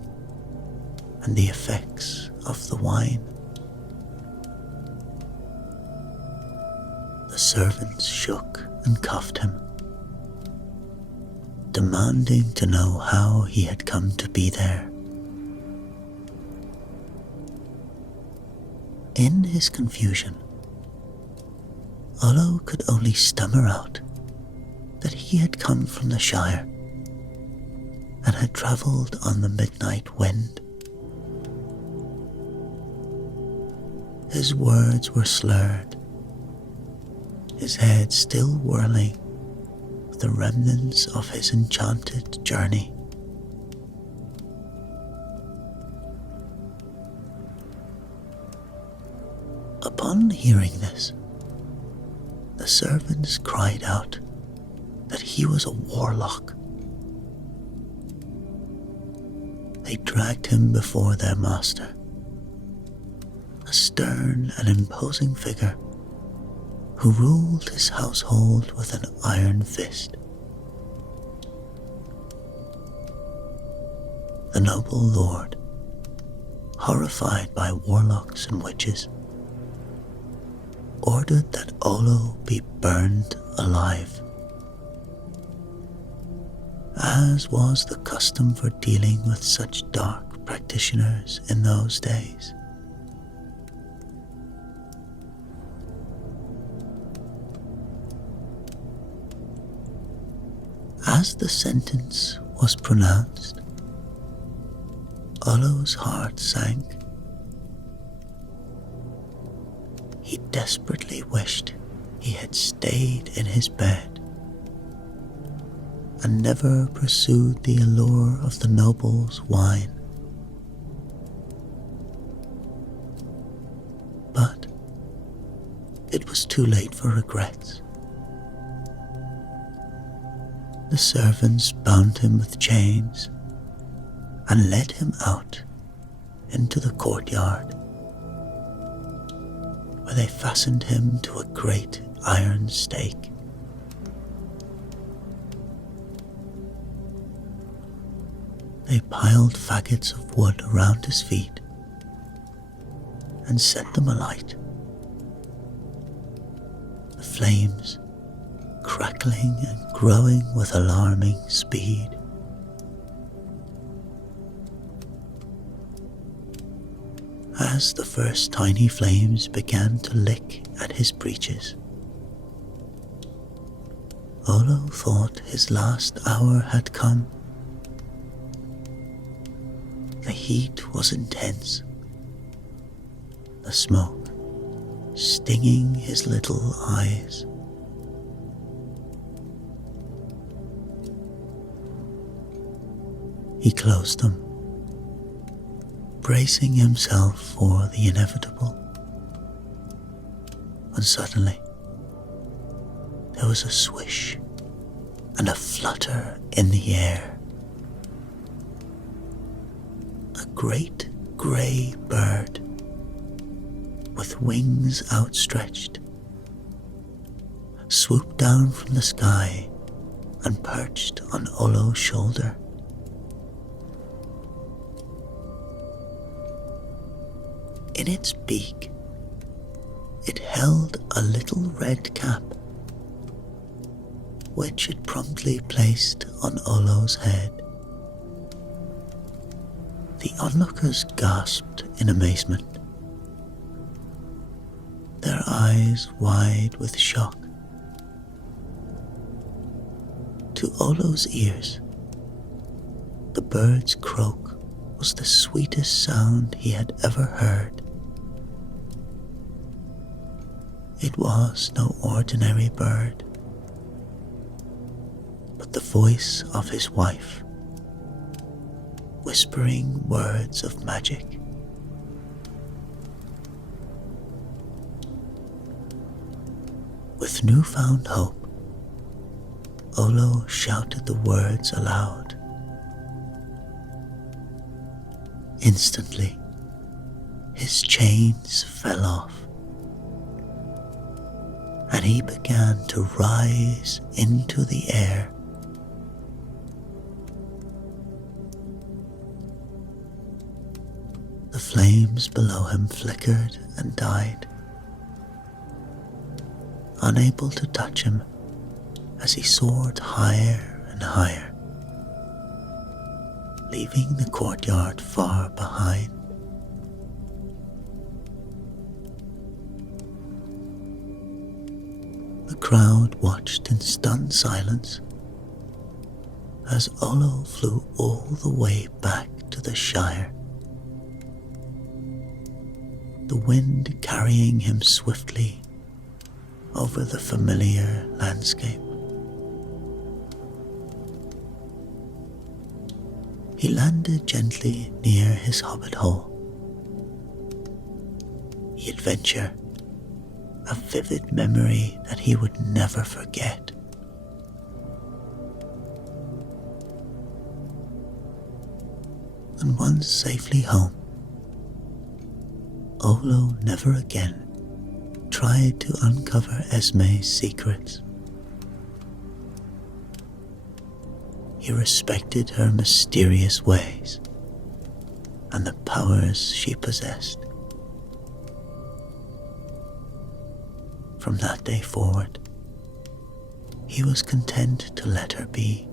and the effects of the wine. The servants shook and cuffed him, demanding to know how he had come to be there. In his confusion, Olo could only stammer out that he had come from the Shire and had travelled on the midnight wind. His words were slurred, his head still whirling with the remnants of his enchanted journey. Upon hearing this, the servants cried out that he was a warlock. They dragged him before their master, a stern and imposing figure who ruled his household with an iron fist. The noble lord horrified by warlocks and witches, ordered that Olo be burned alive. As was the custom for dealing with such dark practitioners in those days. As the sentence was pronounced, Olo's heart sank. He desperately wished he had stayed in his bed and never pursued the allure of the noble's wine. But it was too late for regrets. The servants bound him with chains and led him out into the courtyard, where they fastened him to a great iron stake. They piled faggots of wood around his feet and set them alight. The flames crackling and growing with alarming speed. As the first tiny flames began to lick at his breeches, Olo thought his last hour had come. The heat was intense, the smoke stinging his little eyes. He closed them, bracing himself for the inevitable, when suddenly there was a swish and a flutter in the air. A great grey bird with wings outstretched swooped down from the sky and perched on Olo's shoulder. In its beak, it held a little red cap, which it promptly placed on Olo's head. The onlookers gasped in amazement, their eyes wide with shock. To Olo's ears, the bird's croak was the sweetest sound he had ever heard. It was no ordinary bird, but the voice of his wife, whispering words of magic. With newfound hope, Olo shouted the words aloud. Instantly, his chains fell off, and he began to rise into the air. The flames below him flickered and died, unable to touch him as he soared higher and higher, leaving the courtyard far behind. The crowd watched in stunned silence as Olo flew all the way back to the Shire, the wind carrying him swiftly over the familiar landscape. He landed gently near his hobbit hole. The adventure, a vivid memory that he would never forget. And once safely home, Olo never again tried to uncover Esme's secrets. He respected her mysterious ways and the powers she possessed. From that day forward, he was content to let her be,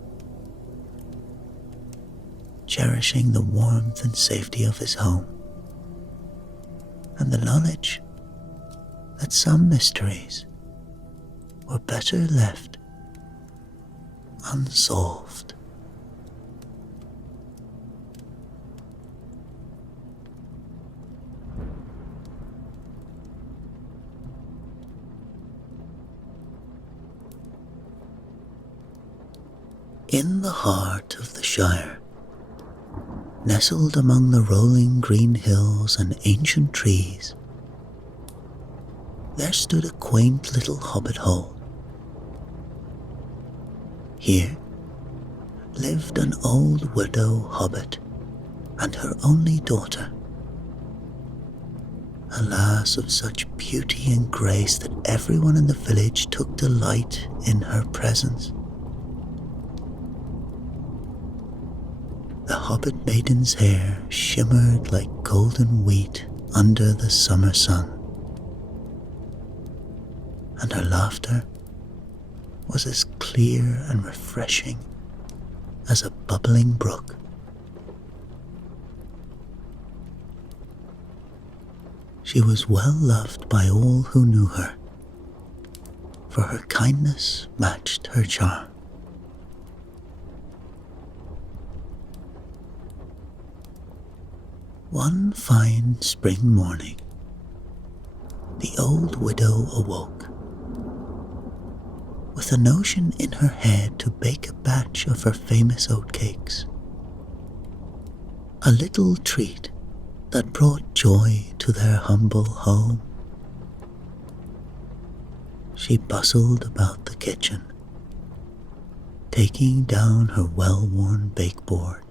cherishing the warmth and safety of his home, and the knowledge that some mysteries were better left unsolved. In the heart of the Shire, nestled among the rolling green hills and ancient trees, there stood a quaint little hobbit hole. Here lived an old widow hobbit and her only daughter, a lass of such beauty and grace that everyone in the village took delight in her presence. The hobbit maiden's hair shimmered like golden wheat under the summer sun, and her laughter was as clear and refreshing as a bubbling brook. She was well loved by all who knew her, for her kindness matched her charm. One fine spring morning, the old widow awoke, with a notion in her head to bake a batch of her famous oatcakes, a little treat that brought joy to their humble home. She bustled about the kitchen, taking down her well-worn bakeboard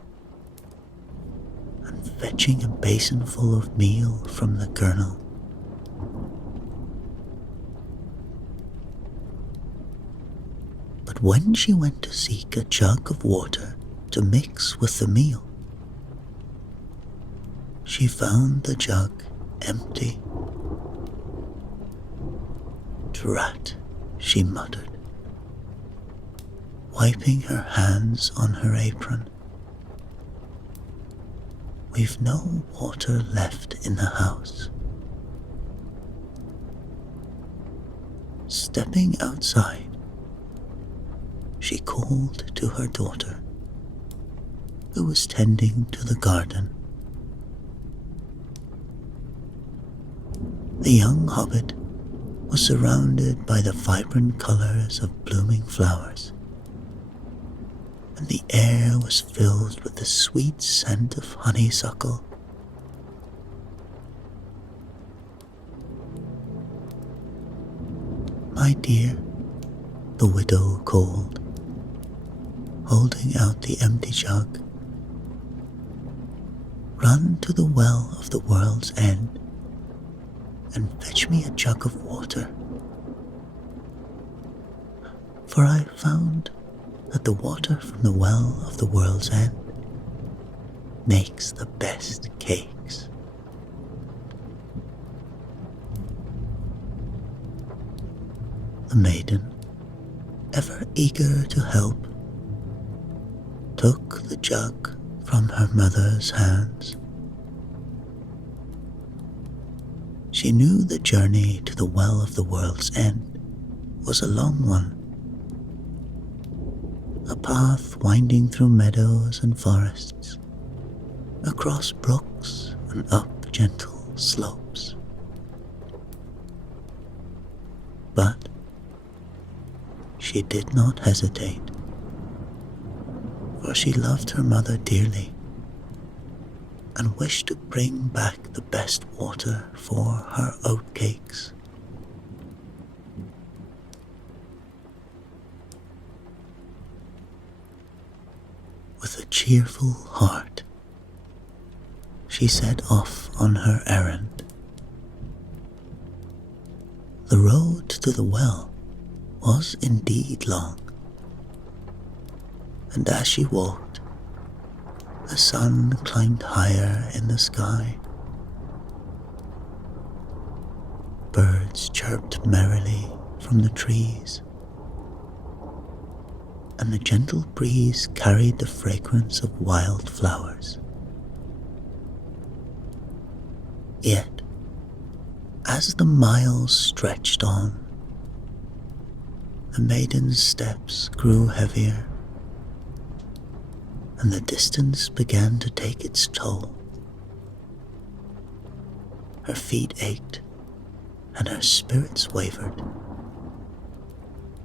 and fetching a basinful of meal from the kernel. But when she went to seek a jug of water to mix with the meal, she found the jug empty. "Drat," she muttered, wiping her hands on her apron. "We've no water left in the house." Stepping outside, she called to her daughter, who was tending to the garden. The young hobbit was surrounded by the vibrant colors of blooming flowers, and the air was filled with the sweet scent of honeysuckle. "My dear," the widow called, holding out the empty jug, "run to the well of the world's end and fetch me a jug of water, for I found that the water from the well of the world's end makes the best cakes." The maiden, ever eager to help, took the jug from her mother's hands. She knew the journey to the well of the world's end was a long one, a path winding through meadows and forests, across brooks and up gentle slopes. But she did not hesitate, for she loved her mother dearly and wished to bring back the best water for her oatcakes. With a cheerful heart, she set off on her errand. The road to the well was indeed long, and as she walked, The sun climbed higher in the sky. Birds chirped merrily from the trees, and the gentle breeze carried the fragrance of wild flowers. Yet, as the miles stretched on, the maiden's steps grew heavier, and the distance began to take its toll. Her feet ached, and her spirits wavered,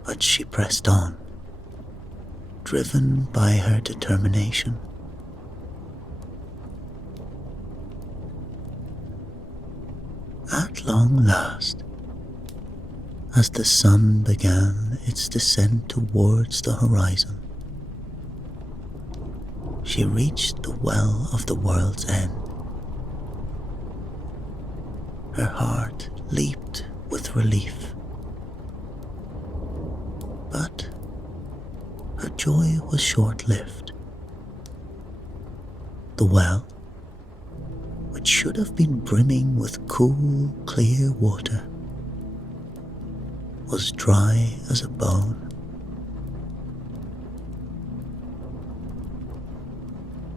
but she pressed on, driven by her determination. At long last, as the sun began its descent towards the horizon, she reached the well of the world's end. Her heart leaped with relief, but her joy was short-lived. The well, which should have been brimming with cool, clear water, was dry as a bone.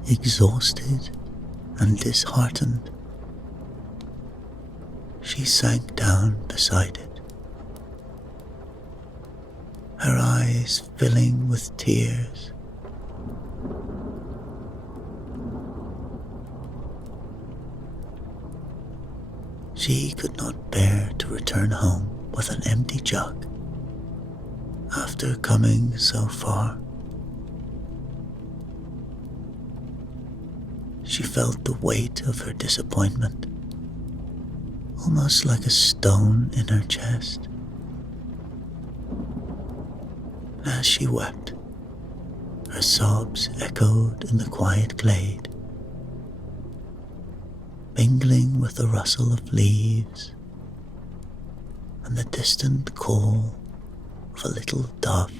Exhausted and disheartened, she sank down beside it, her eyes filling with tears. She could not bear to return home with an empty jug after coming so far. She felt the weight of her disappointment, almost like a stone in her chest. As she wept, her sobs echoed in the quiet glade, mingling with the rustle of leaves and the distant call of a little dove.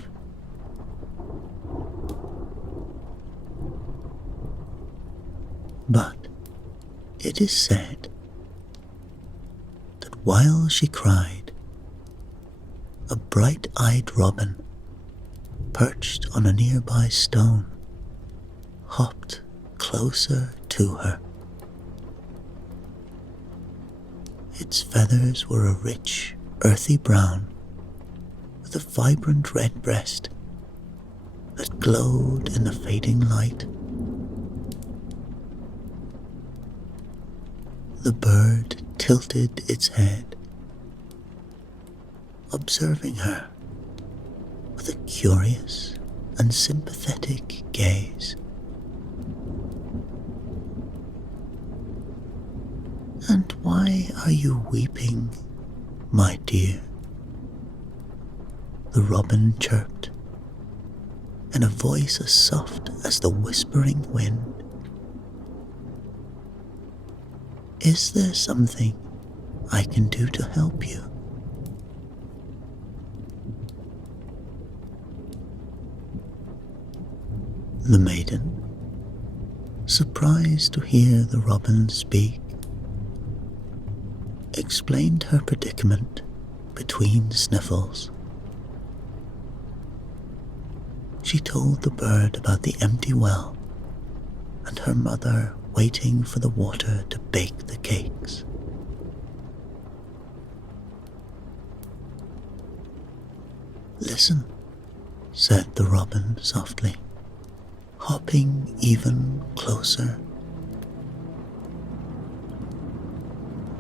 But it is said that while she cried, a bright-eyed robin, perched on a nearby stone, hopped closer to her. Its feathers were a rich, earthy brown, with a vibrant red breast that glowed in the fading light. The bird tilted its head, observing her with a curious and sympathetic gaze. "And why are you weeping, my dear?" the robin chirped, in a voice as soft as the whispering wind. "Is there something I can do to help you?" The maiden, surprised to hear the robin speak, explained her predicament between sniffles. She told the bird about the empty well and her mother waiting for the water to bake the cakes. "Listen," said the robin softly, hopping even closer.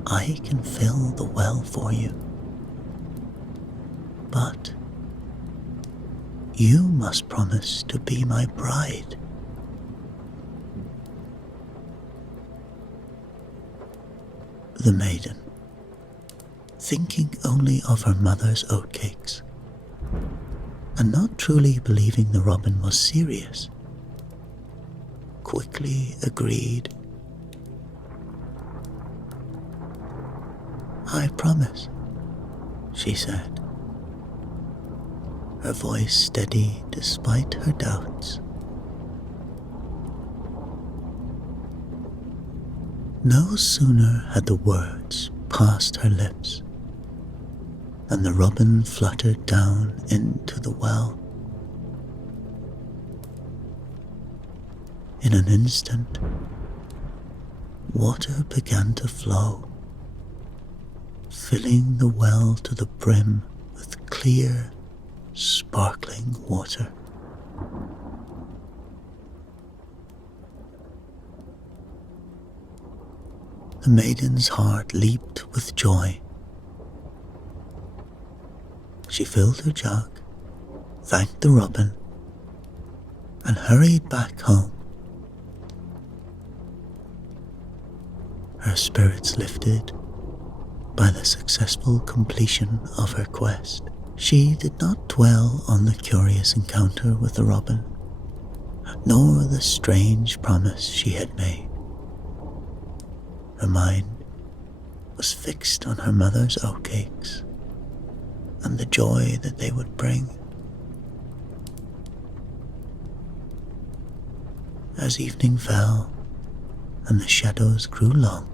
"I can fill the well for you, but you must promise to be my bride." The maiden, thinking only of her mother's oatcakes, and not truly believing the robin was serious, quickly agreed. "I promise," she said, her voice steady despite her doubts. No sooner had the words passed her lips than the robin fluttered down into the well. In an instant, water began to flow, filling the well to the brim with clear, sparkling water. The maiden's heart leaped with joy. She filled her jug, thanked the robin, and hurried back home. Her spirits lifted by the successful completion of her quest. She did not dwell on the curious encounter with the robin, nor the strange promise she had made. Her mind was fixed on her mother's oatcakes and the joy that they would bring. As evening fell and the shadows grew long,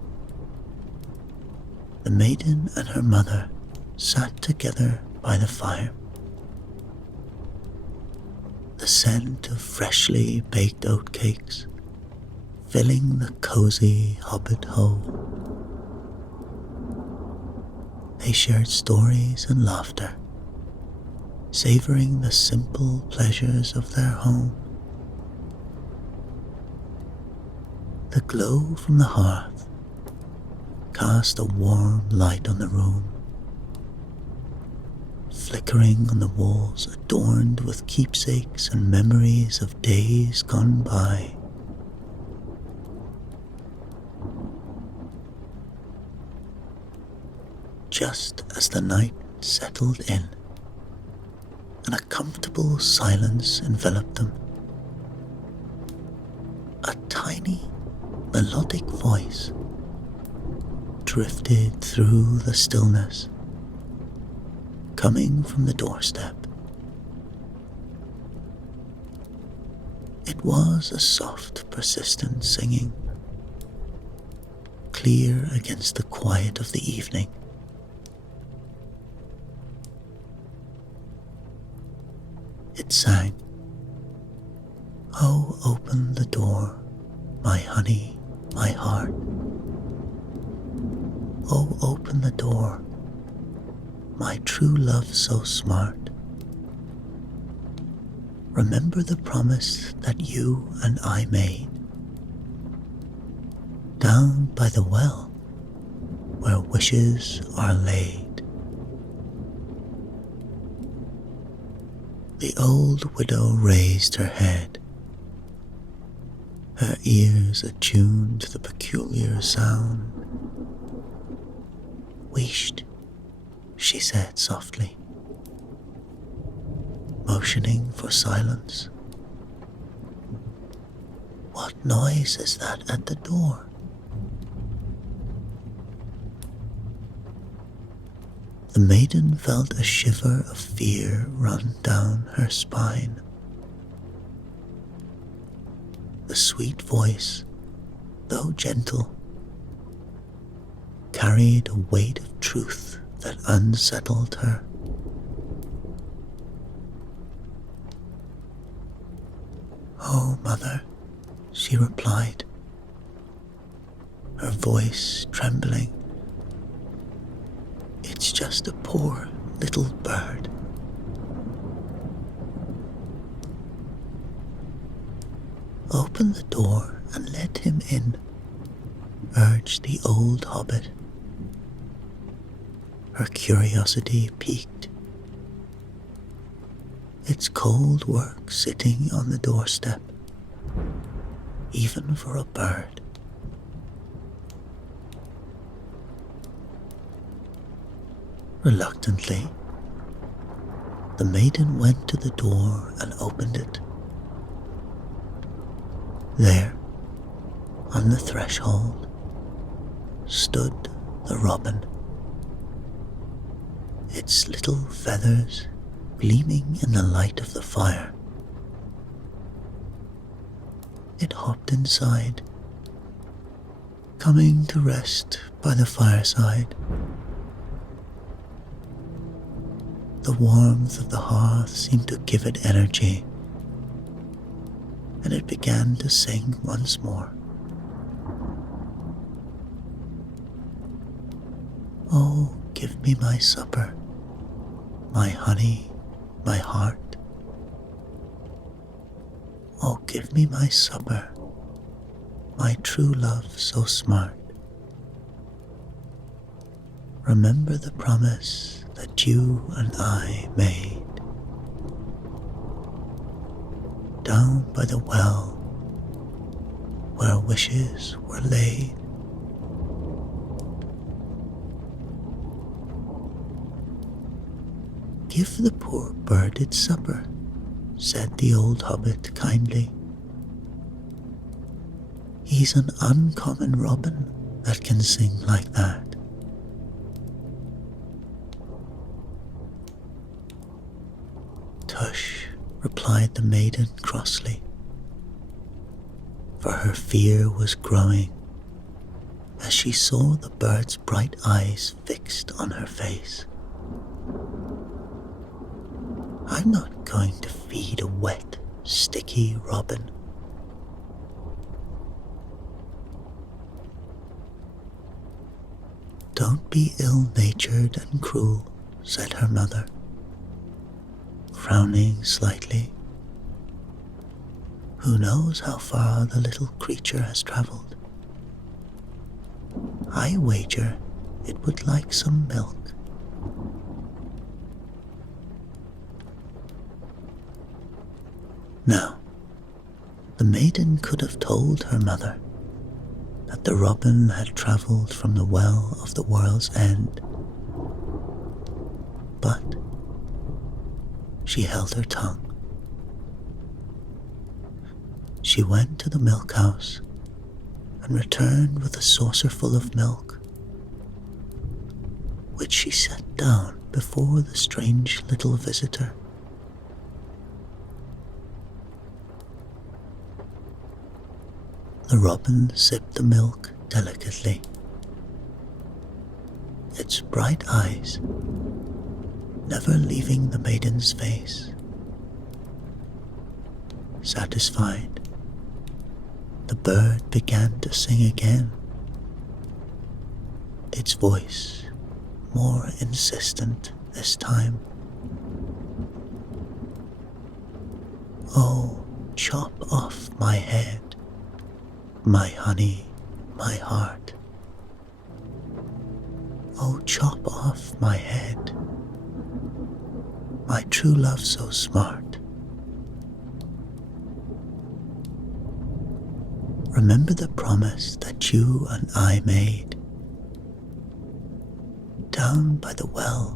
the maiden and her mother sat together by the fire. The scent of freshly baked oatcakes filling the cozy hobbit hole. They shared stories and laughter, savoring the simple pleasures of their home. The glow from the hearth cast a warm light on the room, flickering on the walls adorned with keepsakes and memories of days gone by. Just as the night settled in and a comfortable silence enveloped them, a tiny melodic voice drifted through the stillness, coming from the doorstep. It was a soft, persistent singing, clear against the quiet of the evening. It sang, "Oh, open the door, my honey, my heart. Oh, open the door, my true love so smart. Remember the promise that you and I made, down by the well where wishes are laid." The old widow raised her head, her ears attuned to the peculiar sound. "Wheesht," she said softly, motioning for silence. "What noise is that at the door?" The maiden felt a shiver of fear run down her spine. The sweet voice, though gentle, carried a weight of truth that unsettled her. "Oh, mother," she replied, her voice trembling. "It's just a poor little bird." "Open the door and let him in," urged the old hobbit, her curiosity piqued. It's cold work sitting on the doorstep, even for a bird. Reluctantly, the maiden went to the door and opened it. There, on the threshold, stood the robin, its little feathers gleaming in the light of the fire. It hopped inside, coming to rest by the fireside. The warmth of the hearth seemed to give it energy, and it began to sing once more. Oh, give me my supper, my honey, my heart. Oh, give me my supper, my true love so smart. Remember the promise that you and I made. Down by the well where wishes were laid. Give the poor bird its supper, said the old hobbit kindly. He's an uncommon robin that can sing like that. Tush, replied the maiden crossly, for her fear was growing as she saw the bird's bright eyes fixed on her face. I'm not going to feed a wet, sticky robin. Don't be ill-natured and cruel, said her mother, frowning slightly. Who knows how far the little creature has traveled? I wager it would like some milk. Now, the maiden could have told her mother that the robin had travelled from the well of the world's end, but she held her tongue. She went to the milk house and returned with a saucerful of milk, which she set down before the strange little visitor. The robin sipped the milk delicately. Its bright eyes never leaving the maiden's face. Satisfied, the bird began to sing again, its voice more insistent this time. Oh, chop off my head, my honey, my heart. Oh, chop off my head, my true love so smart. Remember the promise that you and I made. Down by the well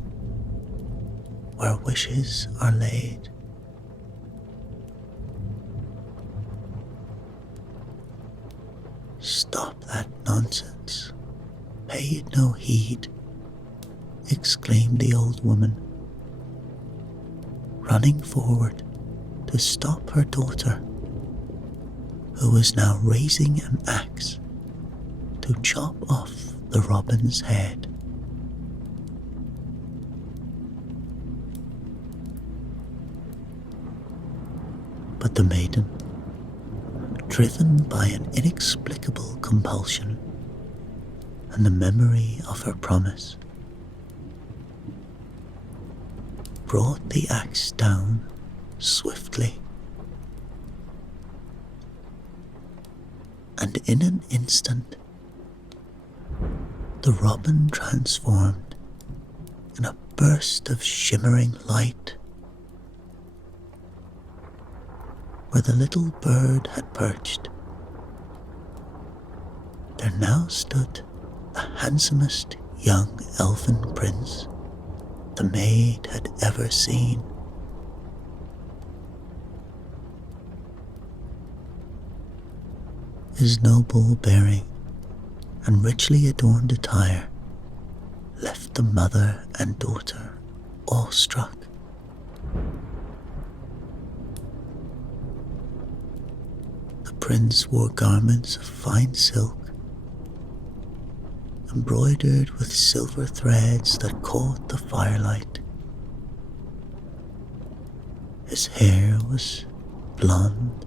where wishes are laid. Stop that nonsense. Pay it no heed, exclaimed the old woman, running forward to stop her daughter, who was now raising an axe to chop off the robin's head. But the maiden, driven by an inexplicable compulsion and the memory of her promise, brought the axe down swiftly, and in an instant the robin transformed in a burst of shimmering light. Where the little bird had perched, there now stood the handsomest young elfin prince the maid had ever seen. His noble bearing and richly adorned attire left the mother and daughter awestruck. The prince wore garments of fine silk embroidered with silver threads that caught the firelight. His hair was blonde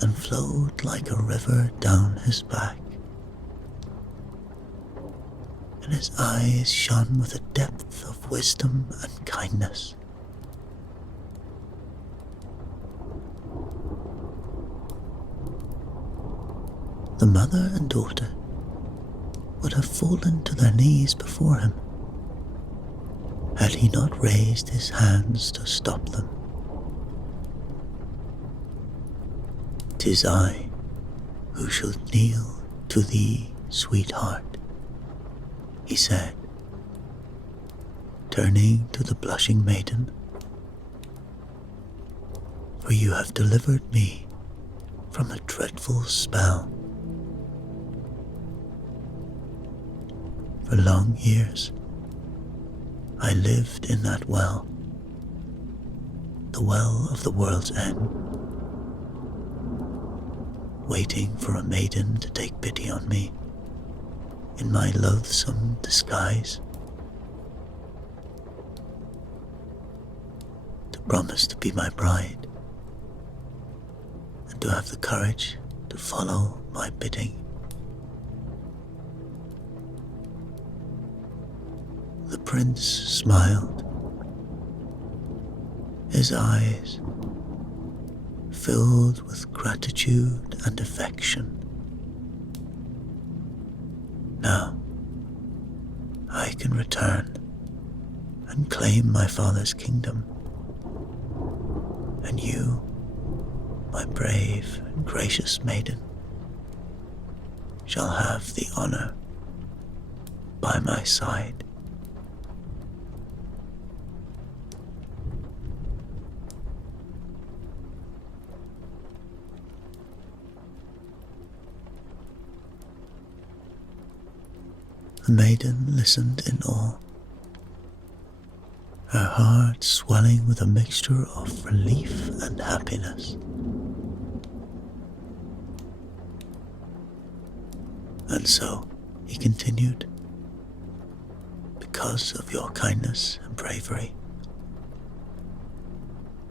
and flowed like a river down his back, and his eyes shone with a depth of wisdom and kindness. The mother and daughter would have fallen to their knees before him had he not raised his hands to stop them. "'Tis I who shall kneel to thee, sweetheart," he said, turning to the blushing maiden, "for you have delivered me from a dreadful spell. For long years, I lived in that well, the well of the world's end, waiting for a maiden to take pity on me in my loathsome disguise, to promise to be my bride, and to have the courage to follow my bidding. The prince smiled, his eyes filled with gratitude and affection. "Now I can return and claim my father's kingdom, and you, my brave and gracious maiden, shall have the honor by my side." The maiden listened in awe, her heart swelling with a mixture of relief and happiness. "And so," he continued, "because of your kindness and bravery,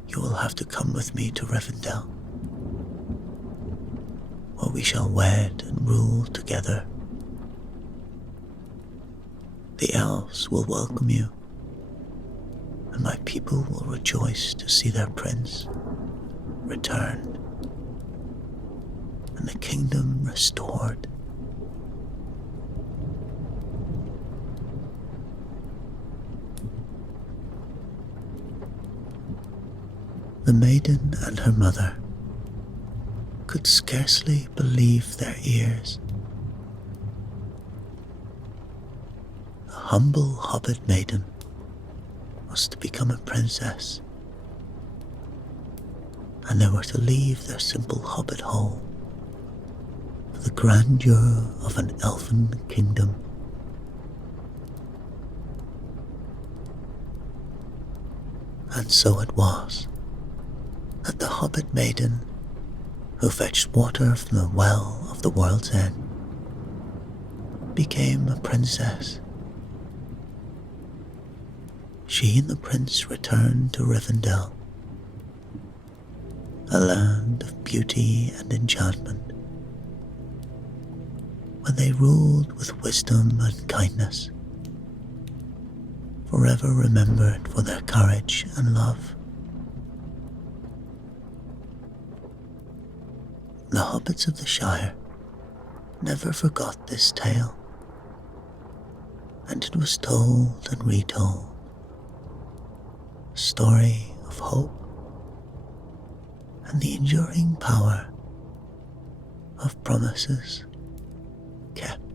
you will have to come with me to Rivendell, where we shall wed and rule together. The elves will welcome you, and my people will rejoice to see their prince returned and the kingdom restored." The maiden and her mother could scarcely believe their ears. The humble hobbit maiden was to become a princess, and they were to leave their simple hobbit hole for the grandeur of an elfin kingdom. And so it was that the hobbit maiden, who fetched water from the well of the world's end, became a princess. She and the prince returned to Rivendell, a land of beauty and enchantment, where they ruled with wisdom and kindness, forever remembered for their courage and love. The hobbits of the Shire never forgot this tale, and it was told and retold, a story of hope and the enduring power of promises kept.